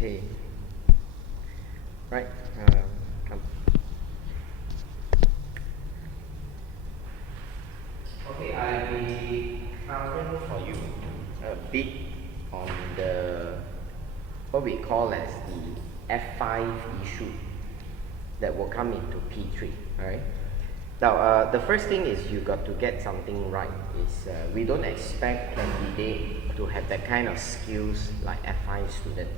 Okay. Right. Come. Okay, I'll be covering for you a bit on the what we call as the F5 issue that will come into P3. Alright. Now, the first thing is you got to get something right. Is we don't expect candidate to have that kind of skills like F5 student.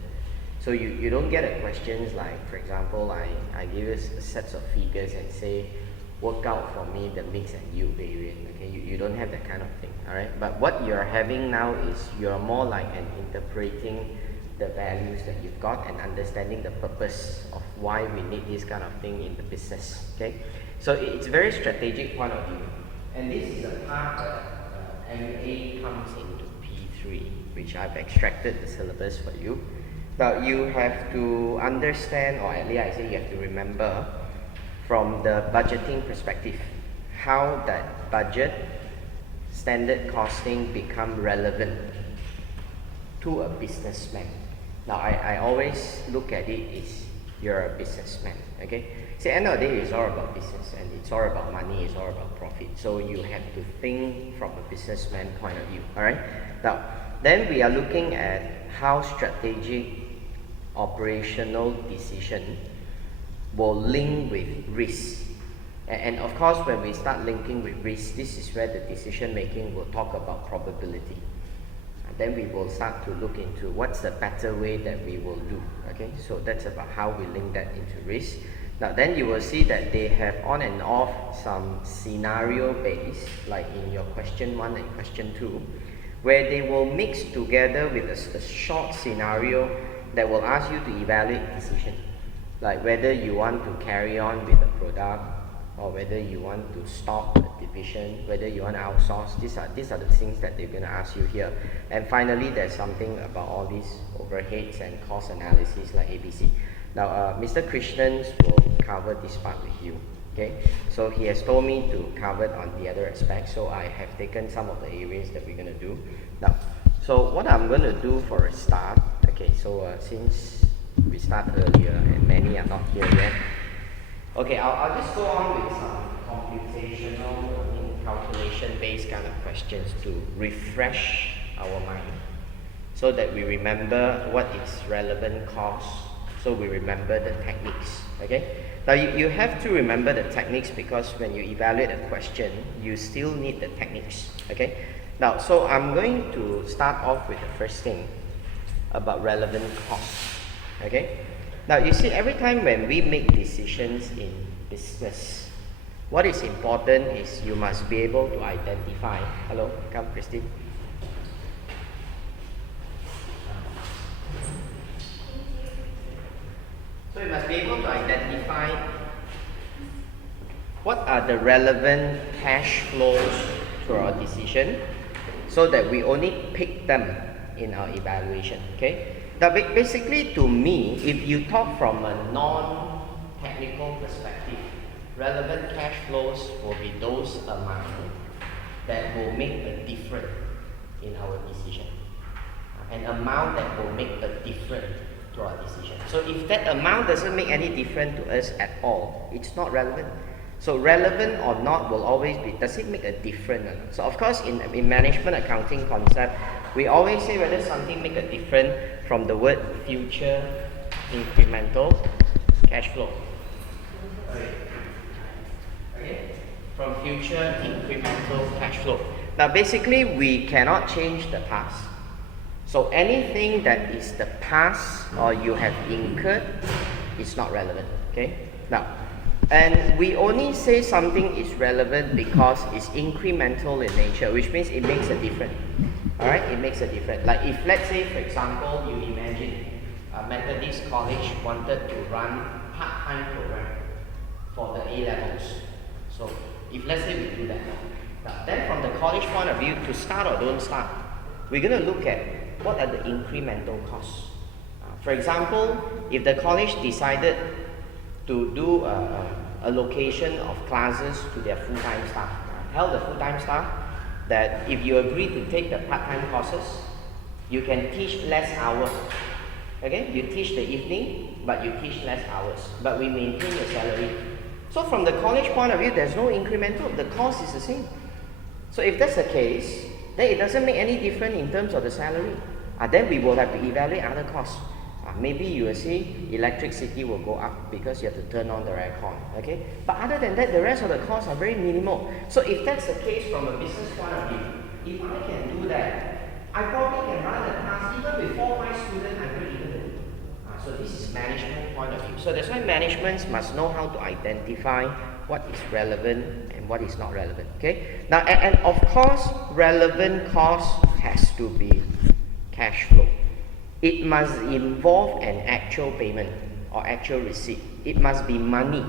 So you don't get a questions like, for example, I give you sets of figures and say, work out for me the mix and yield variant. Okay, you don't have that kind of thing. All right, but what you're having now is you're more like an interpreting the values that you've got and understanding the purpose of why we need this kind of thing in the business. Okay, so it's very strategic point of view, and this is a part that MA comes into P3, which I've extracted the syllabus for you. Now you have to understand, or at least I say you have to remember, from the budgeting perspective, how that budget standard costing become relevant to a businessman. Now I always look at it is you're a businessman, okay? See, end of the day it's all about business and it's all about money, it's all about profit. So you have to think from a businessman point of view, alright? Now, then we are looking at how strategic operational decision will link with risk. And of course, when we start linking with risk, this is where the decision making will talk about probability. And then we will start to look into what's the better way that we will do. Okay, so that's about how we link that into risk. Now then you will see that they have on and off some scenario based, like in your question 1 and question 2, where they will mix together with a short scenario that will ask you to evaluate decision, like whether you want to carry on with the product or whether you want to stop the division, whether you want to outsource. These are the things that they're going to ask you here. And finally, there's something about all these overheads and cost analysis like ABC. Now, Mr. Krishnan will cover this part with you. Okay, so he has told me to cover it on the other aspects, so I have taken some of the areas that we're going to do. Now, so what I'm going to do for a start, okay, so since we start earlier and many are not here yet, okay, I'll just go on with some computational, calculation-based kind of questions to refresh our mind so that we remember what is relevant cost, so we remember the techniques, okay? Now you have to remember the techniques because when you evaluate a question, you still need the techniques, okay? Now, so I'm going to start off with the first thing about relevant cost, okay? Now, you see, every time when we make decisions in business, what is important is you must be able to identify. Hello, come, Christine. So you must be able to identify what are the relevant cash flows to our decision so that we only pick them in our evaluation, okay? Now, basically to me, if you talk from a non-technical perspective, relevant cash flows will be those amounts that will make a difference in our decision. An amount that will make a difference to our decision. So if that amount doesn't make any difference to us at all, it's not relevant. So relevant or not will always be, does it make a difference? So of course in management accounting concept, we always say whether something make a difference from the word future incremental cash flow. Okay. From future incremental cash flow. Now basically we cannot change the past. So anything that is the past or you have incurred is not relevant. Okay. Now, and we only say something is relevant because it's incremental in nature, which means it makes a difference. Alright, it makes a difference. Like if let's say, for example, you imagine Methodist College wanted to run part-time program for the A-levels. So if let's say we do that, now, then from the college point of view, to start or don't start, we're going to look at what are the incremental costs. For example, if the college decided to do a allocation of classes to their full-time staff, tell the full-time staff that if you agree to take the part-time courses, you can teach less hours Okay, you teach the evening, but you teach less hours, but we maintain your salary. So from the college point of view, there's no incremental, the cost is the same. So if that's the case, then it doesn't make any difference in terms of the salary. Then we will have to evaluate other costs. Maybe you will see electricity will go up because you have to turn on the aircon. Okay, but other than that, the rest of the costs are very minimal. So if that's the case from a business point of view, if I can do that, I probably can run the task even before my student I break even. So this is management point of view. So that's why management must know how to identify what is relevant and what is not relevant. Okay. Now, and of course, relevant cost has to be cash flow. It must involve an actual payment or actual receipt. It must be money.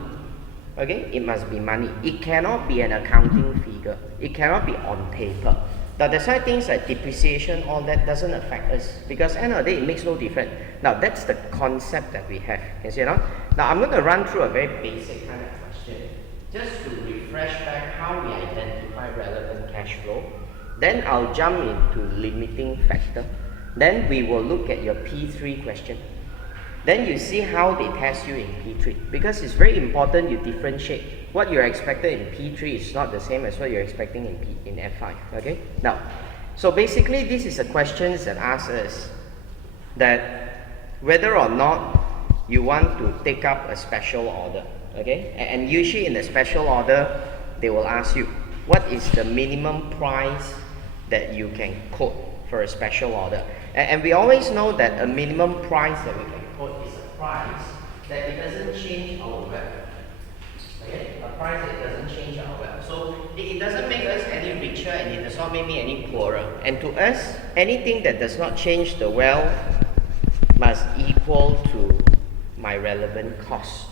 Okay? It must be money. It cannot be an accounting figure. It cannot be on paper. Now, that's why things like depreciation, all that doesn't affect us because end of the day, it makes no difference. Now, that's the concept that we have. You see, now I'm going to run through a very basic kind of question just to refresh back how we identify relevant cash flow. Then I'll jump into limiting factor. Then we will look at your P3 question. Then you see how they test you in P3 because it's very important you differentiate. What you're expected in P3 is not the same as what you're expecting in F5. Okay? Now, so basically this is a question that asks us that whether or not you want to take up a special order. Okay? And usually in the special order, they will ask you, what is the minimum price that you can quote for a special order? And we always know that a minimum price that we can quote is a price that it doesn't change our wealth. Okay? A price that doesn't change our wealth. So it doesn't make us any richer and it does not make me any poorer. And to us, anything that does not change the wealth must equal to my relevant cost.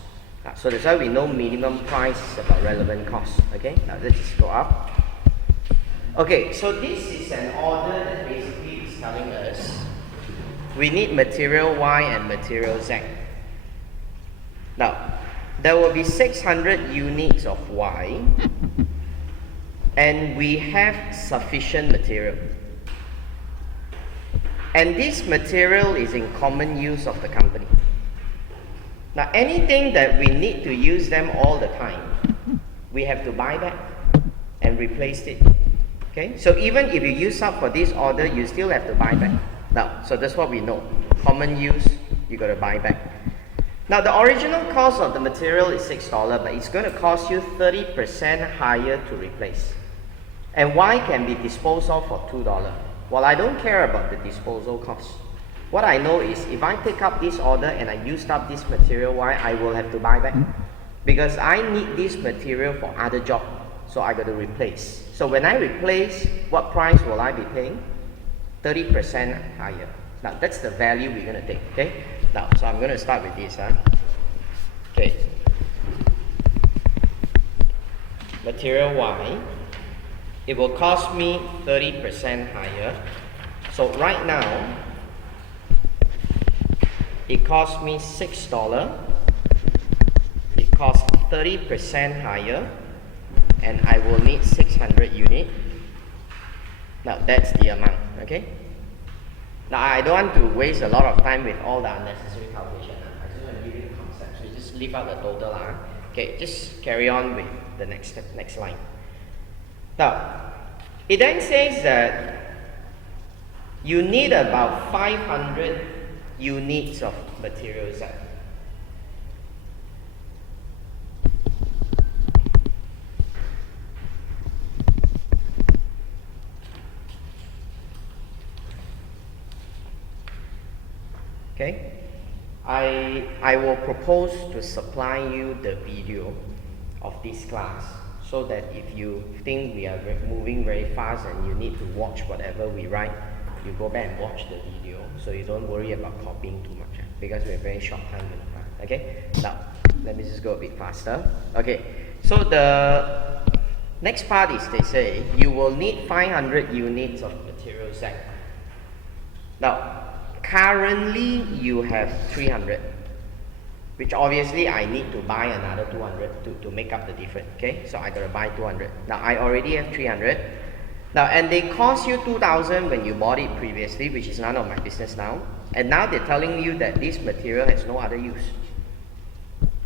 So that's why we know minimum price is about relevant cost. Okay? Now let's just go up. Okay, so this is an order that basically is telling us we need material Y and material Z. Now, there will be 600 units of Y and we have sufficient material. And this material is in common use of the company. Now, anything that we need to use them all the time, we have to buy back and replace it. Okay, so even if you use up for this order, you still have to buy back. Now, so that's what we know. Common use, you got to buy back. Now, the original cost of the material is $6, but it's going to cost you 30% higher to replace. And Y can be disposed of for $2. Well, I don't care about the disposal cost. What I know is if I take up this order and I used up this material Y, I will have to buy back. Because I need this material for other job. So I got to replace. So when I replace, what price will I be paying? 30% higher. Now that's the value we're going to take. Okay. Now, so I'm going to start with this. Okay. Material Y. It will cost me 30% higher. So right now, it costs me $6. It costs 30% higher. And I will need 600 units. Now that's the amount, okay? Now I don't want to waste a lot of time with all the unnecessary calculation. I just want to give you the concept, so you just leave out the total. Okay, just carry on with the next step, next line. Now, it then says that you need about 500 units of material Z. Okay, I will propose to supply you the video of this class so that if you think we are moving very fast and you need to watch whatever we write, you go back and watch the video so you don't worry about copying too much because we have very short time in the class. Okay, now let me just go a bit faster. Okay, so the next part is they say you will need 500 units of material Z. Now, currently you have 300, which obviously I need to buy another 200 to make up the difference. Okay, so I gotta buy 200. Now I already have 300. Now, and they cost you 2,000 when you bought it previously, which is none of my business now. And now they're telling you that this material has no other use.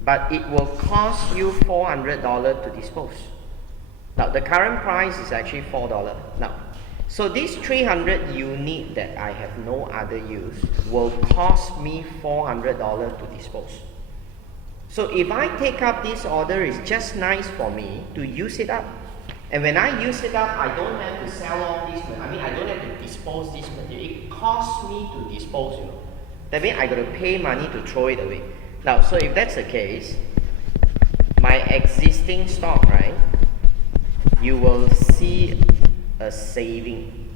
But it will cost you $400 to dispose. Now the current price is actually $4. Now, so this 300 unit that I have no other use will cost me $400 to dispose. So if I take up this order, it's just nice for me to use it up. And when I use it up, I don't have to sell off this, I don't have to dispose this material. It costs me to dispose, you know. That means I got to pay money to throw it away. Now, so if that's the case, my existing stock, right, you will see a saving.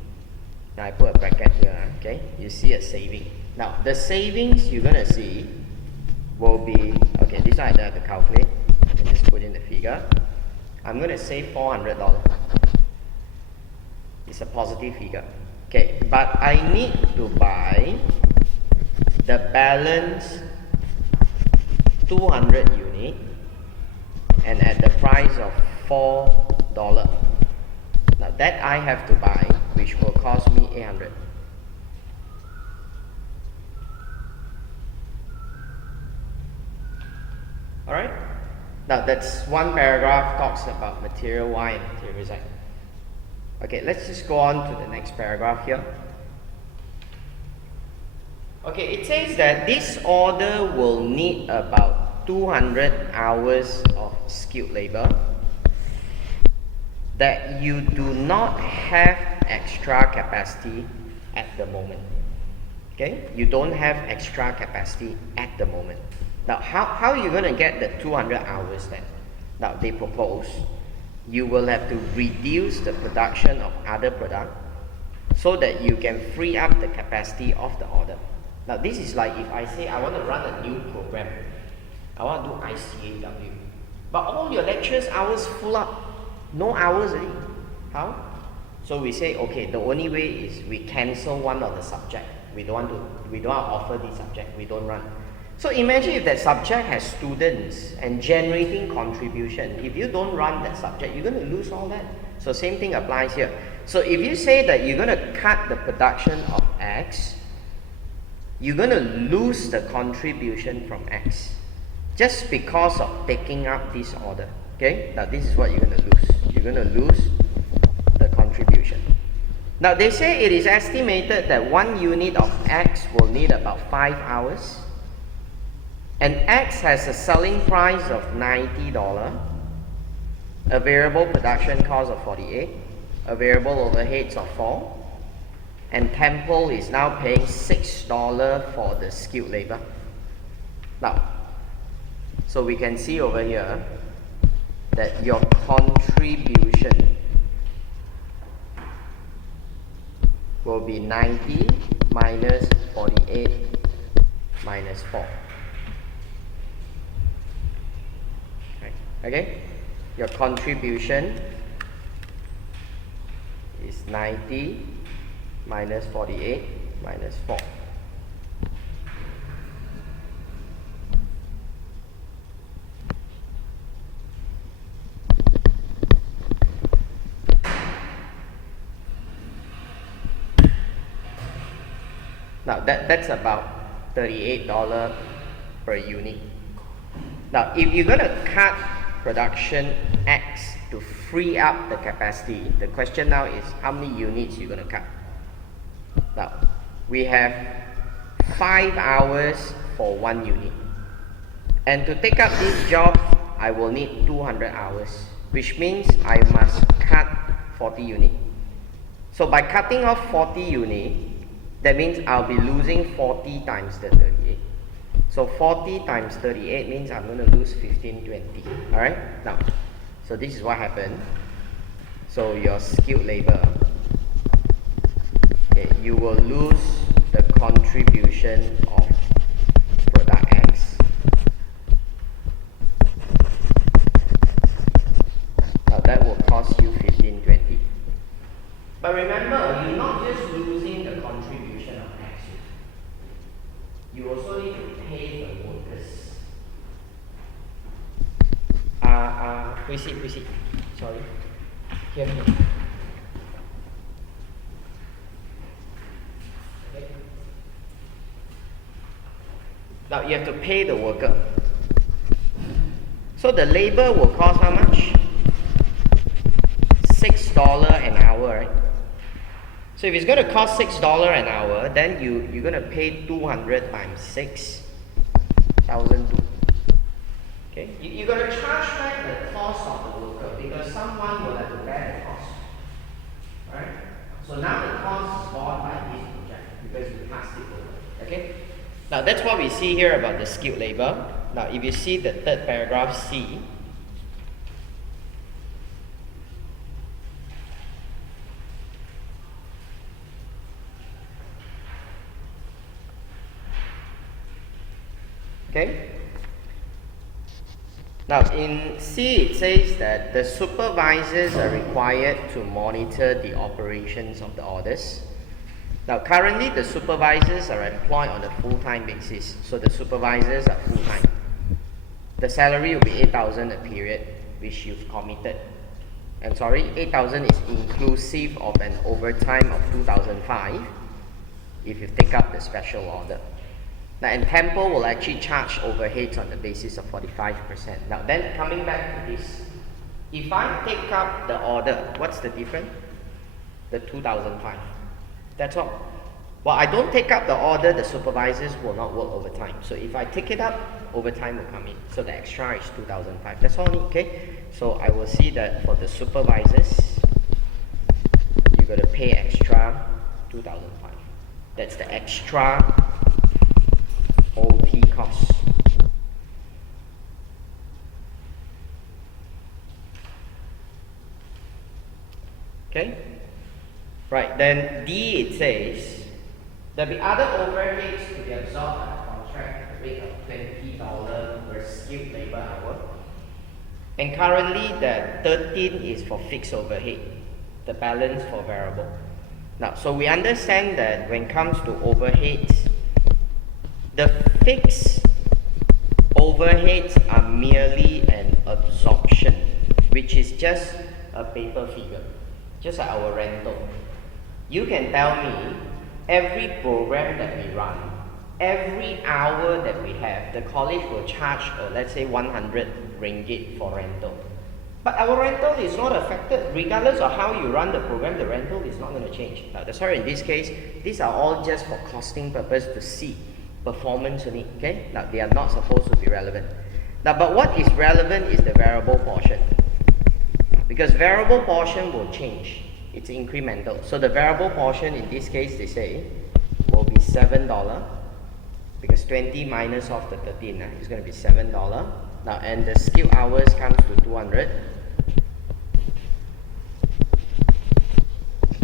Now I put a bracket here, okay? You see a saving. Now, the savings you're going to see will be, okay, this one I don't have to calculate. I just put in the figure. I'm going to save $400. It's a positive figure. Okay, but I need to buy the balance 200 unit and at the price of $4. Now that I have to buy, which will cost me $800. Alright? Now that's one paragraph talks about material Y and material Z. Okay, let's just go on to the next paragraph here. Okay, it says that this order will need about 200 hours of skilled labor that you do not have extra capacity at the moment. Okay, you don't have extra capacity at the moment. Now, how are you going to get the 200 hours then? Now, they propose you will have to reduce the production of other product so that you can free up the capacity of the order. Now, this is like if I say I want to run a new program. I want to do ICAW. But all your lectures hours full up. No hours already. How? So we say, okay, the only way is we cancel one of the subject. We don't want to offer this subject. We don't run. So imagine if that subject has students and generating contribution. If you don't run that subject, you're going to lose all that. So same thing applies here. So if you say that you're going to cut the production of X, you're going to lose the contribution from X just because of taking up this order. Okay? Now this is what you're going to lose. You're going to lose the contribution. Now they say it is estimated that 1 unit of X will need about 5 hours. And X has a selling price of $90, a variable production cost of $48, a variable overheads of $4, and Temple is now paying $6 for the skilled labor. Now, so we can see over here that your contribution will be 90 minus 48 minus 4. Okay, your contribution is 90 minus 48 minus 4. Now that's about $38 per unit. Now if you're going to cut production X to free up the capacity, the question now is how many units you're going to cut. Now we have 5 hours for 1 unit, and to take up this job I will need 200 hours, which means I must cut 40 units. So by cutting off 40 units, that means I'll be losing 40 times the 38. So 40 times 38 means I'm going to lose 1520. Alright? Now, so this is what happened. So your skilled labor, okay, you will lose the contribution of product X. Now that will cost you 1520. But remember, you're not just losing the contribution of X. You also need to pay the workers. Proceed. Sorry. Here. Okay. Now you have to pay the worker. So the labor will cost how much? $6 an hour, right? So if it's going to cost $6 an hour, then you're going to pay 200 times 6, 1,002. Okay? You're going to charge back the cost of the worker because someone will have to bear the cost. Right? So now the cost is borne by this project because we passed it over. Okay? Now that's what we see here about the skilled labor. Now if you see the third paragraph C, okay? Now in C it says that the supervisors are required to monitor the operations of the orders. Now currently the supervisors are employed on a full-time basis, so the supervisors are full-time. The salary will be 8,000 a period, which you've committed. And sorry, 8,000 is inclusive of an overtime of 2,005 if you take up the special order. Now, and Temple will actually charge overheads on the basis of 45%. Now, then coming back to this, if I take up the order, what's the difference? The 2,005. That's all. Well, I don't take up the order, the supervisors will not work overtime. So if I take it up, overtime will come in. So the extra is 2,005. That's all, okay? So I will see that for the supervisors, you're going to pay extra 2,005. That's the extra OT cost. Okay? Right, then D it says, there'll be other overheads to be absorbed by the contract at the rate of $20 per skilled labor hour. And currently the 13 is for fixed overhead, the balance for variable. Now, so we understand that when it comes to overheads, the fixed overheads are merely an absorption, which is just a paper figure, just like our rental. You can tell me every program that we run, every hour that we have, the college will charge, let's say 100 ringgit for rental. But our rental is not affected. Regardless of how you run the program, the rental is not going to change. Now, that's why in this case, these are all just for costing purpose to see performance only. Okay? Now, they are not supposed to be relevant. Now, but what is relevant is the variable portion. Because variable portion will change. It's incremental. So the variable portion in this case, they say, will be $7 because 20 minus off the 13 is going to be $7. Now, and the skill hours comes to 200.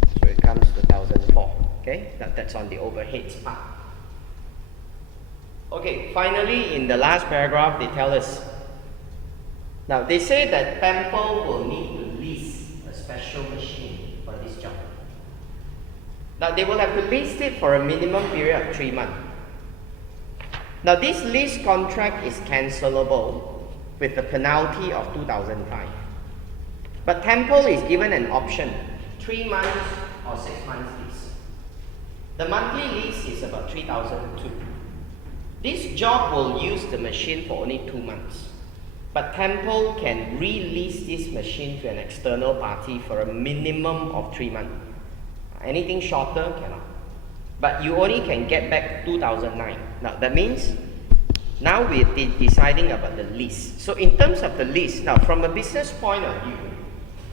So it comes to 1,004. Okay, that's on the overheads part. Okay, finally, in the last paragraph, they tell us. Now, they say that Temple will need to lease a special machine for this job. Now, they will have to lease it for a minimum period of 3 months. Now, this lease contract is cancelable with a penalty of 2,005. But Temple is given an option, 3 months or 6 months lease. The monthly lease is about 3,002. This job will use the machine for only 2 months. But Temple can release this machine to an external party for a minimum of 3 months. Anything shorter, cannot. But you only can get back 2,009. Now, that means now we're deciding about the lease. So in terms of the lease, now from a business point of view,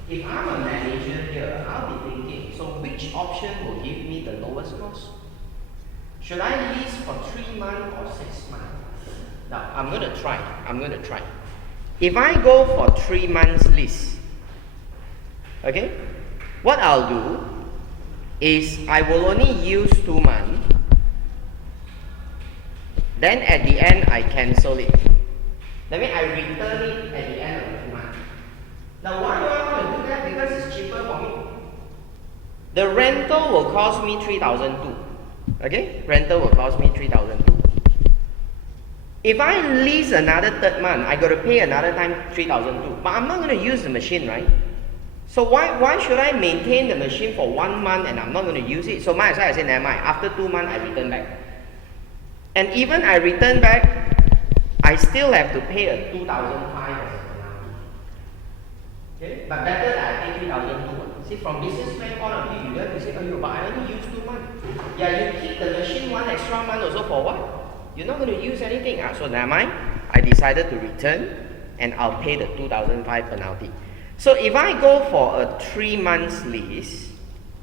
if I'm a manager here, I'll be thinking, so which option will give me the lowest cost? Should I lease for 3 months or 6 months? Now, I'm going to try. If I go for 3 months lease, okay, what I'll do is I will only use 2 months. Then at the end, I cancel it. That means I return it at the end of the 2 months. Now, why do I want to do that? Because it's cheaper for me. The rental will cost me 3,002. Okay? Rental will cost me 3,002. If I lease another 3rd month, I got to pay another time 3,002. But I'm not going to use the machine, right? So why should I maintain the machine for 1 month and I'm not going to use it? So might as well I say, never mind. After 2 months, I return back. And even I return back, I still have to pay a 2,005 as a penalty. Okay? But better that I pay 3,002. See, from business plan point of view, you don't have to say, oh, but I only use 2 months. Yeah, you keep the machine 1 extra month also for what? You're not going to use anything. So never mind. I decided to return and I'll pay the 2,005 penalty. So if I go for a 3 months lease,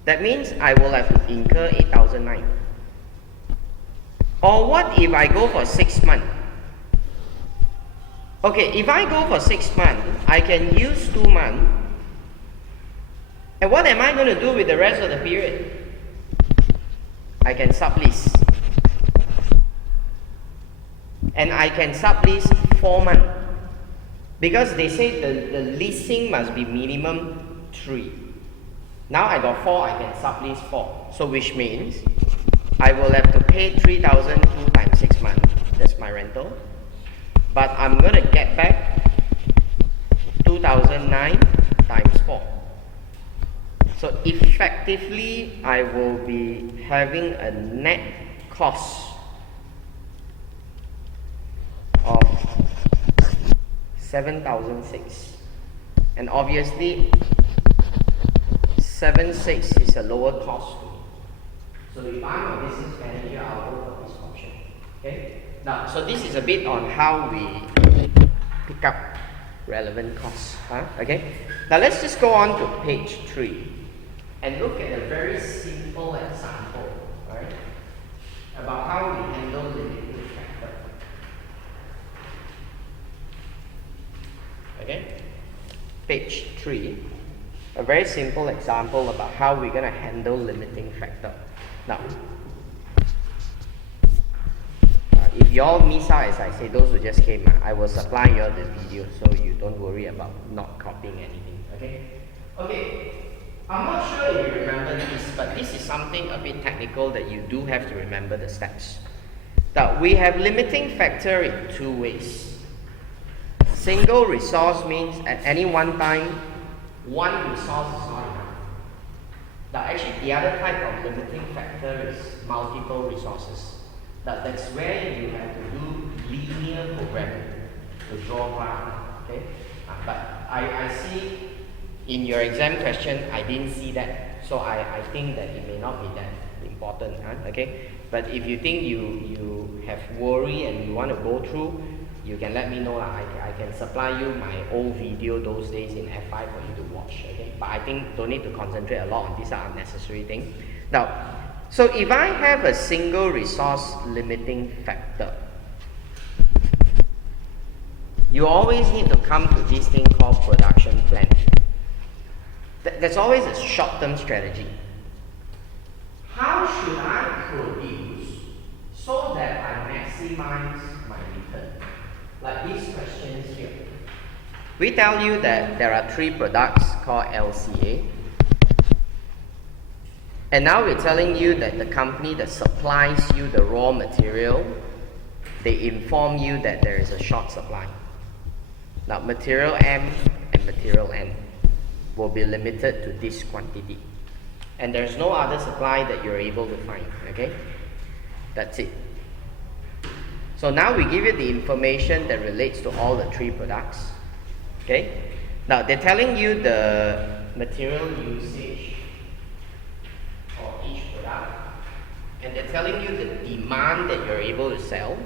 that means I will have to incur 8,009. Or what if I go for 6 months? Okay, if I go for 6 months, I can use 2 months. And what am I going to do with the rest of the period? I can sublease. And I can sublease 4 months. Because they say the leasing must be minimum 3. Now I got 4, I can sublease 4. So which means I will have to pay 3,002 times 6 months. That's my rental. But I'm going to get back 2,009 times 4. So effectively, I will be having a net cost of 7,006. And obviously, 7,600 is a lower cost to me. So if I'm a business manager, I'll go for this option. Okay? Now, so this is a bit on how we pick up relevant costs. Okay? Now let's just go on to page 3 and look at a very simple example, right, about how we handle limiting factor. Okay? Page 3, a very simple example about how we're going to handle limiting factor. Now, if you all miss out, as I say, those who just came, I will supply you all the video, so you don't worry about not copying anything. Okay? Okay. I'm not sure if you remember this, but this is something a bit technical that you do have to remember the steps. Now, we have limiting factor in 2 ways. Single resource means at any one time, one resource is not enough. Now, actually, the other type of limiting factor is multiple resources. Now, that's where you have to do linear programming to draw graph. Okay? But I see in your exam question, I didn't see that. So I think that it may not be that important. Okay? But if you think you have worry and you want to go through, you can let me know. I can supply you my old video those days in F5 for you to watch. Okay? But I think don't need to concentrate a lot on these are unnecessary things. Now, so if I have a single resource limiting factor, you always need to come to this thing called production plan. That's always a short-term strategy. How should I produce so that I maximize my return? Like these questions here. We tell you that there are 3 products called LCA. And now we're telling you that the company that supplies you the raw material, they inform you that there is a short supply. Now, material M and material N will be limited to this quantity. And there's no other supply that you're able to find, okay? That's it. So now we give you the information that relates to all the 3 products, okay? Now, they're telling you the material usage for each product, and they're telling you the demand that you're able to sell,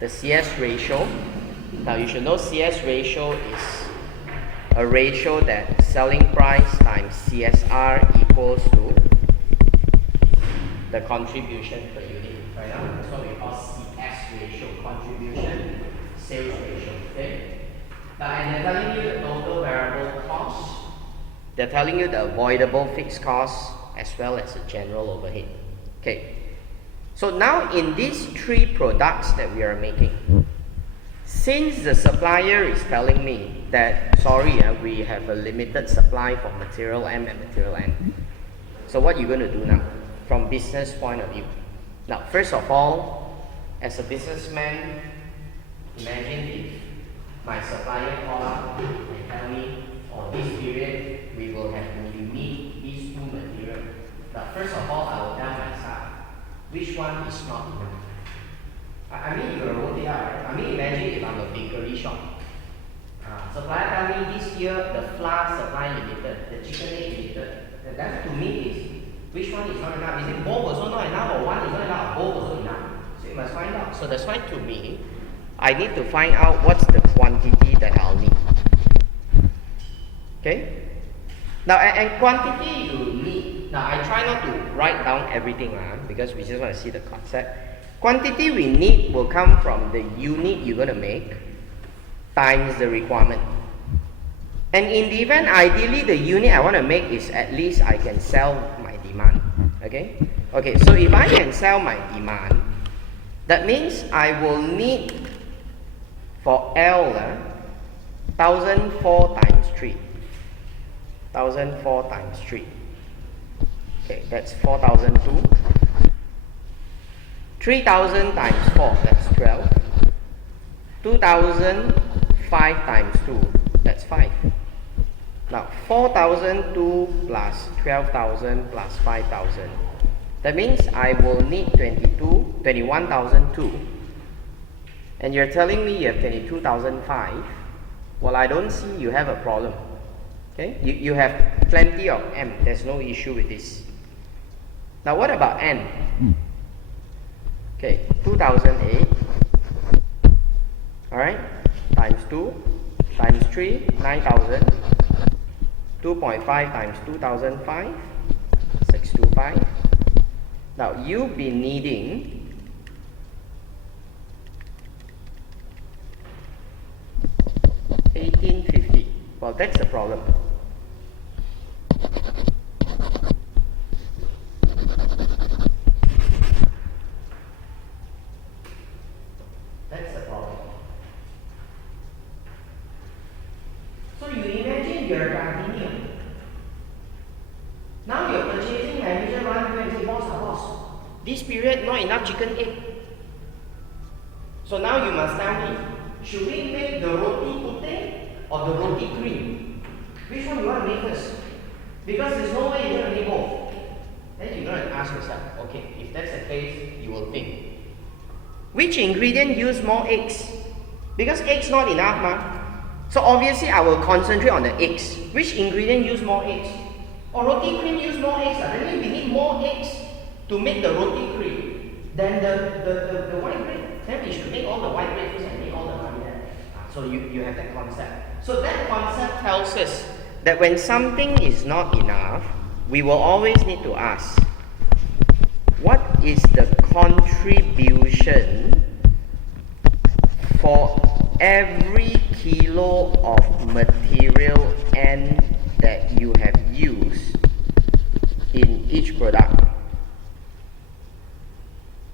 the CS ratio. Now you should know CS ratio is a ratio that selling price times CSR equals to the contribution per unit. Right now, that's what we call CS ratio, contribution sales ratio. Okay. Now, and they're telling you the total variable cost. They're telling you the avoidable fixed costs as well as the general overhead. Okay. So now in these 3 products that we are making, since the supplier is telling me that, sorry, we have a limited supply for material M and material N. So what are you going to do now from business point of view? Now, first of all, as a businessman, imagine if my supplier call up and tell me, for this period, we will have to meet these 2 materials. Now, first of all, I will tell my staff, which one is not enough? I mean, you will work it out, right? I mean, imagine if I'm a bakery shop. Supplier tell me this year the flour supply limited, the chicken egg limited. That to me is which one is not enough? Is it both also not enough, or one is not enough, or both also enough? So you must find out. So that's why to me, I need to find out what's the quantity that I'll need. Okay? Now, and quantity you need. Now, I try not to write down everything because we just want to see the concept. Quantity we need will come from the unit you're going to make times the requirement. And in the event, ideally, the unit I want to make is at least I can sell my demand. Okay? Okay, so if I can sell my demand, that means I will need for L 1,004 times 3. 1,004 times 3. Okay, that's 4,002. 3,000 times 4, that's 12. 2,005 times 2, that's 5. Now, 4,002 plus 12,000 plus 5,000. That means I will need 21,002. And you're telling me you have 22,005. Well, I don't see you have a problem. Okay, you have plenty of M. There's no issue with this. Now, what about N? Okay, 2008. Alright, times 2, times 3, 9,000. 2.5 times 2,005, 625. Now, you'll be needing 1850. Well, that's the problem. That's the problem. So you imagine you're a condominium. Now your purchasing manager run to and say, boss, this period not enough chicken egg. So now you must tell me, should we make the roti putih or the roti cream? Which one you want to make first? Because there's no way you're going to make both. Then you're going to ask yourself, okay, if that's the case, you will think, which ingredient use more eggs? Because eggs not enough, So obviously I will concentrate on the eggs. Which ingredient use more eggs? Or roti cream use more eggs. That means we need more eggs to make the roti cream than the white bread. Then we should make all the white bread first and make all the money there. So you have that concept. So that concept tells us that when something is not enough, we will always need to ask, what is the contribution for every kilo of material N that you have used in each product,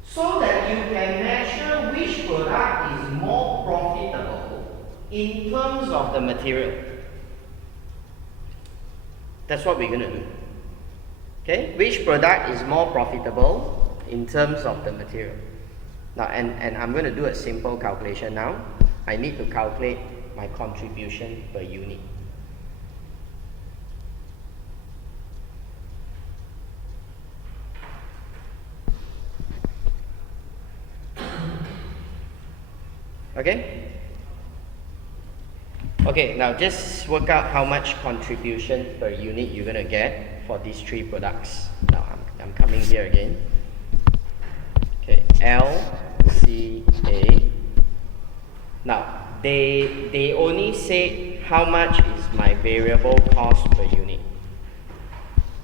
so that you can measure which product is more profitable in terms of the material. That's what we're going to do. Okay, which product is more profitable in terms of the material. Now, and I'm going to do a simple calculation now. I need to calculate my contribution per unit. Okay? Okay, now just work out how much contribution per unit you're going to get for these three products. Now, I'm coming here again. Okay, L, C, A. Now, they only say how much is my variable cost per unit.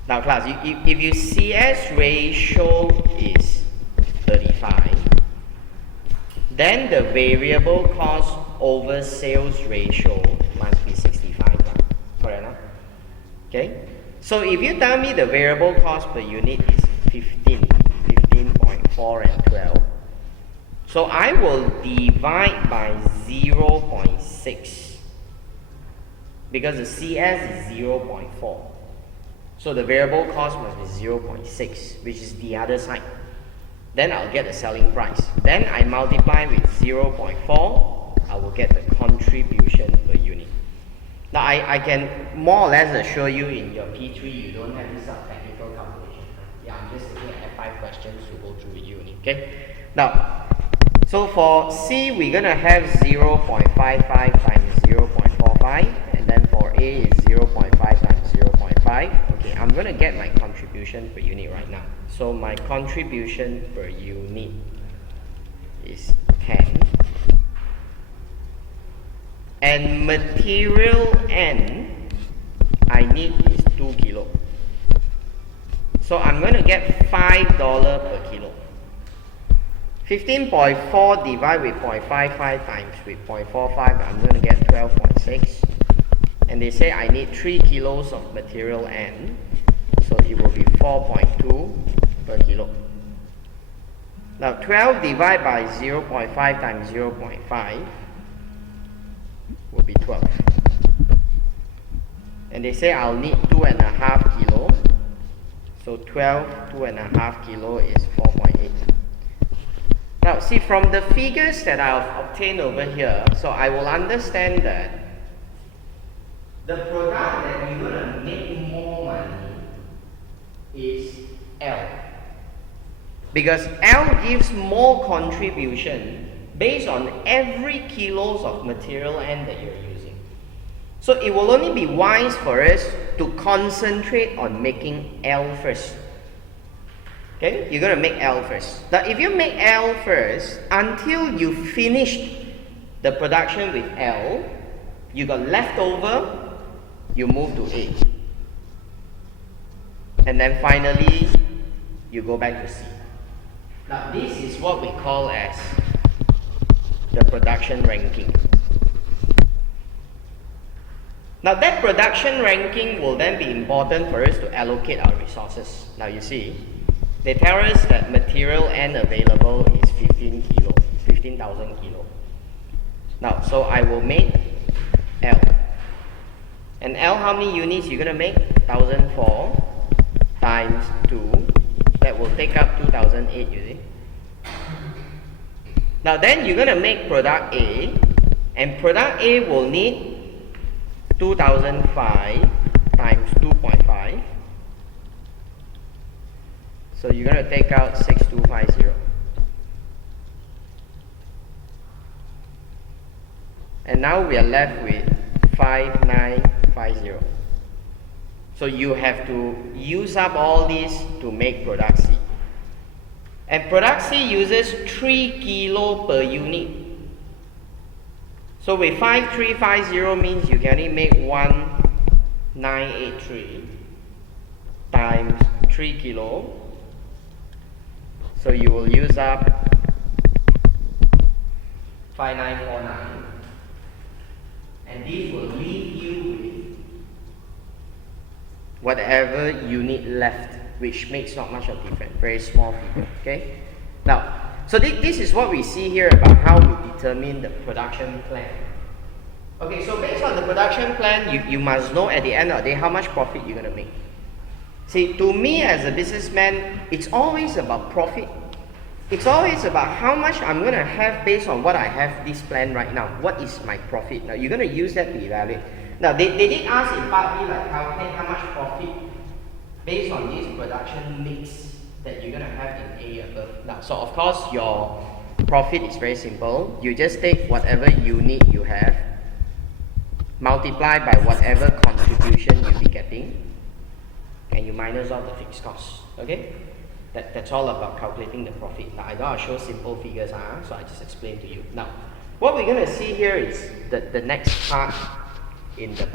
Now, class, if your CS ratio is 35, then the variable cost over sales ratio must be 65. Correct? No? Okay? So if you tell me the variable cost per unit is 15.4 and 12, so I will divide by 0.6 because the CS is 0.4. So the variable cost must be 0.6, which is the other side. Then I'll get the selling price. Then I multiply with 0.4, I will get the contribution per unit. Now I can more or less assure you in your P3 you don't have this technical calculation. Yeah, I'm just looking at F5 questions to go through with you. Okay? Now, So for C, we're going to have 0.55 times 0.45, and then for A is 0.5 times 0.5. Okay, I'm going to get my contribution per unit right now. So my contribution per unit is 10. And material N, I need is 2 kilo. So I'm going to get $5 per kilo. 15.4 divided with 0.55 times with 0.45, I'm going to get 12.6. And they say I need 3 kilos of material N, so it will be 4.2 per kilo. Now 12 divided by 0.5 times 0.5 will be 12. And they say I'll need 2.5 kilo, so 2.5 kilo is 4.8. Now, see, from the figures that I've obtained over here, so I will understand that the product that you're going to make more money is L. Because L gives more contribution based on every kilos of material N that you're using. So it will only be wise for us to concentrate on making L first. Okay, you're going to make L first. Now, if you make L first, until you finished the production with L, you got leftover, you move to A. And then finally, you go back to C. Now, this is what we call as the production ranking. Now, that production ranking will then be important for us to allocate our resources. Now, you see, they tell us that material N available is 15,000 kilo. Now, so I will make L. And L, how many units you're going to make? 1,004 times 2. That will take up 2008, you see. Now then you're going to make product A. And product A will need 2005 times 2.5. So you're going to take out 6250. And now we are left with 5950. So you have to use up all these to make product C. And product C uses 3 kilo per unit. So with 5350 means you can only make 1983 times 3 kilo. So you will use up 5949. And this will leave you with whatever unit left, which makes not much of a difference, very small figure, okay? Now, so this is what we see here about how we determine the production plan. Okay, so based on the production plan, you must know at the end of the day how much profit you're going to make. See, to me as a businessman, it's always about profit. It's always about how much I'm going to have based on what I have this plan right now. What is my profit? Now, you're going to use that to evaluate. Now, they did ask in partly like calculate how much profit based on this production mix that you're going to have in A above. Now, so of course, your profit is very simple. You just take whatever unit you have, multiply by whatever contribution you'll be getting, and you minus out the fixed costs. Okay? That's all about calculating the profit. Now, I don't want to show simple figures, so I just explain to you. Now, what we're going to see here is the next part at the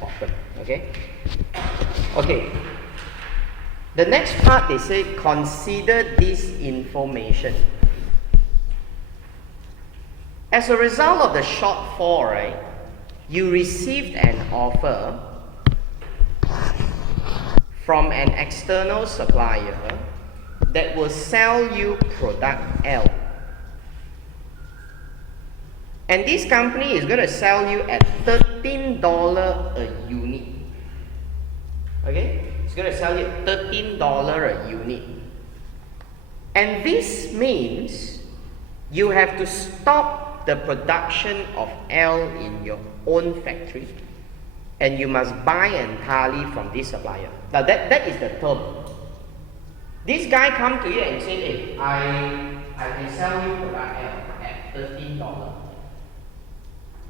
bottom. Okay? Okay. The next part, they say, consider this information. As a result of the shortfall, right, you received an offer from an external supplier that will sell you product L. And this company is going to sell you at $13 a unit. Okay? It's going to sell you at $13 a unit. And this means you have to stop the production of L in your own factory. And you must buy entirely from this supplier. Now that is the term. This guy come to you and say, hey, I can sell you product L at $13.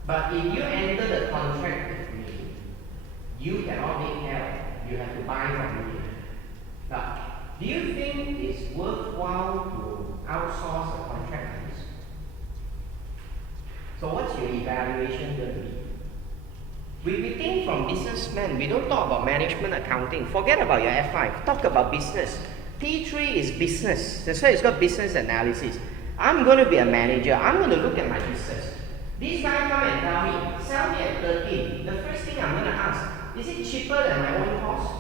But if you enter the contract with me, you cannot make L. You have to buy from me. Now, do you think it's worthwhile to outsource a contract like this? So what's your evaluation going to be? We think from businessmen, we don't talk about management accounting. Forget about your F5, talk about business. T3 is business, that's why it's got business analysis. I'm going to be a manager, I'm going to look at my business. This guy come and tell me, sell me at 13. The first thing I'm going to ask, is it cheaper than my own cost?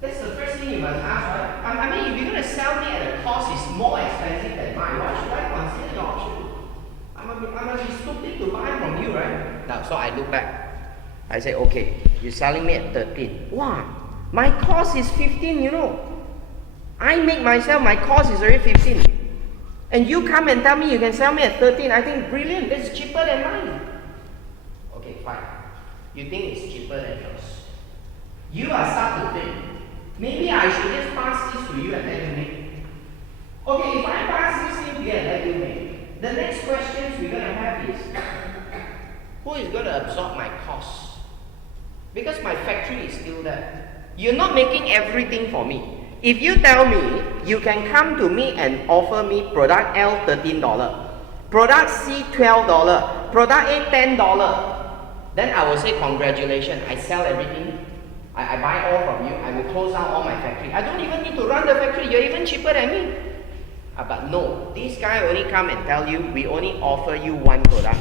That's the first thing you must ask, right? I mean, if you're going to sell me at a cost is more expensive than mine, why should I consider the option? I must be stupid to buy from you, right? Now, so I look back. I say, okay, you're selling me at 13. Wow, my cost is 15, you know. I make myself, my cost is already 15. And you come and tell me you can sell me at 13. I think, brilliant, that's cheaper than mine. Okay, fine. You think it's cheaper than yours. You are start to think, maybe I should just pass this to you and let you make. Okay, if I pass this thing to you and let you make, the next questions we're going to have is, who is going to absorb my costs? Because my factory is still there. You're not making everything for me. If you tell me, you can come to me and offer me product L $13, product C $12, product A $10, then I will say, congratulations, I sell everything. I buy all from you, I will close down all my factory. I don't even need to run the factory, you're even cheaper than me. But no, this guy only come and tell you, we only offer you one product.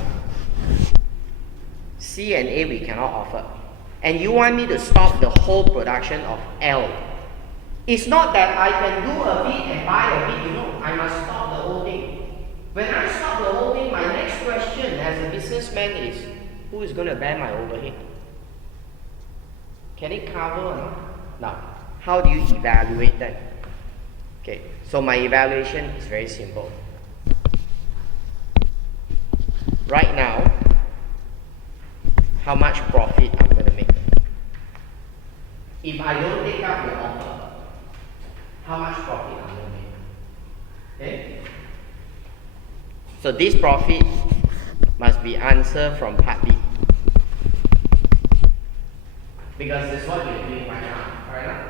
C and A we cannot offer. And you want me to stop the whole production of L. It's not that I can do a bit and buy a bit, you know, I must stop the whole thing. When I stop the whole thing, my next question as a businessman is, who is going to bear my overhead? Can it cover or not? Now, how do you evaluate that? Okay, so my evaluation is very simple. Right now, how much profit I'm going to make? If I don't take up your offer, how much profit I'm going to make? Okay? So this profit must be answered from part B. Because that's what you're doing right now. Right now?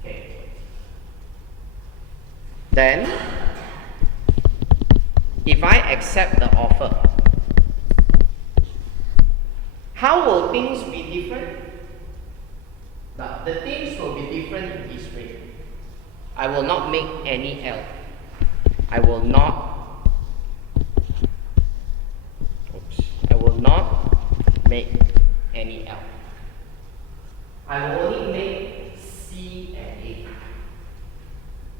Okay. Then, if I accept the offer, how will things be different? Now, the things will be different in this way. I will not make any L. I will not make any L. I will only make C and A.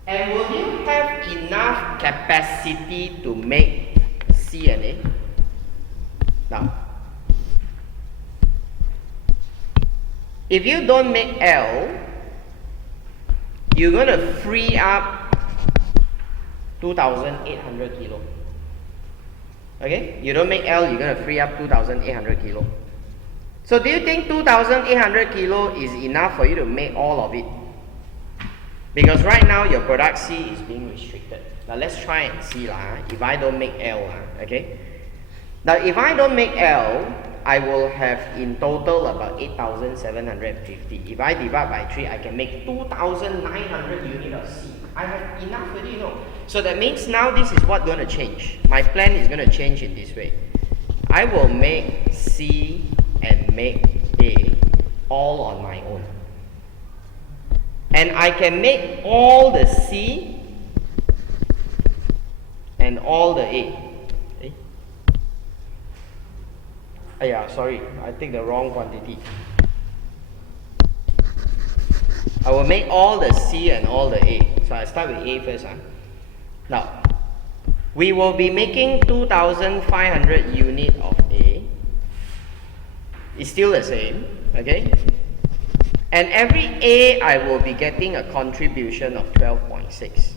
And will you have enough capacity to make C and A? Now, if you don't make L, you're going to free up 2,800 kilo. Okay? You don't make L, you're going to free up 2,800 kilo. So do you think 2,800 kilo is enough for you to make all of it? Because right now your product C is being restricted. Now let's try and see if I don't make L. Okay? Now if I don't make L, I will have in total about 8,750. If I divide by 3, I can make 2,900 units of C. I have enough already, you know. So that means now this is what's going to change. My plan is going to change in this way. I will make C and make A all on my own. And I can make all the C and all the A. Yeah, sorry, I take the wrong quantity. I will make all the C and all the A. So I start with A first. Now, we will be making 2,500 units of A. It's still the same, okay? And every A, I will be getting a contribution of 12.6.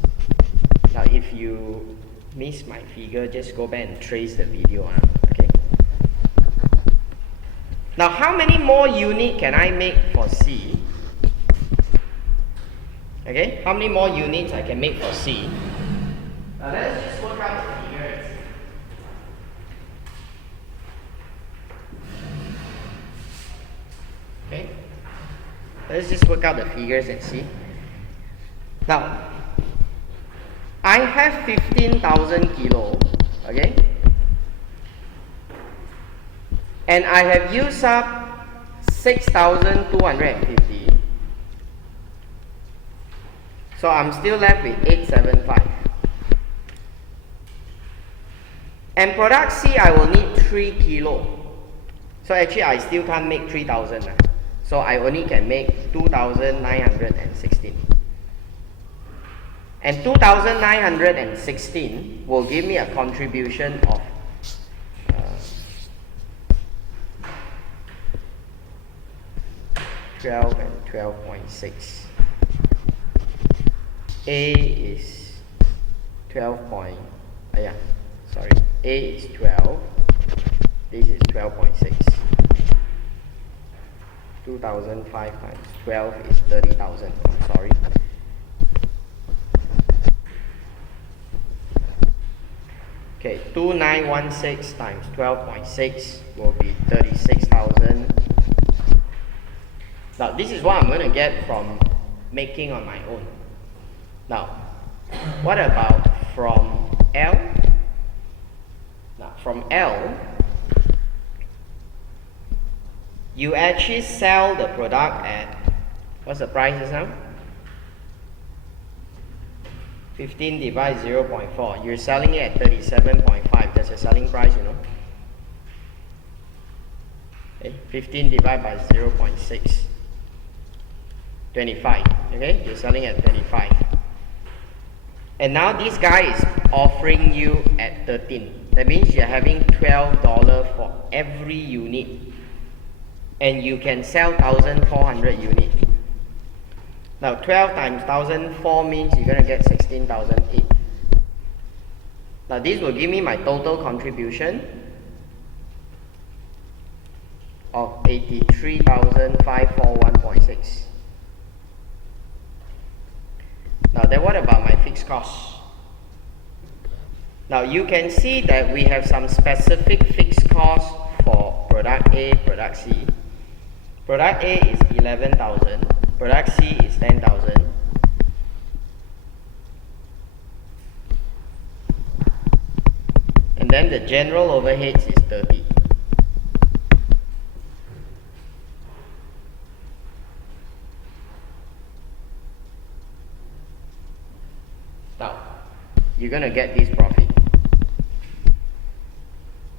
Now, if you miss my figure, just go back and trace the video. Okay? Now, how many more units can I make for C? Okay, how many more units I can make for C? Now, let's just work out Let's just work out the figures and see. Now, I have 15,000 kilo, okay? And I have used up 6,250. So I'm still left with 875. And product C, I will need 3 kilo. So actually, I still can't make 3,000. So I only can make 2,916. And 2,916 will give me a contribution of 12 and 12.6. A is 12 A is 12. This is 12.6. 2,005 times 12 is 30,000. Sorry. Okay, 2,916 times 12.6 will be 36,000. Now, this is what I'm going to get from making on my own. Now, what about from L? Now, from L, you actually sell the product at, what's the price now? 15 divided 0.4. You're selling it at 37.5. That's the selling price, you know. Okay, 15 divided by 0.6. 25. Okay, you're selling at 25. And now this guy is offering you at 13. That means you're having $12 for every unit. And you can sell 1,400 units. Now 12 times 1,004 means you're going to get 16,008. Now this will give me my total contribution of 83,541.6. Now then what about my fixed costs? Now you can see that we have some specific fixed costs for product A, product C. Product A is 11,000. Product C is 10,000. And then the general overheads is 30. Now, you're going to get this profit.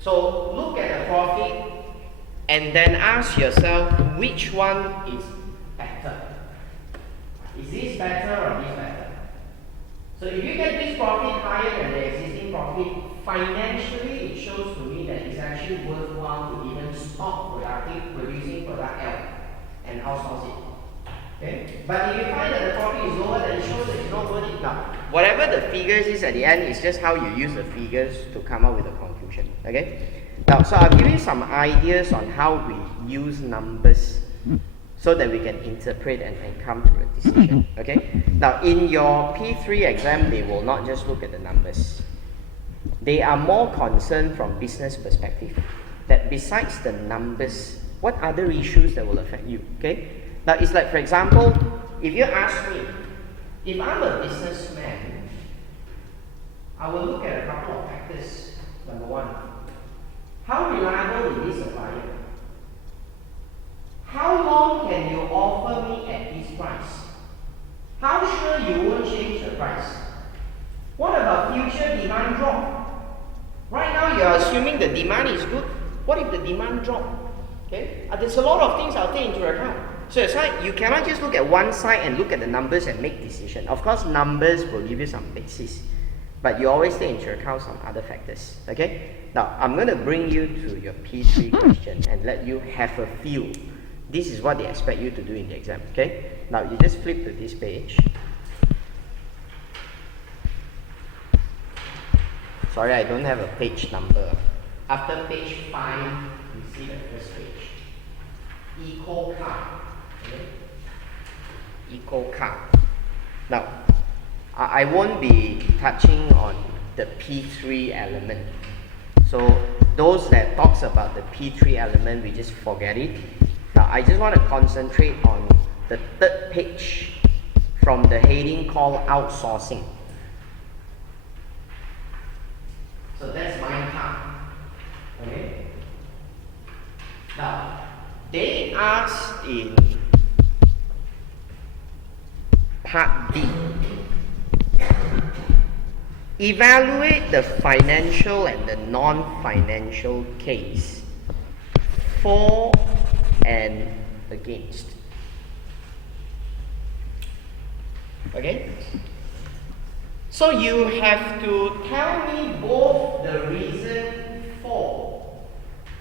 So, look at the profit and then ask yourself which one is better. Is this better or this better? So if you get this profit higher than the existing profit, financially it shows to me that it's actually worthwhile to even stop producing product L and outsource it. Okay? But if you find that the profit is lower, then it shows that it's not worth it. Now, whatever the figures is at the end, is just how you use the figures to come up with a conclusion. Okay? Now, so I'll give you some ideas on how we use numbers so that we can interpret and come to a decision. Okay? Now, in your P3 exam, they will not just look at the numbers. They are more concerned from business perspective, that besides the numbers, what other issues that will affect you? Okay? Now, it's like, for example, if you ask me, if I'm a businessman, I will look at a couple of factors. Number one, how reliable is this supplier? How long can you offer me at this price? How sure you won't change the price? What about future demand drop? Right now you're assuming the demand is good. What if the demand drop? Okay? There's a lot of things I'll take into account. So it's like you cannot just look at one side and look at the numbers and make decision. Of course, numbers will give you some basis, but you always take into account some other factors. Okay? Now, I'm going to bring you to your P3 question and let you have a feel. This is what they expect you to do in the exam. Okay? Now, you just flip to this page. Sorry, I don't have a page number. After page 5, you see the first page. Eco car. Okay? Eco car. Now, I won't be touching on the P3 element. So those that talks about the P3 element, we just forget it. Now I just want to concentrate on the third page from the heading called Outsourcing. So that's my part. Okay? Now, they asked in part D, evaluate the financial and the non-financial case for and against. Okay? So you have to tell me both the reason for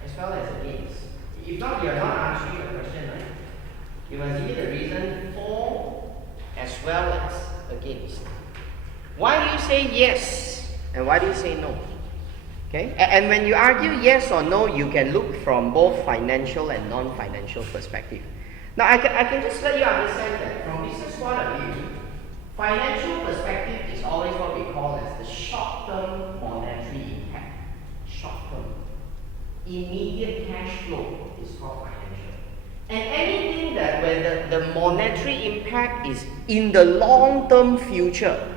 as well as against. If not, you are not answering the question, right? You must give me the reason for as well as against. Why do you say yes and why do you say no? Okay? And when you argue yes or no, you can look from both financial and non-financial perspective. Now, I can just let you understand that from business point of view, financial perspective is always what we call as the short-term monetary impact. Short-term. Immediate cash flow is called financial. And anything that where the monetary impact is in the long-term future,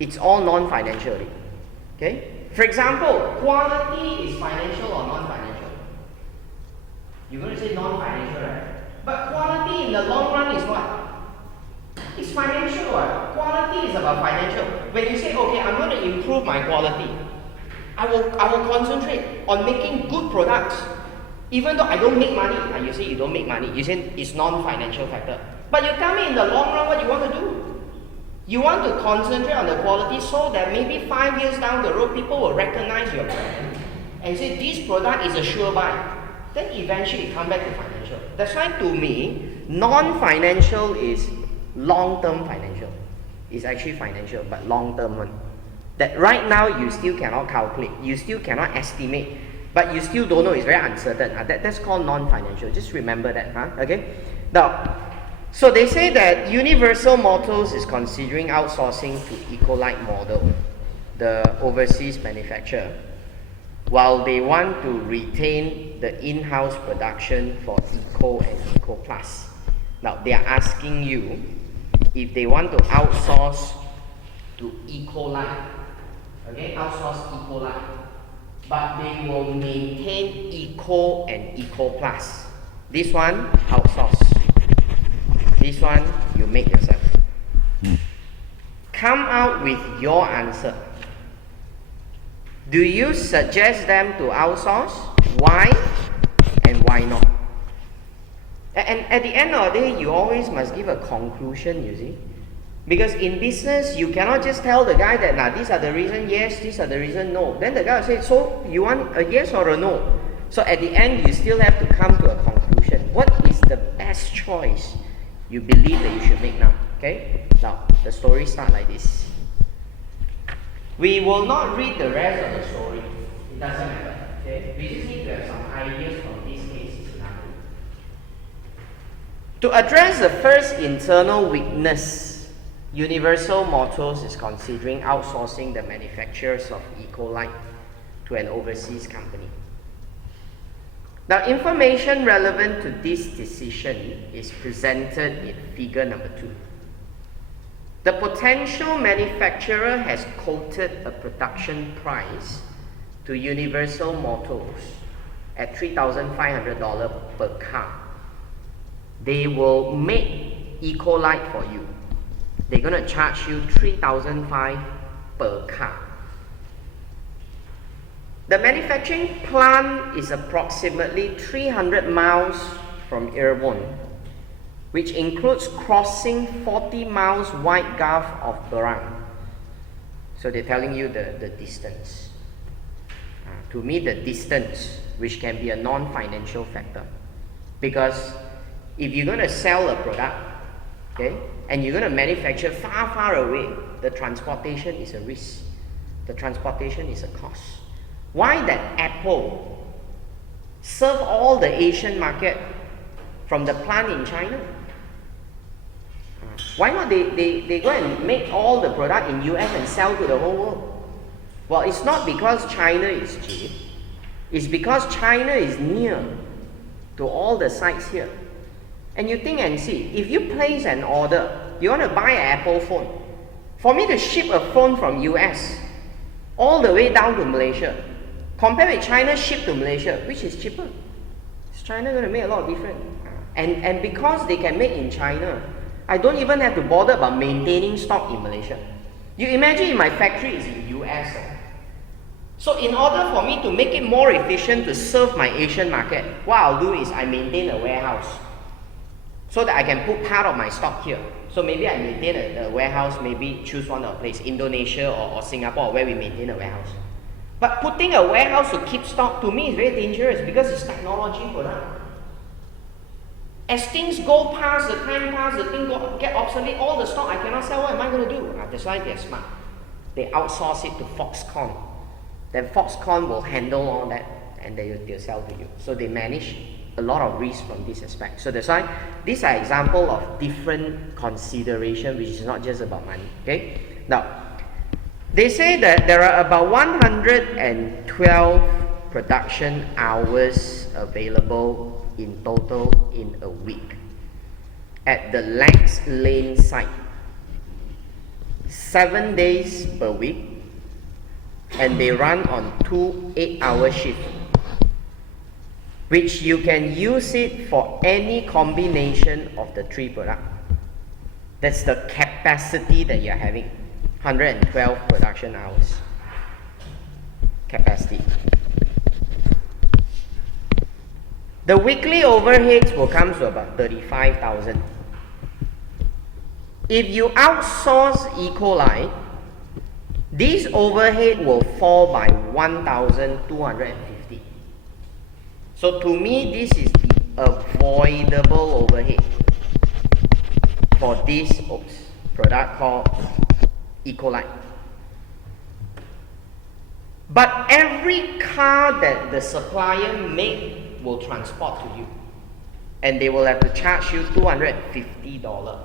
it's all non-financial. Okay? For example, quality is financial or non-financial? You're going to say non-financial, right? But quality in the long run is what? It's financial. What? Quality is about financial. When you say, okay, I'm going to improve my quality, I will concentrate on making good products. Even though I don't make money, you say you don't make money, you say it's non-financial factor. But you tell me in the long run what you want to do. You want to concentrate on the quality so that maybe 5 years down the road, people will recognize your brand and say this product is a sure buy. Then eventually you come back to financial. That's why to me, non-financial is long-term financial. It's actually financial, but long-term one. That right now you still cannot calculate, you still cannot estimate, but you still don't know, it's very uncertain. That's called non-financial. Just remember that. Okay? Now, so they say that Universal Motors is considering outsourcing to Ecolite model, the overseas manufacturer, while they want to retain the in-house production for Eco and Eco Plus. Now, they are asking you if they want to outsource to Ecolite, okay, outsource Ecolite, but they will maintain Eco and Eco Plus. This one, outsource. This one, you make yourself. Come out with your answer. Do you suggest them to outsource? Why and why not? And at the end of the day, you always must give a conclusion, you see. Because in business, you cannot just tell the guy that, these are the reason yes, these are the reason no. Then the guy will say, so you want a yes or a no? So at the end, you still have to come to a conclusion. What is the best choice you believe that you should make now? Okay? Now, the story starts like this. We will not read the rest of the story. It doesn't matter. Okay? We just need to have some ideas from this case scenario. To address the first internal weakness, Universal Motors is considering outsourcing the manufacturers of Ecolite to an overseas company. Now, information relevant to this decision is presented in figure number 2. The potential manufacturer has quoted a production price to Universal Motors at $3,500 per car. They will make Ecolite for you. They're going to charge you $3,500 per car. The manufacturing plant is approximately 300 miles from Irvine, which includes crossing 40 miles wide Gulf of Berang. So they're telling you the distance. To me, the distance, which can be a non-financial factor. Because if you're going to sell a product, okay, and you're going to manufacture far, far away, the transportation is a risk. The transportation is a cost. Why that Apple serve all the Asian market from the plant in China? Why not they go and make all the product in US and sell to the whole world? Well, it's not because China is cheap. It's because China is near to all the sites here. And you think and see, if you place an order, you want to buy an Apple phone. For me to ship a phone from US all the way down to Malaysia, compared with China ship to Malaysia, which is cheaper? Is China going to make a lot of difference? And because they can make in China, I don't even have to bother about maintaining stock in Malaysia. You imagine if my factory is in US. So in order for me to make it more efficient to serve my Asian market, what I'll do is I maintain a warehouse so that I can put part of my stock here. So maybe I maintain a warehouse, maybe choose one of the place, Indonesia or Singapore, where we maintain a warehouse. But putting a warehouse to keep stock to me is very dangerous because it's technology product. As things go past, the time pass, the thing get obsolete, all the stock I cannot sell, what am I going to do? That's why they're smart. They outsource it to Foxconn. Then Foxconn will handle all that and they'll sell to you. So they manage a lot of risk from this aspect. So that's why these are examples of different consideration, which is not just about money. Okay? Now, they say that there are about 112 production hours available in total in a week at the Lax Lane site. 7 days per week, and they run on 2 8-hour shifts, which you can use it for any combination of the 3 products. That's the capacity that you're having. 112 production hours capacity. The weekly overheads will come to about 35,000. If you outsource E. coli, this overhead will fall by 1,250. So to me, this is the avoidable overhead for this product called E. coli. But every car that the supplier make will transport to you, and they will have to charge you $250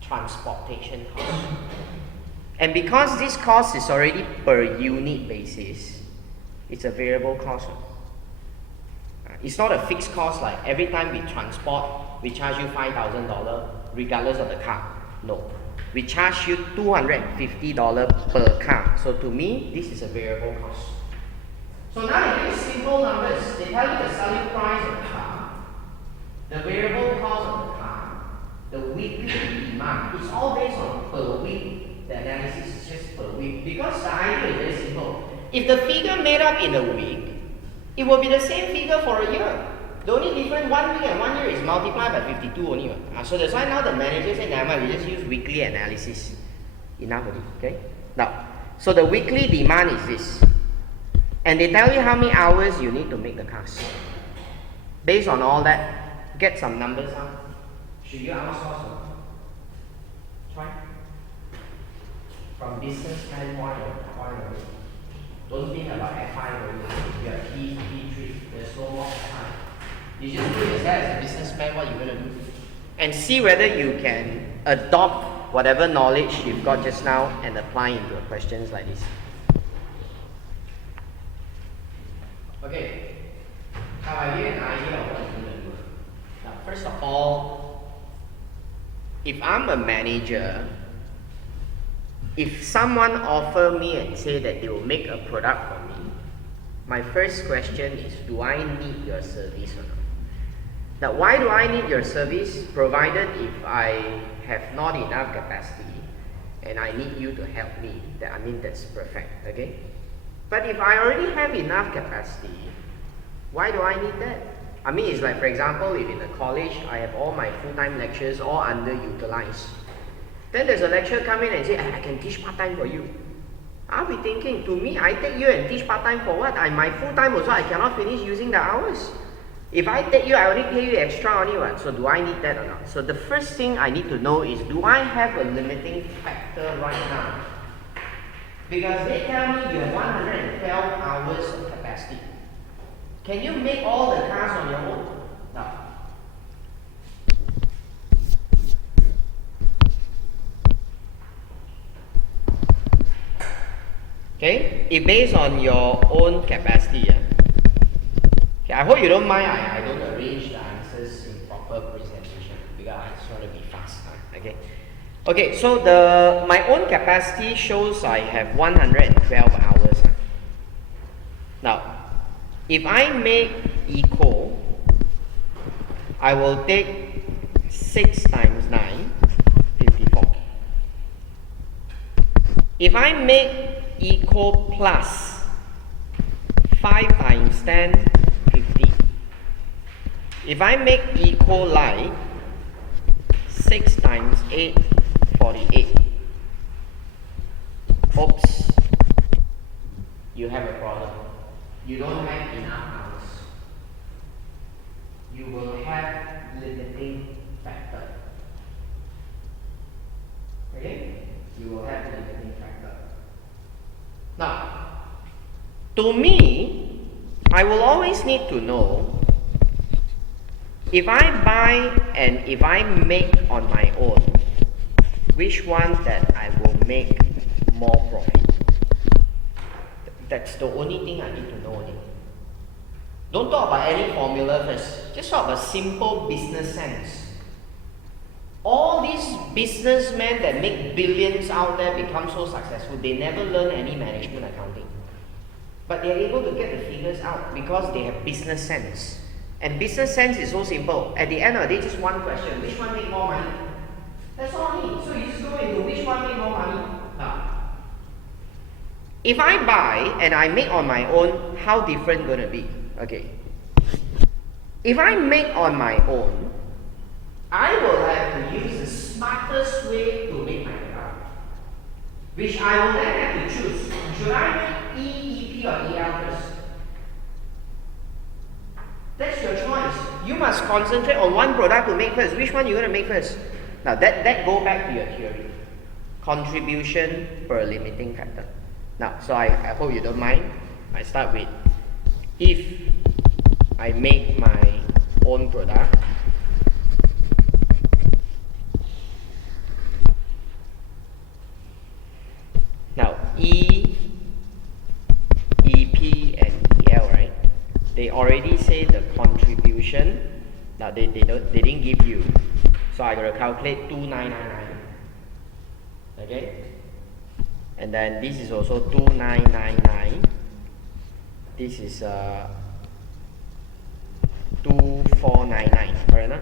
transportation cost. And because this cost is already per unit basis, it's a variable cost. It's not a fixed cost like every time we transport, we charge you $5,000 regardless of the car. No. We charge you $250 per car. So to me, this is a variable cost. So now they give you simple numbers. They tell you the selling price of the car, the variable cost of the car, the weekly demand. It's all based on per week. The analysis is just per week because the idea is very simple. If the figure made up in a week, it will be the same figure for a year. The only difference 1 week and 1 year is multiplied by 52 only. So that's why now the manager said, never mind, we just use weekly analysis. Enough of it, okay? Now, so the weekly demand is this. And they tell you how many hours you need to make the cars. Based on all that, get some numbers out. Should you outsource or try? From business standpoint, don't think about F5 or you have P3, there's no more F5. You just put yourself as a businessman what you're going to do. And see whether you can adopt whatever knowledge you've got just now and apply into questions like this. Okay, now I give an idea of what you're going to do. Now, first of all, if I'm a manager, if someone offer me and say that they will make a product for me, my first question is, do I need your service or not? Now, why do I need your service? Provided if I have not enough capacity and I need you to help me, that's perfect, okay? But if I already have enough capacity, why do I need that? It's like, for example, if in a college, I have all my full-time lectures all underutilized. Then there's a lecturer come in and say, I can teach part-time for you. I'll be thinking, to me, I take you and teach part-time for what? My full-time also, I cannot finish using the hours. If I take you, I only pay you extra only one. So do I need that or not? So the first thing I need to know is, do I have a limiting factor right now? Because they tell me you have 112 hours of capacity. Can you make all the cars on your own? No. Okay? It's based on your own capacity. Okay, I hope you don't mind I don't arrange the answers in proper presentation. figure. I just want to be fast. Okay. Okay, so my own capacity shows I have 112 hours. Now, if I make eco, I will take 6 times 9, 54. If I make eco plus 5 times 10, 50. If I make eco light 6 times 8, 48. Oops, you have a problem. You don't have enough hours. You will have limiting factor. Okay? You will have limiting factor. Now, to me, I will always need to know if I buy and if I make on my own, which one that I will make more profit. That's the only thing I need to know. Don't talk about any formula first. Just talk about simple business sense. All these businessmen that make billions out there become so successful, they never learn any management accounting. But they're able to get the figures out because they have business sense. And business sense is so simple. At the end of the day, just one question. Which one make more money? That's all I need. So you just go into which one make more money. Now, if I buy and I make on my own, how different gonna be? Okay. If I make on my own, I will have to use the smartest way to make my product, which I will then have to choose. Should I make E, EP or EL first? That's your choice. You must concentrate on one product to make first. Which one you're going to make first? Now that go back to your theory. Contribution per limiting factor. Now, so I hope you don't mind. I start with, if I make my own product, now E, EP and EL, right? They already say the contribution. Now they didn't give you, so I gotta calculate 2999. Okay, and then this is also 2999. This is 2499. Correct, na?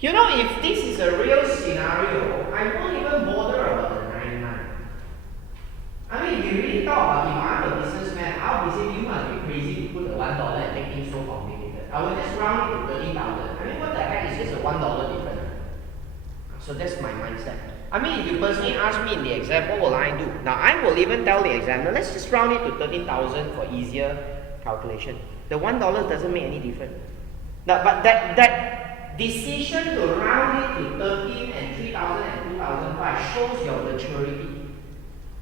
You know, if this is a real scenario, I won't even bother about the 99. I mean, if you really thought about, if I'm a businessman, how busy you must be crazy to put the $1 and make things so complicated. I will just round it to 30,000. I mean, what the heck is just a $1 difference? So that's my mindset. I mean, if you personally ask me in the exam, what will I do? Now, I will even tell the examiner, let's just round it to 13,000 for easier calculation. The $1 doesn't make any difference. Now, but that decision to round it to 13 and 3,000 and 2,005 shows your maturity.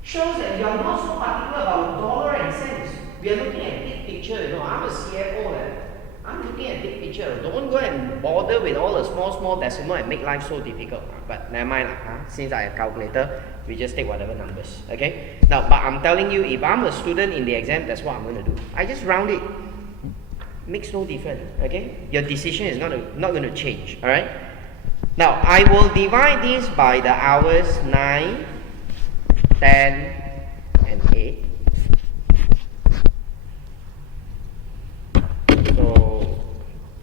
Shows that you are not so particular about dollar and cents. We are looking at big picture, you know. I'm a CFO, I'm looking at big picture. Don't go and bother with all the small decimal and make life so difficult. But never mind, since I have a calculator, we just take whatever numbers. Okay? Now, but I'm telling you, if I'm a student in the exam, that's what I'm going to do. I just round it. Makes no difference. Okay? Your decision is not going to change. Alright? Now, I will divide this by the hours 9, 10, and 8. So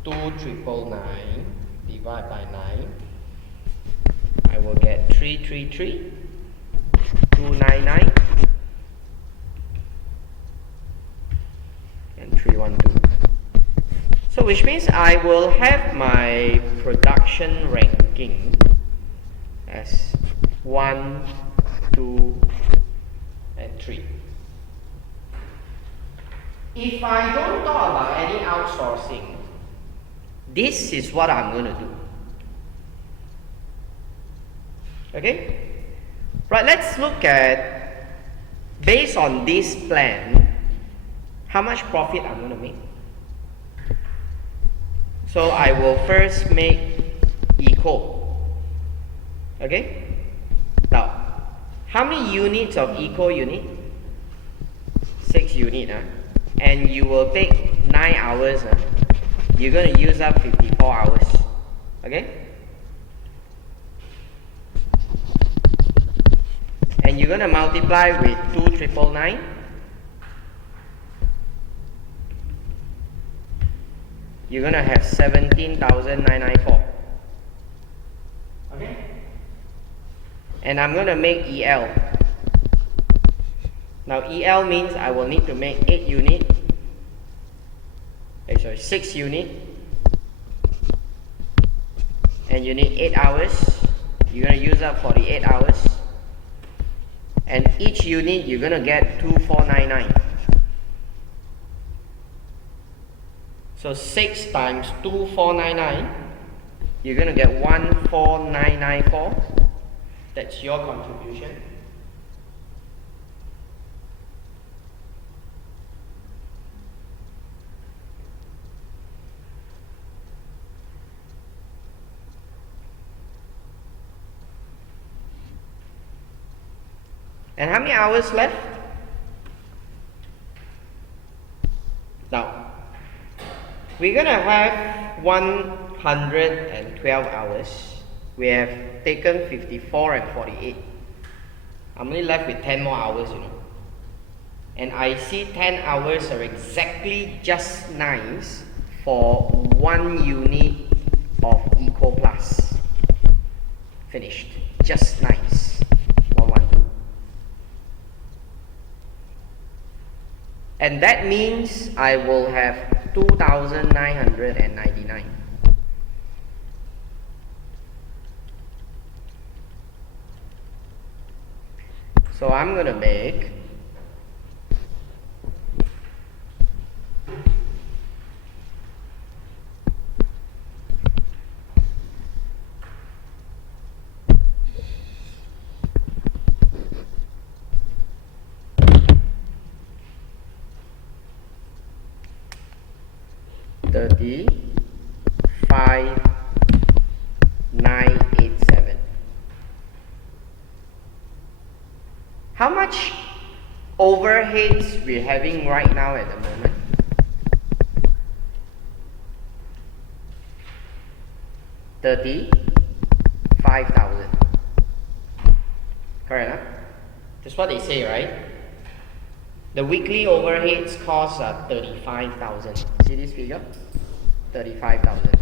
2,999 divided by 9, I will get 333, 299, and 312. So which means I will have my production ranking as 1, 2, and 3. If I don't talk about any outsourcing, this is what I'm going to do. Okay? Right, let's look at, based on this plan, how much profit I'm going to make. So I will first make eco. Okay? Now, how many units of eco you need? 6 units. And you will take 9 hours, you're going to use up 54 hours. Okay? And you're going to multiply with 2,999. You're going to have 17,994. Okay? And I'm going to make EL. Now EL means I will need to make 8 unit. 6 unit. And you need 8 hours. You're going to use up 48 hours. And each unit you're going to get 2,499. So 6 times 2,499, you're going to get 1,4994. That's your contribution. And how many hours left? Now, we're going to have 112 hours. We have taken 54 and 48. I'm only left with 10 more hours, And I see 10 hours are exactly just nice for 1 unit of Eco Plus. Finished. Just nice. 112. And that means I will have 2,999. So I'm going to make $35,987. How much overheads we're having right now at the moment? $35,000. Correct, huh? That's what they say, right? The weekly overheads costs are 35,000. See this figure? 35,000.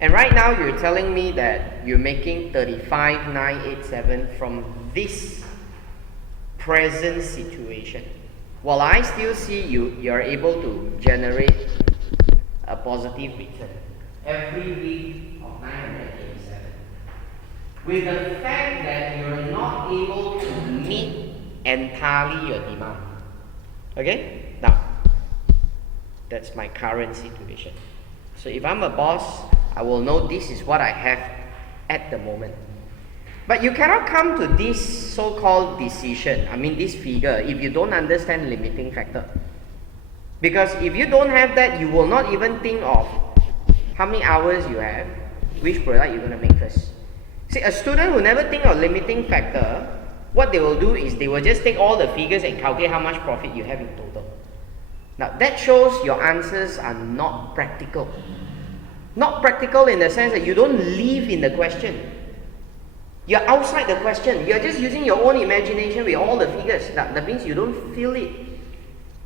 And right now you're telling me that you're making 35,987 from this present situation. While I still see you're able to generate a positive return every week of 987. With the fact that you're not able to meet entirely your demand. Okay? Now, that's my current situation. So if I'm a boss, I will know this is what I have at the moment. But you cannot come to this so-called decision, this figure, if you don't understand limiting factor. Because if you don't have that, you will not even think of how many hours you have, which product you're going to make first. See, a student who never think of limiting factor, what they will do is they will just take all the figures and calculate how much profit you have in total. Now that shows your answers are not practical. Not practical in the sense that you don't live in the question. You're outside the question. You're just using your own imagination with all the figures. That means you don't feel it.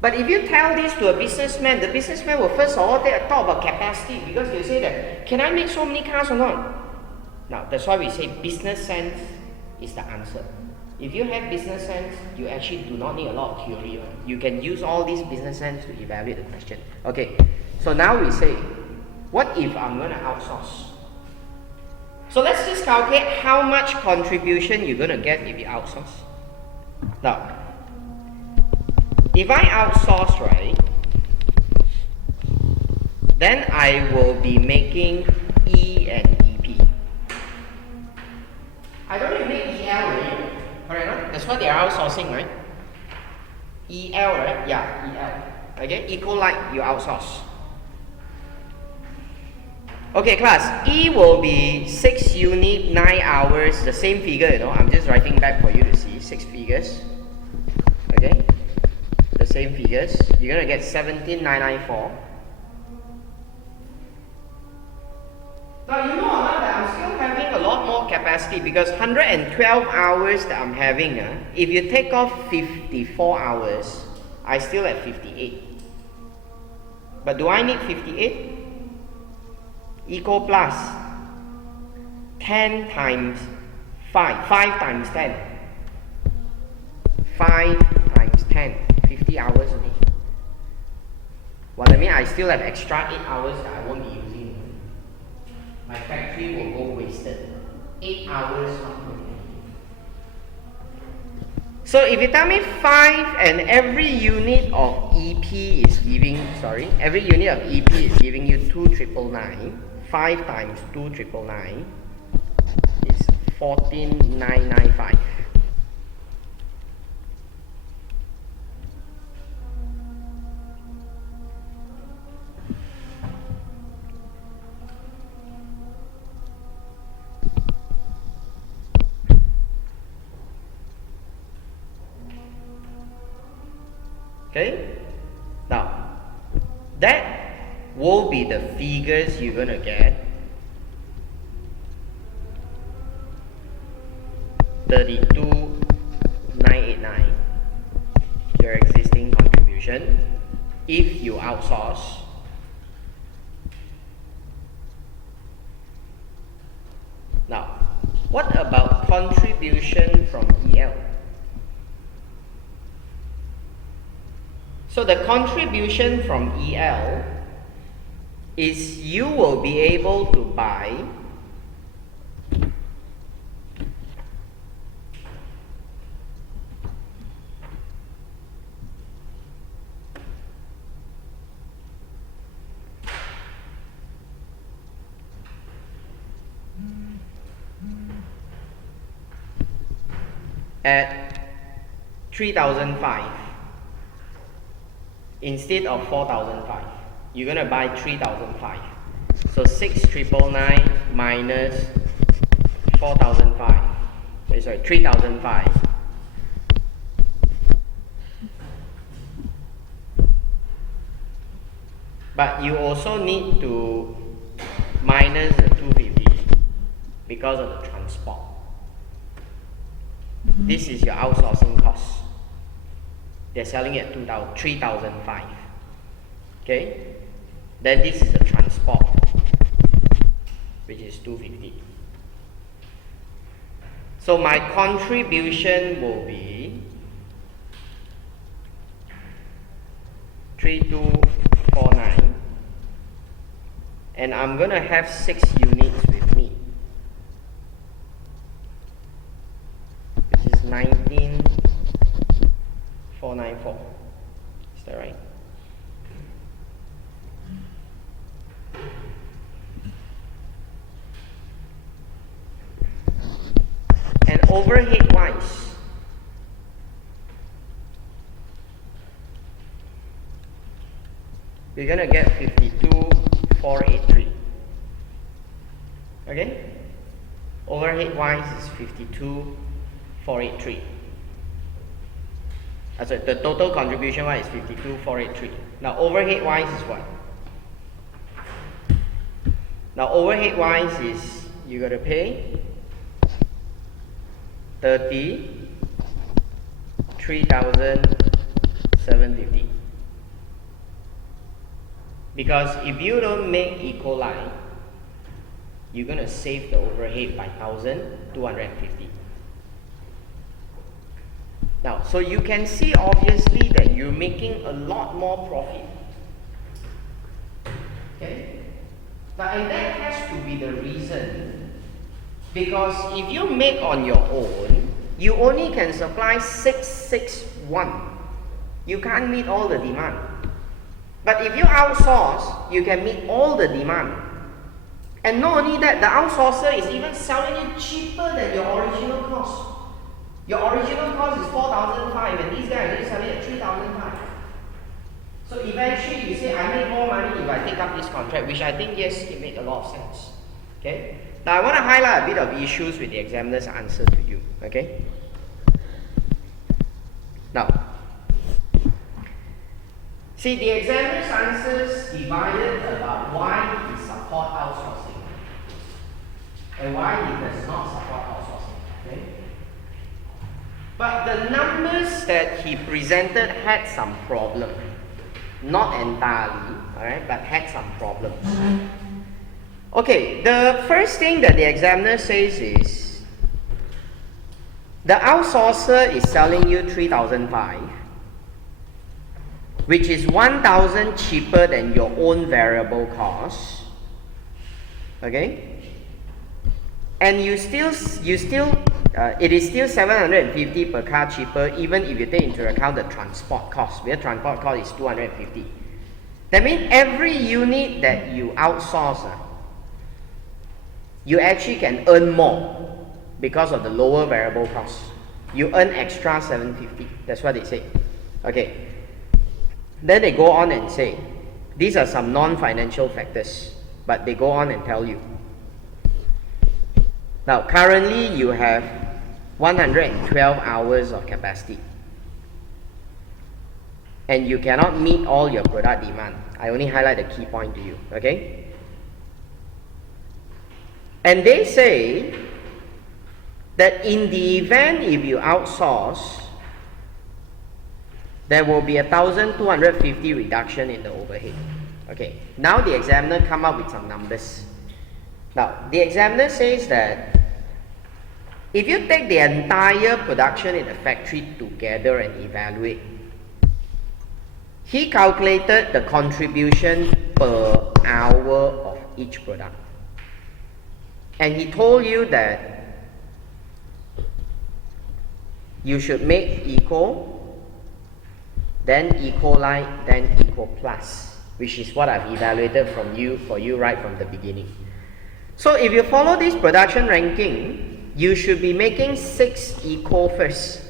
But if you tell this to a businessman, the businessman will first of all talk about capacity, because he'll say that, can I make so many cars or not? Now that's why we say business sense is the answer. If you have business sense, you actually do not need a lot of theory. You can use all these business sense to evaluate the question. Okay, so now we say, what if I'm going to outsource? So let's just calculate how much contribution you're going to get if you outsource. Now, if I outsource, right, then I will be making E and EP. I don't even make EL, right? Correct, no? That's what they are outsourcing, right? EL, right? Yeah, EL. Okay, equal like you outsource. Okay, class, E will be 6 unit, 9 hours, the same figure, I'm just writing back for you to see 6 figures. Okay, the same figures. You're going to get 17,994. Now you know or not that I'm still having a lot more capacity because 112 hours that I'm having, if you take off 54 hours, I still have 58. But do I need 58? Equal plus 10 times 5, 5 times 10. 5 times 10, 50 hours only. What I mean, I still have extra 8 hours that I won't be using. My factory will go wasted. 8 hours not working. So if you tell me 5 and every unit of EP is giving, every unit of EP is giving you 2,999, 5 times 2,999 is 14,995. Okay, now that will be the figures you're gonna get. 32,989, your existing contribution if you outsource. Now, what about contribution from EL? So the contribution from EL is you will be able to buy at 3,005 instead of 4,005. You're gonna buy 3,005. So 6,999 minus 4,005. Sorry, 3,005. But you also need to minus the 250 because of the transport. This is your outsourcing cost. They're selling it at 3,005. Okay? Then this is the transport, which is 250. So my contribution will be 3,249, and I'm gonna have 6 units with me, which is 19,494. Is that right? And overhead wise, we're gonna get 52,483. Okay? Overhead wise is 52,483. So the total contribution wise is 52,483. Now overhead wise is what? Now overhead wise is you gotta pay 33,750. Because if you don't make equal line, you're gonna save the overhead by 1,250. Now, so you can see obviously that you're making a lot more profit. Okay? Now, and that has to be the reason. Because if you make on your own, you only can supply 661. You can't meet all the demand. But if you outsource, you can meet all the demand. And not only that, the outsourcer is even selling it cheaper than your original cost. Your original cost is 4,500 and these guys are just selling at 3,500. So eventually you say, I make more money if I take up this contract, which I think, yes, it makes a lot of sense. Okay? Now I want to highlight a bit of issues with the examiner's answer to you. Okay? Now, See, the examiner's answers divided about why he support outsourcing and why he does not support outsourcing. Okay? But the numbers that he presented had some problem. Not entirely, alright, but had some problems. Okay, the first thing that the examiner says is the outsourcer is selling you 3,005, which is 1,000 cheaper than your own variable cost. Okay? And it is still 750 per car cheaper even if you take into account the transport cost. Where transport cost is 250. That means every unit that you outsource, you actually can earn more because of the lower variable cost. You earn extra 750. That's what they say. Okay. Then they go on and say, these are some non-financial factors, but they go on and tell you. Now, currently you have 112 hours of capacity. And you cannot meet all your product demand. I only highlight the key point to you, okay? And they say that in the event if you outsource, there will be 1,250 reduction in the overhead. Okay, now the examiner come up with some numbers. Now, the examiner says that if you take the entire production in the factory together and evaluate, he calculated the contribution per hour of each product. And he told you that you should make equal, then equal like, then equal plus, which is what I've evaluated for you right from the beginning. So if you follow this production ranking, you should be making 6 equal first.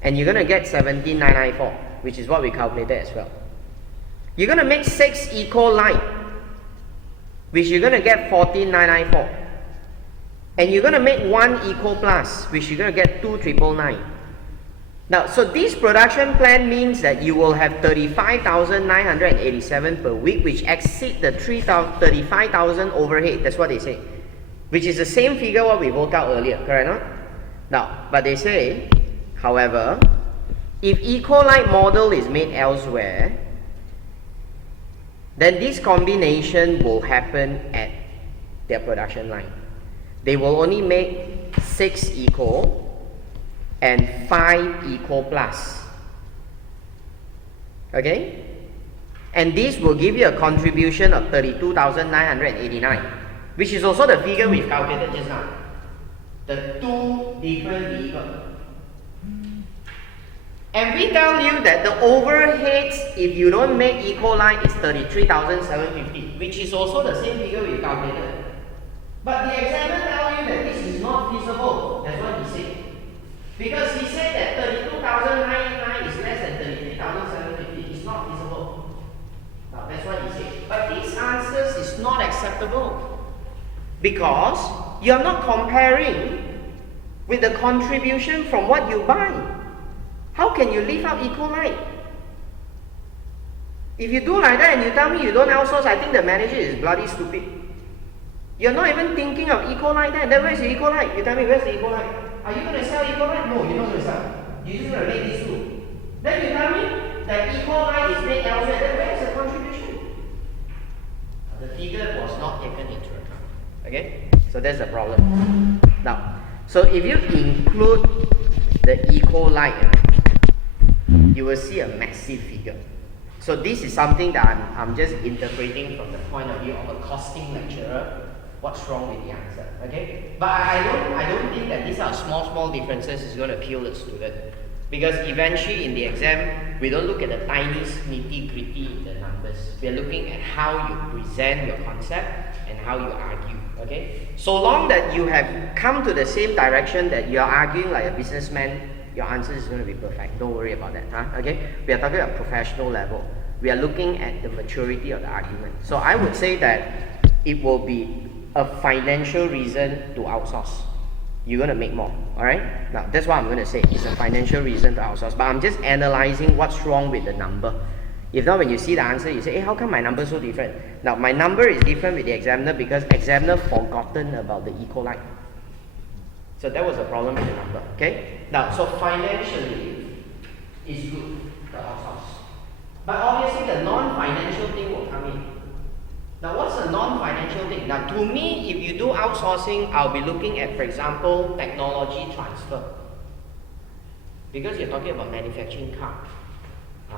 And you're going to get 17,994, which is what we calculated as well. You're going to make 6 equal line, which you're going to get 14,994. And you're going to make 1 equal plus, which you're going to get 2,999. Now, so this production plan means that you will have 35,987 per week, which exceed the 35,000 overhead. That's what they say, which is the same figure what we worked out earlier, correct or not? Now, but they say, however, if equal-like model is made elsewhere, then this combination will happen at their production line. They will only make 6 equal and 5 equal plus. Okay? And this will give you a contribution of 32,989, which is also the figure we've calculated just now. The 2 different vehicles. And we tell you that the overheads, if you don't make equal line, is 33,750, which is also the same figure we calculated. But the examiner tells you that this is not feasible. That's what he said. Because he said that 32,999 is less than 33,750. It's not feasible. Now that's what he said. But these answers is not acceptable. Because you are not comparing with the contribution from what you buy. How can you leave out equal line? If you do like that and you tell me you don't outsource, I think the manager is bloody stupid. You're not even thinking of equal line there. Then where's the equal line? You tell me where's the equal line? Are you going to sell equal line? No, you're not going to sell. You're just going to make these two. Then you tell me that equal line is made elsewhere. Then where's the contribution? The figure was not taken into account. Okay? So that's the problem. Now, so if you include the equal line, you will see a massive figure. So this is something that I'm just interpreting from the point of view of a costing lecturer. What's wrong with the answer? Okay? But I don't think that these are small differences is going to kill the student. Because eventually in the exam, we don't look at the tiny nitty-gritty in the numbers. We are looking at how you present your concept and how you argue. Okay? So long that you have come to the same direction that you are arguing like a businessman, your answer is going to be perfect. Don't worry about that. Huh? Okay? We are talking about professional level. We are looking at the maturity of the argument. So I would say that it will be a financial reason to outsource. You're going to make more. Alright? Now, that's what I'm going to say. It's a financial reason to outsource. But I'm just analyzing what's wrong with the number. If not, when you see the answer, you say, hey, how come my number is so different? Now, my number is different with the examiner because examiner forgotten about the equal So that was the problem with the number, okay? Now, so financially, it's good to outsource. But obviously, the non-financial thing will come in. Now, what's the non-financial thing? Now, to me, if you do outsourcing, I'll be looking at, for example, technology transfer. Because you're talking about manufacturing car.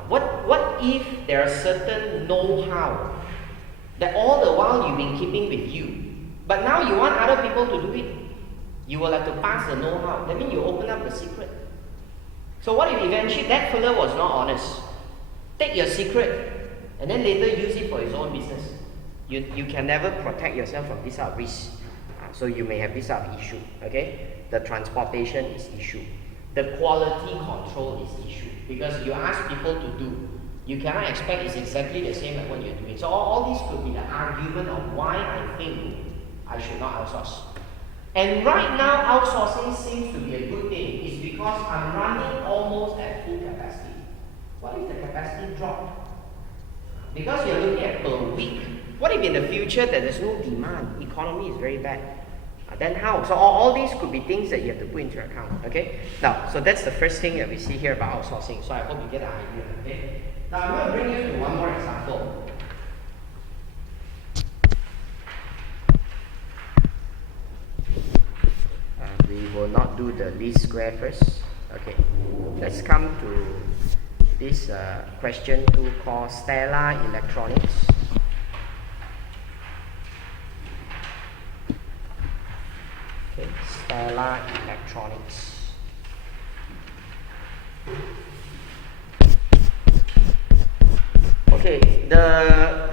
What if there are certain know-how that all the while you've been keeping with you, but now you want other people to do it? You will have to pass the know-how. That means you open up the secret. So what if eventually that fellow was not honest? Take your secret and then later use it for his own business. You can never protect yourself from this sort of risk. So you may have this sort of issue. Okay? The transportation is issue. The quality control is issue. Because you ask people to do, you cannot expect it's exactly the same as what you're doing. So all this could be the argument of why I think I should not outsource. And right now, outsourcing seems to be a good thing. It's because I'm running almost at full capacity. What if the capacity dropped? Because you're looking at per week. What if in the future that there's no demand? Economy is very bad. Then how? So all these could be things that you have to put into account. Okay? Now, so that's the first thing that we see here about outsourcing. So I hope you get an idea. Okay? Now I'm going to bring you to one more example. We will not do the least square first. Okay, let's come to this question 2 called Stella Electronics. Okay, Stella Electronics. Okay, the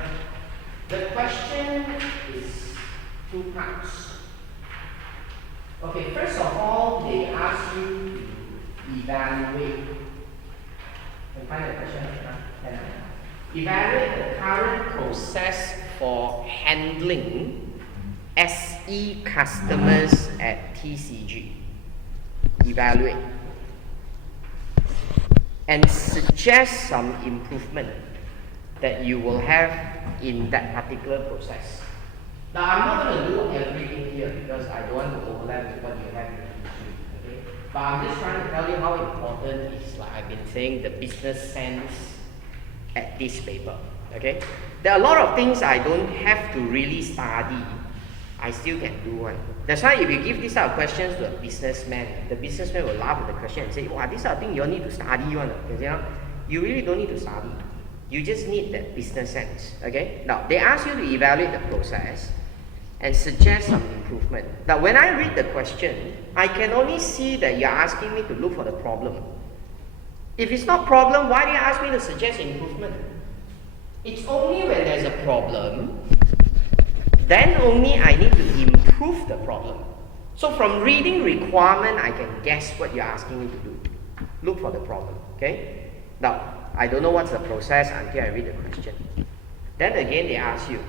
question is 2 parts. Okay, first of all, they ask you to evaluate. Can find the question? Evaluate the current process for handling SE customers at TCG. Evaluate. And suggest some improvement that you will have in that particular process. Now, I'm not going to do everything here because I don't want to overlap with what you have in the history, okay? But I'm just trying to tell you how important is, like I've been saying, the business sense at this paper, okay? There are a lot of things I don't have to really study. I still can do one. That's why if you give this type of questions to a businessman, the businessman will laugh at the question and say, wow, this type of thing you all need to study one. Because, you really don't need to study. You just need that business sense, okay? Now, they ask you to evaluate the process and suggest some improvement. Now, when I read the question, I can only see that you're asking me to look for the problem. If it's not problem, why do you ask me to suggest improvement? It's only when there's a problem, then only I need to improve the problem. So from reading requirement, I can guess what you're asking me to do. Look for the problem, okay? Now, I don't know what's the process until I read the question. Then again, they ask you,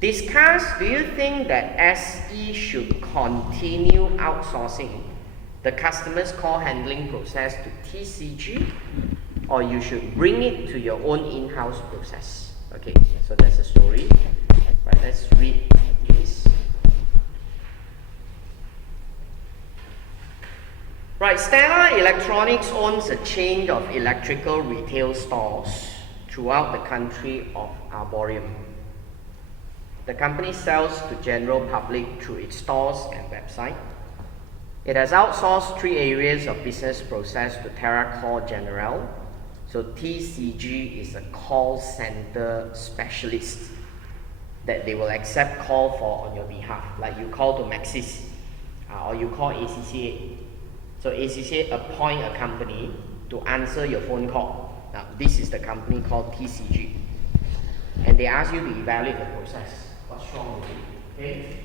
discuss, do you think that SE should continue outsourcing the customer's call handling process to TCG, or you should bring it to your own in-house process? Okay, so that's the story. Right, let's read this. Right, Stella Electronics owns a chain of electrical retail stores throughout the country of Arboreum. The company sells to general public through its stores and website. It has outsourced 3 areas of business process to TerraCall General. So TCG is a call center specialist that they will accept call for on your behalf. Like you call to Maxis or you call ACCA. So ACCA appoint a company to answer your phone call. Now this is the company called TCG. And they ask you to evaluate the process. What's wrong with it? Okay?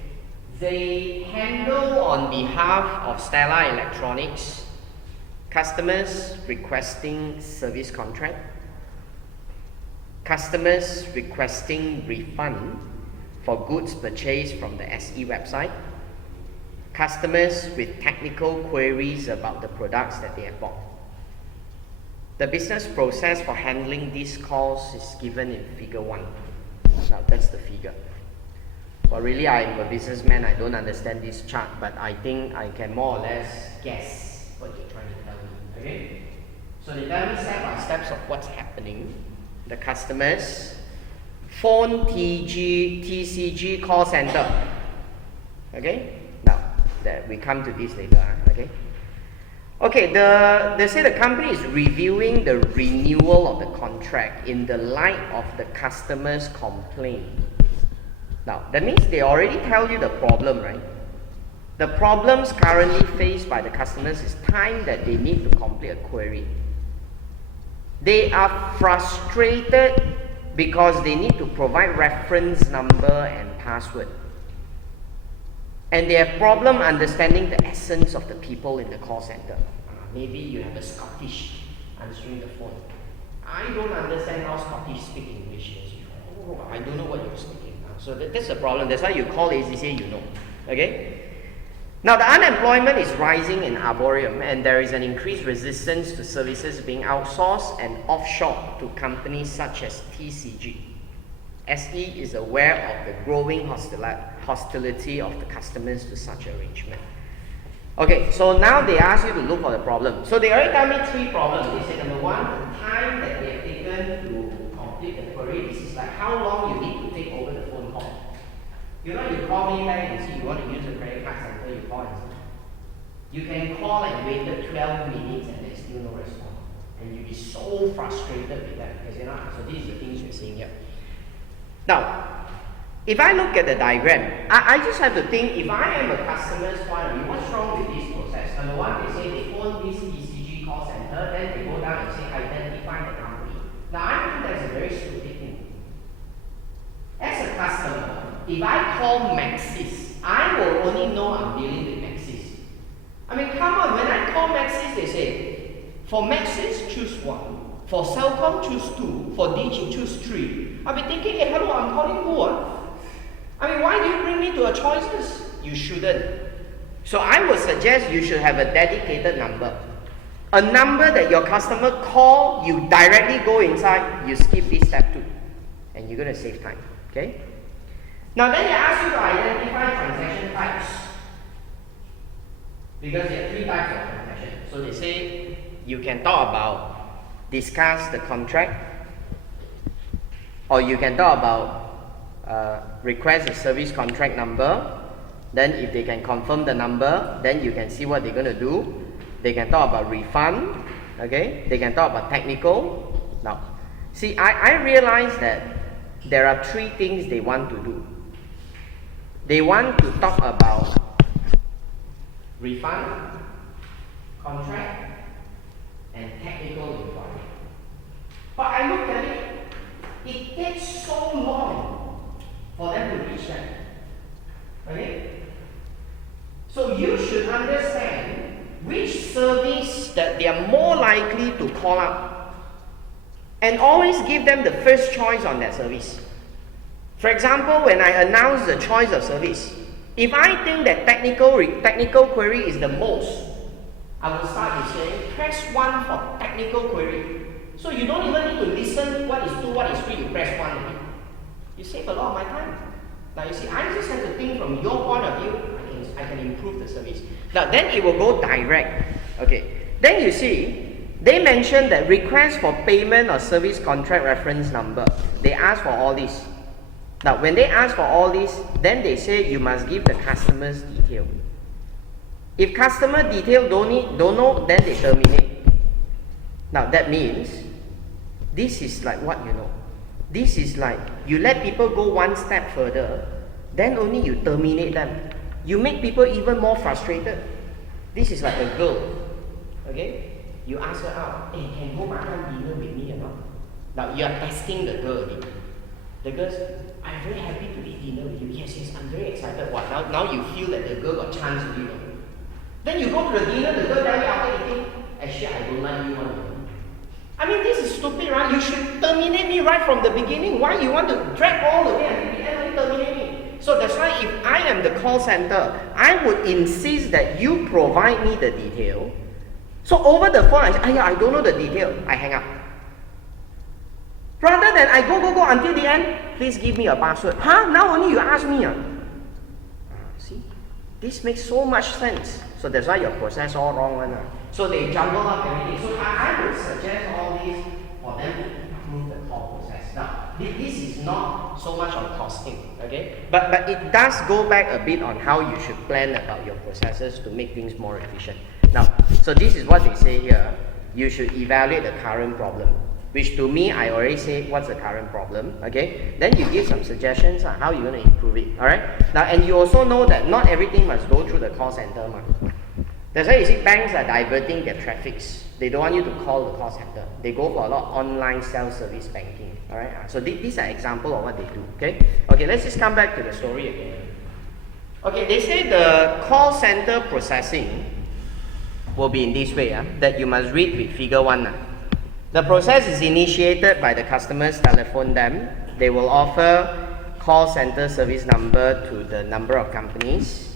They handle on behalf of Stella Electronics customers requesting service contract, customers requesting refund for goods purchased from the SE website, customers with technical queries about the products that they have bought. The business process for handling these calls is given in figure 1. Now that's the figure. Well, really, I'm a businessman, I don't understand this chart, but I think I can more or less guess what you're trying to tell me, okay? So they tell me step by steps of what's happening. The customers phone TCG call center, okay? Now, we come to this later, okay? Okay, they say the company is reviewing the renewal of the contract in the light of the customer's complaint. Now, that means they already tell you the problem, right? The problems currently faced by the customers is time that they need to complete a query. They are frustrated because they need to provide reference number and password. And they have problem understanding the essence of the people in the call center. Maybe you have a Scottish answering the phone. I don't understand how Scottish speak English. Oh, I don't know what you're speaking. So that's the problem. That's why you call ACCA, you know. Okay? Now the unemployment is rising in Arboretum, and there is an increased resistance to services being outsourced and offshore to companies such as TCG. SE is aware of the growing hostility of the customers to such arrangement. Okay, so now they ask you to look for the problem. So they already tell me 3 problems. They say number 1, the time that they have taken to complete the query. This is like how long you need to take over the phone call. You know, you call me back and see you want to use a credit card center, you call and see. You can call and wait 12 minutes and there's still no response. And you'll be so frustrated with that because you're not. So these are the things you're seeing here. Now, if I look at the diagram, I just have to think, if I am a customer's point of view, what's wrong with this process? Number 1, they say they phone this TCG call center, then they go down and say identify the company. Now, I think that's a very stupid thing. As a customer, if I call Maxis, I will only know I'm dealing with Maxis. I mean, come on, when I call Maxis, they say, for Maxis, choose 1. For Cellcom, choose 2. For Digi, choose 3. I'll be thinking, hey, hello, I'm calling who? I mean, why do you bring me to a choices? You shouldn't. So I would suggest you should have a dedicated number. A number that your customer call, you directly go inside, you skip this step 2. And you're going to save time. Okay? Now then they ask you to identify transaction types. Because there are 3 types of transaction. So they say you can talk about discuss the contract, or you can talk about request a service contract number. Then if they can confirm the number, then you can see what they're going to do. They can talk about refund, okay? They can talk about technical. Now, see, I realize that there are 3 things they want to do. They want to talk about refund, contract, and technical inquiry. But I look at it, it takes so long for them to reach that. Okay? So you should understand which service that they are more likely to call up, and always give them the first choice on that service. For example, when I announce the choice of service, if I think that technical query is the most, I will start with saying, press 1 for technical query. So you don't even need to listen what is 2, what is 3, you press 1 again. You save a lot of my time. Now you see, I just have to think from your point of view, I can improve the service. Now then it will go direct. Okay. Then you see, they mentioned that request for payment or service contract reference number. They ask for all this. Now when they ask for all this, then they say you must give the customer's detail. If customer detail don't know, then they terminate. Now that means, this is like what you know. This is like, you let people go one step further, then only you terminate them. You make people even more frustrated. This is like a girl, okay? You ask her out, hey, can you go makan dinner with me or not? Now you are testing the girl. The girl says, I'm very happy to eat dinner with you. Yes, I'm very excited. What? Now you feel that the girl got chance to you. Then you go to the dinner, the girl tell you after eating, actually I don't like you one. I mean, this is stupid, right? You should terminate me right from the beginning. Why you want to drag all the way until the end and terminate me? So that's why if I am the call center, I would insist that you provide me the detail So over the phone, I say, I don't know the detail, I hang up. Rather than I go until the end, please give me a password. Now only you ask me. See, this makes so much sense. So that's why your process all wrong. So they jumble up everything. So I would suggest all these for them to improve the call process. Now, this is not so much on costing, okay? But it does go back a bit on how you should plan about your processes to make things more efficient. Now, so this is what they say here. You should evaluate the current problem, which to me, I already say what's the current problem, okay? Then you give some suggestions on how you're going to improve it, all right? Now, and you also know that not everything must go through the call center. That's why you see banks are diverting their traffics. They don't want you to call the call center. They go for a lot of online self-service banking, all right? So these are examples of what they do, okay? Okay, let's just come back to the story again. Okay, they say the call center processing will be in this way, that you must read with figure 1. The process is initiated by the customers telephone them. They will offer call center service number to the number of companies,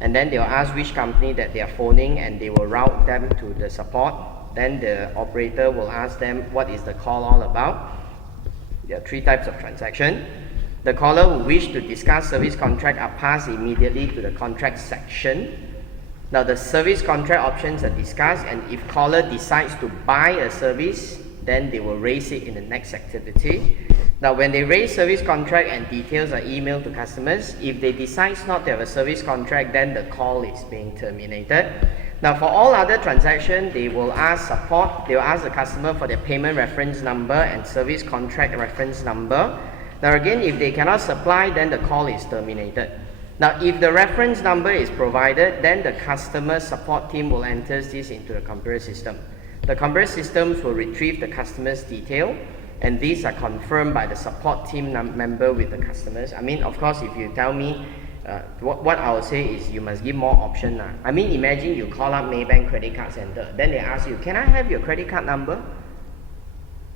and then they'll ask which company that they are phoning, and they will route them to the support. Then the operator will ask them what is the call all about. There are 3 types of transaction. The caller who wish to discuss service contract are passed immediately to the contract section. Now the service contract options are discussed, and if caller decides to buy a service, then they will raise it in the next activity. Now when they raise service contract and details are emailed to customers, if they decide not to have a service contract, then the call is being terminated. Now for all other transactions, they will ask support, they will ask the customer for their payment reference number and service contract reference number. Now again, if they cannot supply, then the call is terminated. Now, if the reference number is provided, then the customer support team will enter this into the computer system. The computer systems will retrieve the customer's detail, and these are confirmed by the support team member with the customers. I mean, of course, if you tell me, what I will say is you must give more option. I mean, imagine you call up Maybank Credit Card Center, then they ask you, can I have your credit card number?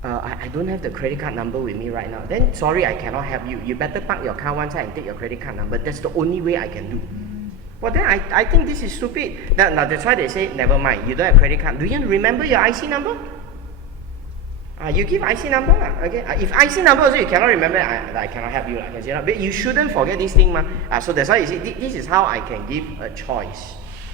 I don't have the credit card number with me right now. Then sorry, I cannot help you. You better park your car one side and take your credit card number. That's the only way I can do. Well, then I think this is stupid. Now that's why they say, never mind, you don't have credit card. Do you remember your IC number? You give IC number. Okay? If IC number also you cannot remember, I cannot help you. But you shouldn't forget this thing. So that's why you see, this is how I can give a choice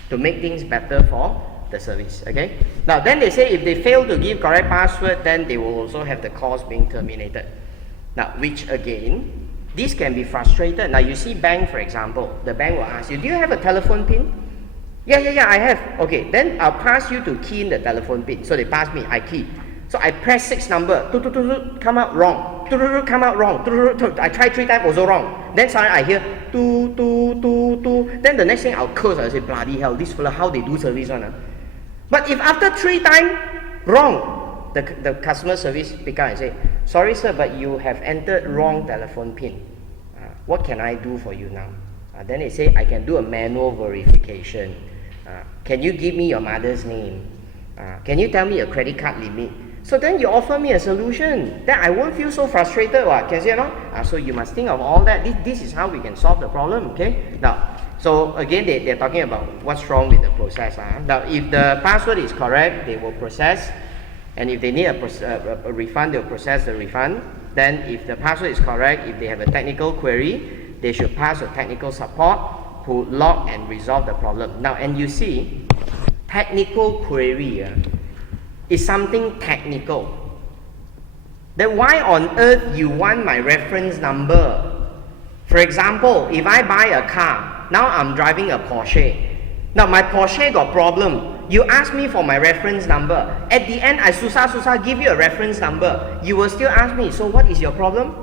to make things better for the service. Okay. Now then they say if they fail to give correct password, then they will also have the calls being terminated. Now, which again, this can be frustrated. Now you see bank, for example, the bank will ask you, do you have a telephone pin? Yeah, I have. Okay, then I'll pass you to key in the telephone pin. So they pass me, I key. So I press 6 number, come out wrong, come out wrong, I try 3 times, also wrong. Then suddenly I hear, then the next thing I'll curse, I'll say, bloody hell, this fella, how they do service one. But if after 3 times wrong, the customer service pick up and say, sorry sir, but you have entered wrong telephone pin. What can I do for you now? Then they say, I can do a manual verification. Can you give me your mother's name? Can you tell me a credit card limit? So then you offer me a solution. Then I won't feel so frustrated. Can you see or not? So you must think of all that. This is how we can solve the problem. Okay. Now, so again, they're talking about what's wrong with the process. Now, if the password is correct, they will process. And if they need a refund, they'll process the refund. Then if the password is correct, if they have a technical query, they should pass a technical support who log and resolve the problem. Now, and you see, technical query is something technical. Then why on earth you want my reference number? For example, if I buy a car, now I'm driving a Porsche. Now my Porsche got problem. You ask me for my reference number. At the end, I susa give you a reference number. You will still ask me, so what is your problem?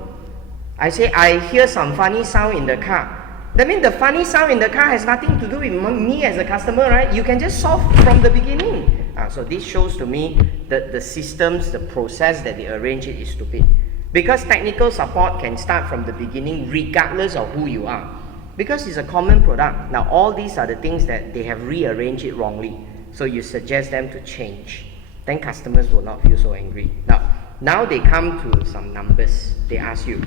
I say, I hear some funny sound in the car. That means the funny sound in the car has nothing to do with me as a customer, right? You can just solve from the beginning. So this shows to me that the systems, the process that they arrange it is stupid. Because technical support can start from the beginning regardless of who you are. Because it's a common product. Now all these are the things that they have rearranged it wrongly. So you suggest them to change. Then customers will not feel so angry. Now they come to some numbers. They ask you,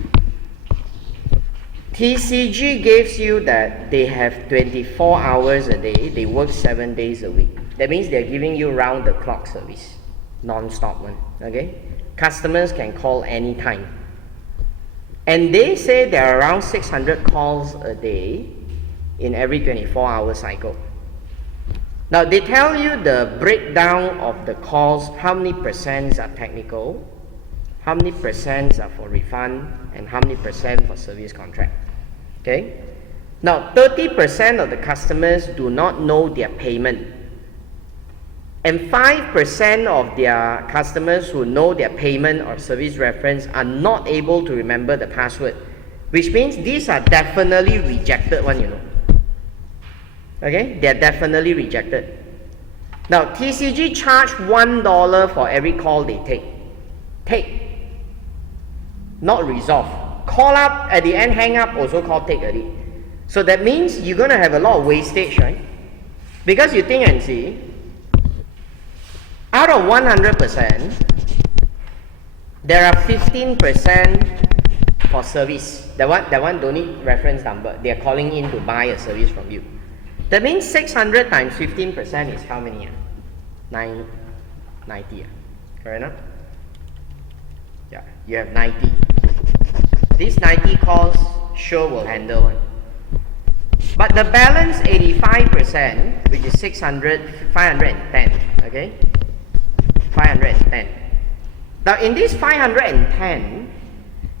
TCG gives you that they have 24 hours a day, they work 7 days a week. That means they're giving you round the clock service, non-stop one. Okay, customers can call anytime, and they say there are around 600 calls a day in every 24-hour cycle. Now they tell you the breakdown of the calls, how many percent are technical, how many percent are for refund, and how many percent for service contract. Okay. Now 30% of the customers do not know their payment, and 5% of their customers who know their payment or service reference are not able to remember the password, which means these are definitely rejected one, you know. Okay, they are definitely rejected. Now TCG charge $1 for every call they take, not resolve. Call up at the end, hang up, also call take already. So that means you're gonna have a lot of wastage, right? Because you think and see, out of 100%, there are 15% for service. That one don't need reference number. They are calling in to buy a service from you. That means 600 times 15% is how many? 90. Correct enough? Yeah, you have 90. These 90 calls sure will handle one. But the balance 85%, which is 510, okay? 510. Now in this 510,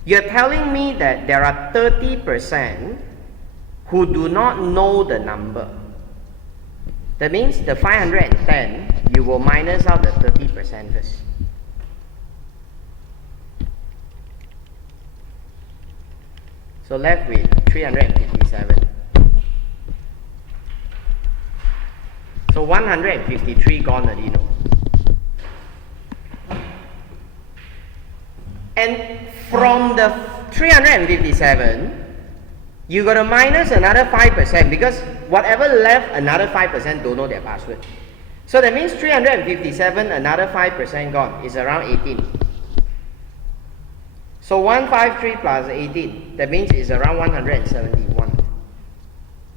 you're telling me that there are 30% who do not know the number. That means the 510, you will minus out the 30% first. So left with 357. So 153 gone already, no? And from the 357, you got to minus another 5% because whatever left, another 5% don't know their password. So that means 357, another 5% gone is around 18. So 153 plus 18, that means it's around 171.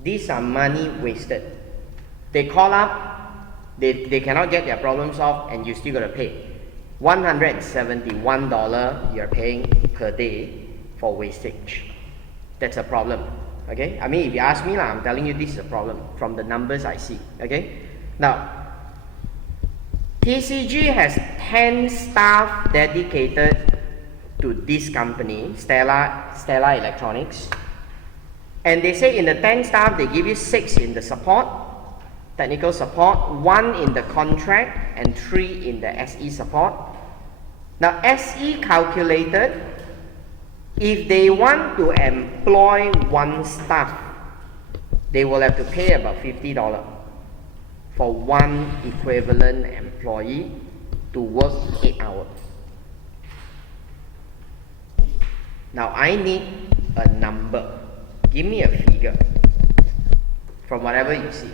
These are money wasted. They call up, they cannot get their problem solved, and you still got to pay. $171 you're paying per day for wastage. That's a problem. Okay? I mean, if you ask me, I'm telling you this is a problem from the numbers I see. Okay? Now, TCG has 10 staff dedicated to this company, Stella Electronics. And they say in the 10 staff, they give you 6 in the support, technical support, 1 in the contract, and 3 in the SE support. Now, SE calculated, if they want to employ 1 staff, they will have to pay about $50 for 1 equivalent employee to work 8 hours. Now, I need a number. Give me a figure from whatever you see.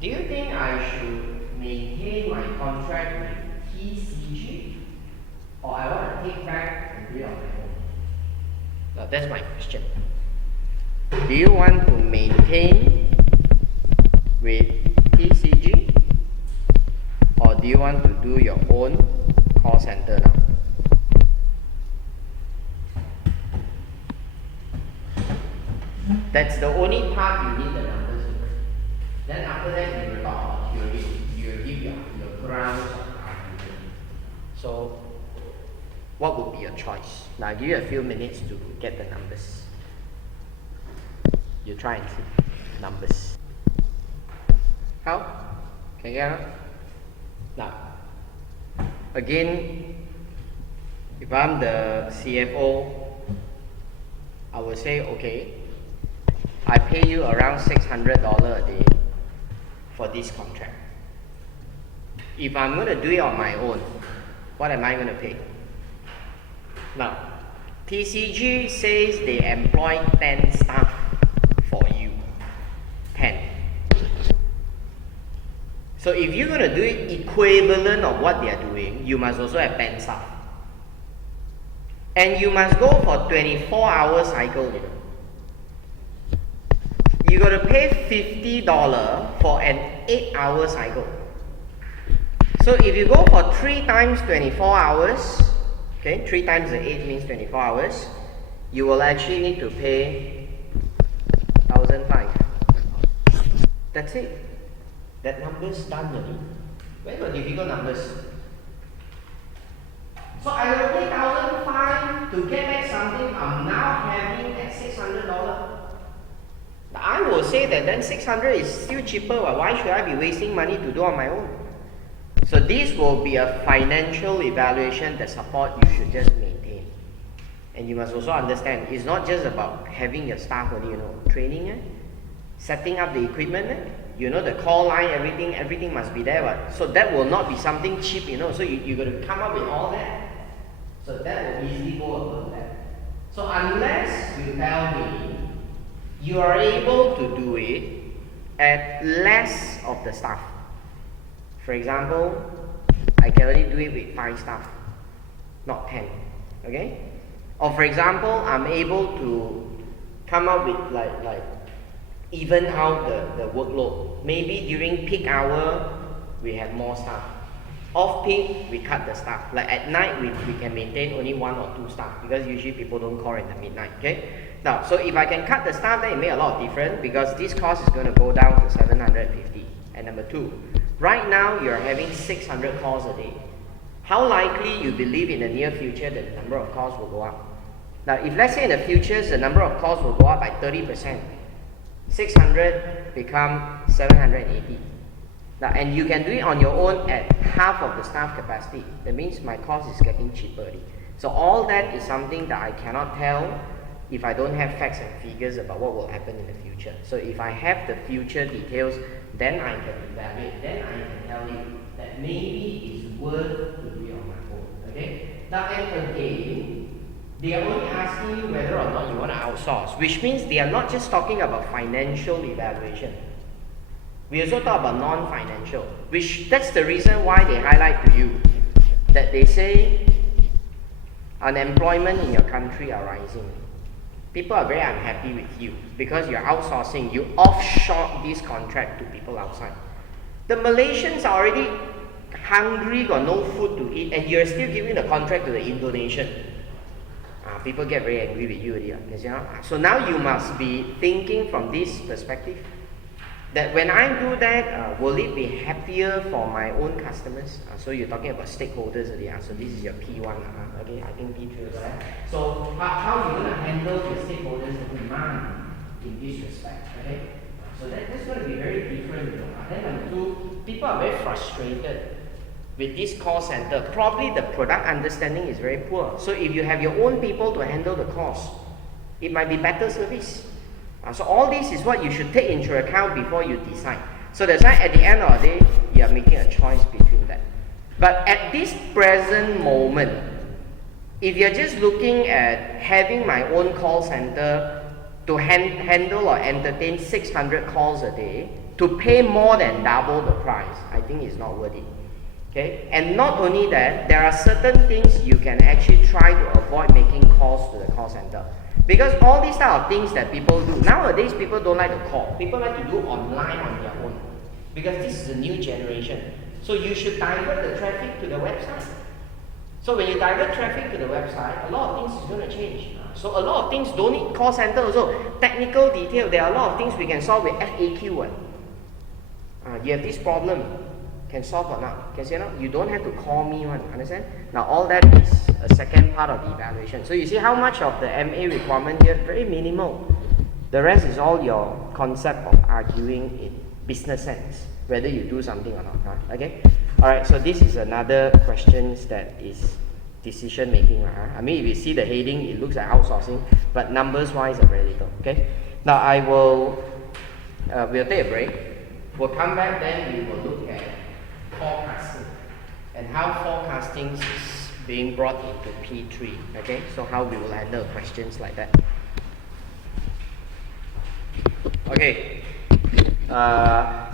Do you think I should maintain my contract with TCG, or I want to take back and do it on my own? Now that's my question. Do you want to maintain with TCG, or do you want to do your own call center now? That's the only part you need the numbers to. Then after that, you will talk about theory. You will give your grounds of argument. So, what would be your choice? Now, I'll give you a few minutes to get the numbers. You try and see numbers. How? Can you get it? Now, again, if I'm the CFO, I will say, okay, I pay you around $600 a day for this contract. If I'm going to do it on my own, what am I going to pay? Now, TCG says they employ 10 staff for you. 10. So if you're going to do it equivalent of what they are doing, you must also have 10 staff. And you must go for 24-hour cycle, you got to pay $50 for an 8-hour cycle. So if you go for 3 times 24 hours, okay, 3 times the 8 means 24 hours, you will actually need to pay 1,500. That's it. That number's done already. Where got difficult numbers? So I will pay 1,500 to get back something I'm now having at $600. I will say that then 600 is still cheaper. Why should I be wasting money to do on my own? So this will be a financial evaluation that support you should just maintain. And you must also understand, it's not just about having your staff only, training, setting up the equipment, the call line, everything must be there. Right? So that will not be something cheap, So you got to come up with all that. So that will easily go above that. So unless you tell me you are able to do it at less of the staff. For example, I can only do it with 5 staff, not 10. Okay? Or for example, I'm able to come up with like even out the workload. Maybe during peak hour we have more staff. Off peak we cut the staff. Like at night we can maintain only 1 or 2 staff because usually people don't call in the midnight. Okay? Now, so if I can cut the staff, then it makes a lot of difference because this cost is going to go down to 750. And number 2, right now you're having 600 calls a day. How likely you believe in the near future that the number of calls will go up? Now, if let's say in the future the number of calls will go up by 30%, 600 become 780. Now, and you can do it on your own at half of the staff capacity. That means my cost is getting cheaper. So all that is something that I cannot tell if I don't have facts and figures about what will happen in the future. So if I have the future details, then I can evaluate, then I can tell you that maybe it's worth to do it on my own. Okay? Now, and again, they are only asking you whether or not you want to outsource, which means they are not just talking about financial evaluation. We also talk about non-financial, which that's the reason why they highlight to you that they say unemployment in your country are rising. People are very unhappy with you because you're outsourcing, you offshore this contract to people outside. The Malaysians are already hungry, got no food to eat, and you're still giving the contract to the Indonesian. People get very angry with you already. So now you must be thinking from this perspective that when I do that, will it be happier for my own customers? So you're talking about stakeholders already. So this is your P1. Okay, I think P3 is right. So how are you going to handle the stakeholders' demand in this respect? Okay, so that's going to be very different. Then number 2, people are very frustrated with this call center. Probably the product understanding is very poor. So if you have your own people to handle the calls, it might be better service. So all this is what you should take into account before you decide. So that's why at the end of the day, you are making a choice between that. But at this present moment, if you're just looking at having my own call center to handle or entertain 600 calls a day, to pay more than double the price, I think it's not worth it. Okay? And not only that, there are certain things you can actually try to avoid making calls to the call center. Because all these type of things that people do, nowadays people don't like to call. People like to do online on their own. Because this is a new generation. So you should divert the traffic to the website. So when you divert traffic to the website, a lot of things is going to change. So a lot of things don't need call center also. Technical detail, there are a lot of things we can solve with FAQ. You have this problem, can solve or not? Because you don't have to call me one, understand? Now all that is a second part of the evaluation. So you see how much of the MA requirement here, very minimal. The rest is all your concept of arguing in business sense, whether you do something or not. Okay? Alright, so this is another question that is decision making. I mean, if you see the heading, it looks like outsourcing, but numbers wise are very little. Okay? Now I will, we'll take a break. We'll come back, then we will look at forecasting and how forecasting is being brought into P3. Okay, so how we will handle questions like that. Okay,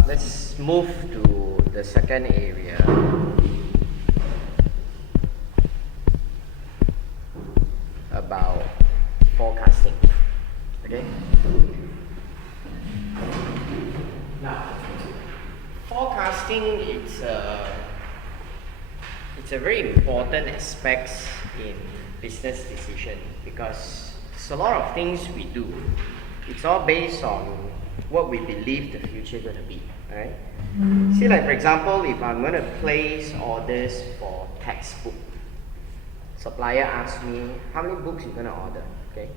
let's move to the second area. About forecasting. Okay. Now, forecasting, it's a very important aspect in business decision, because it's a lot of things we do. It's all based on what we believe the future is going to be, right? See, like for example, if I'm going to place orders for textbook, supplier asks me, how many books you're going to order, okay?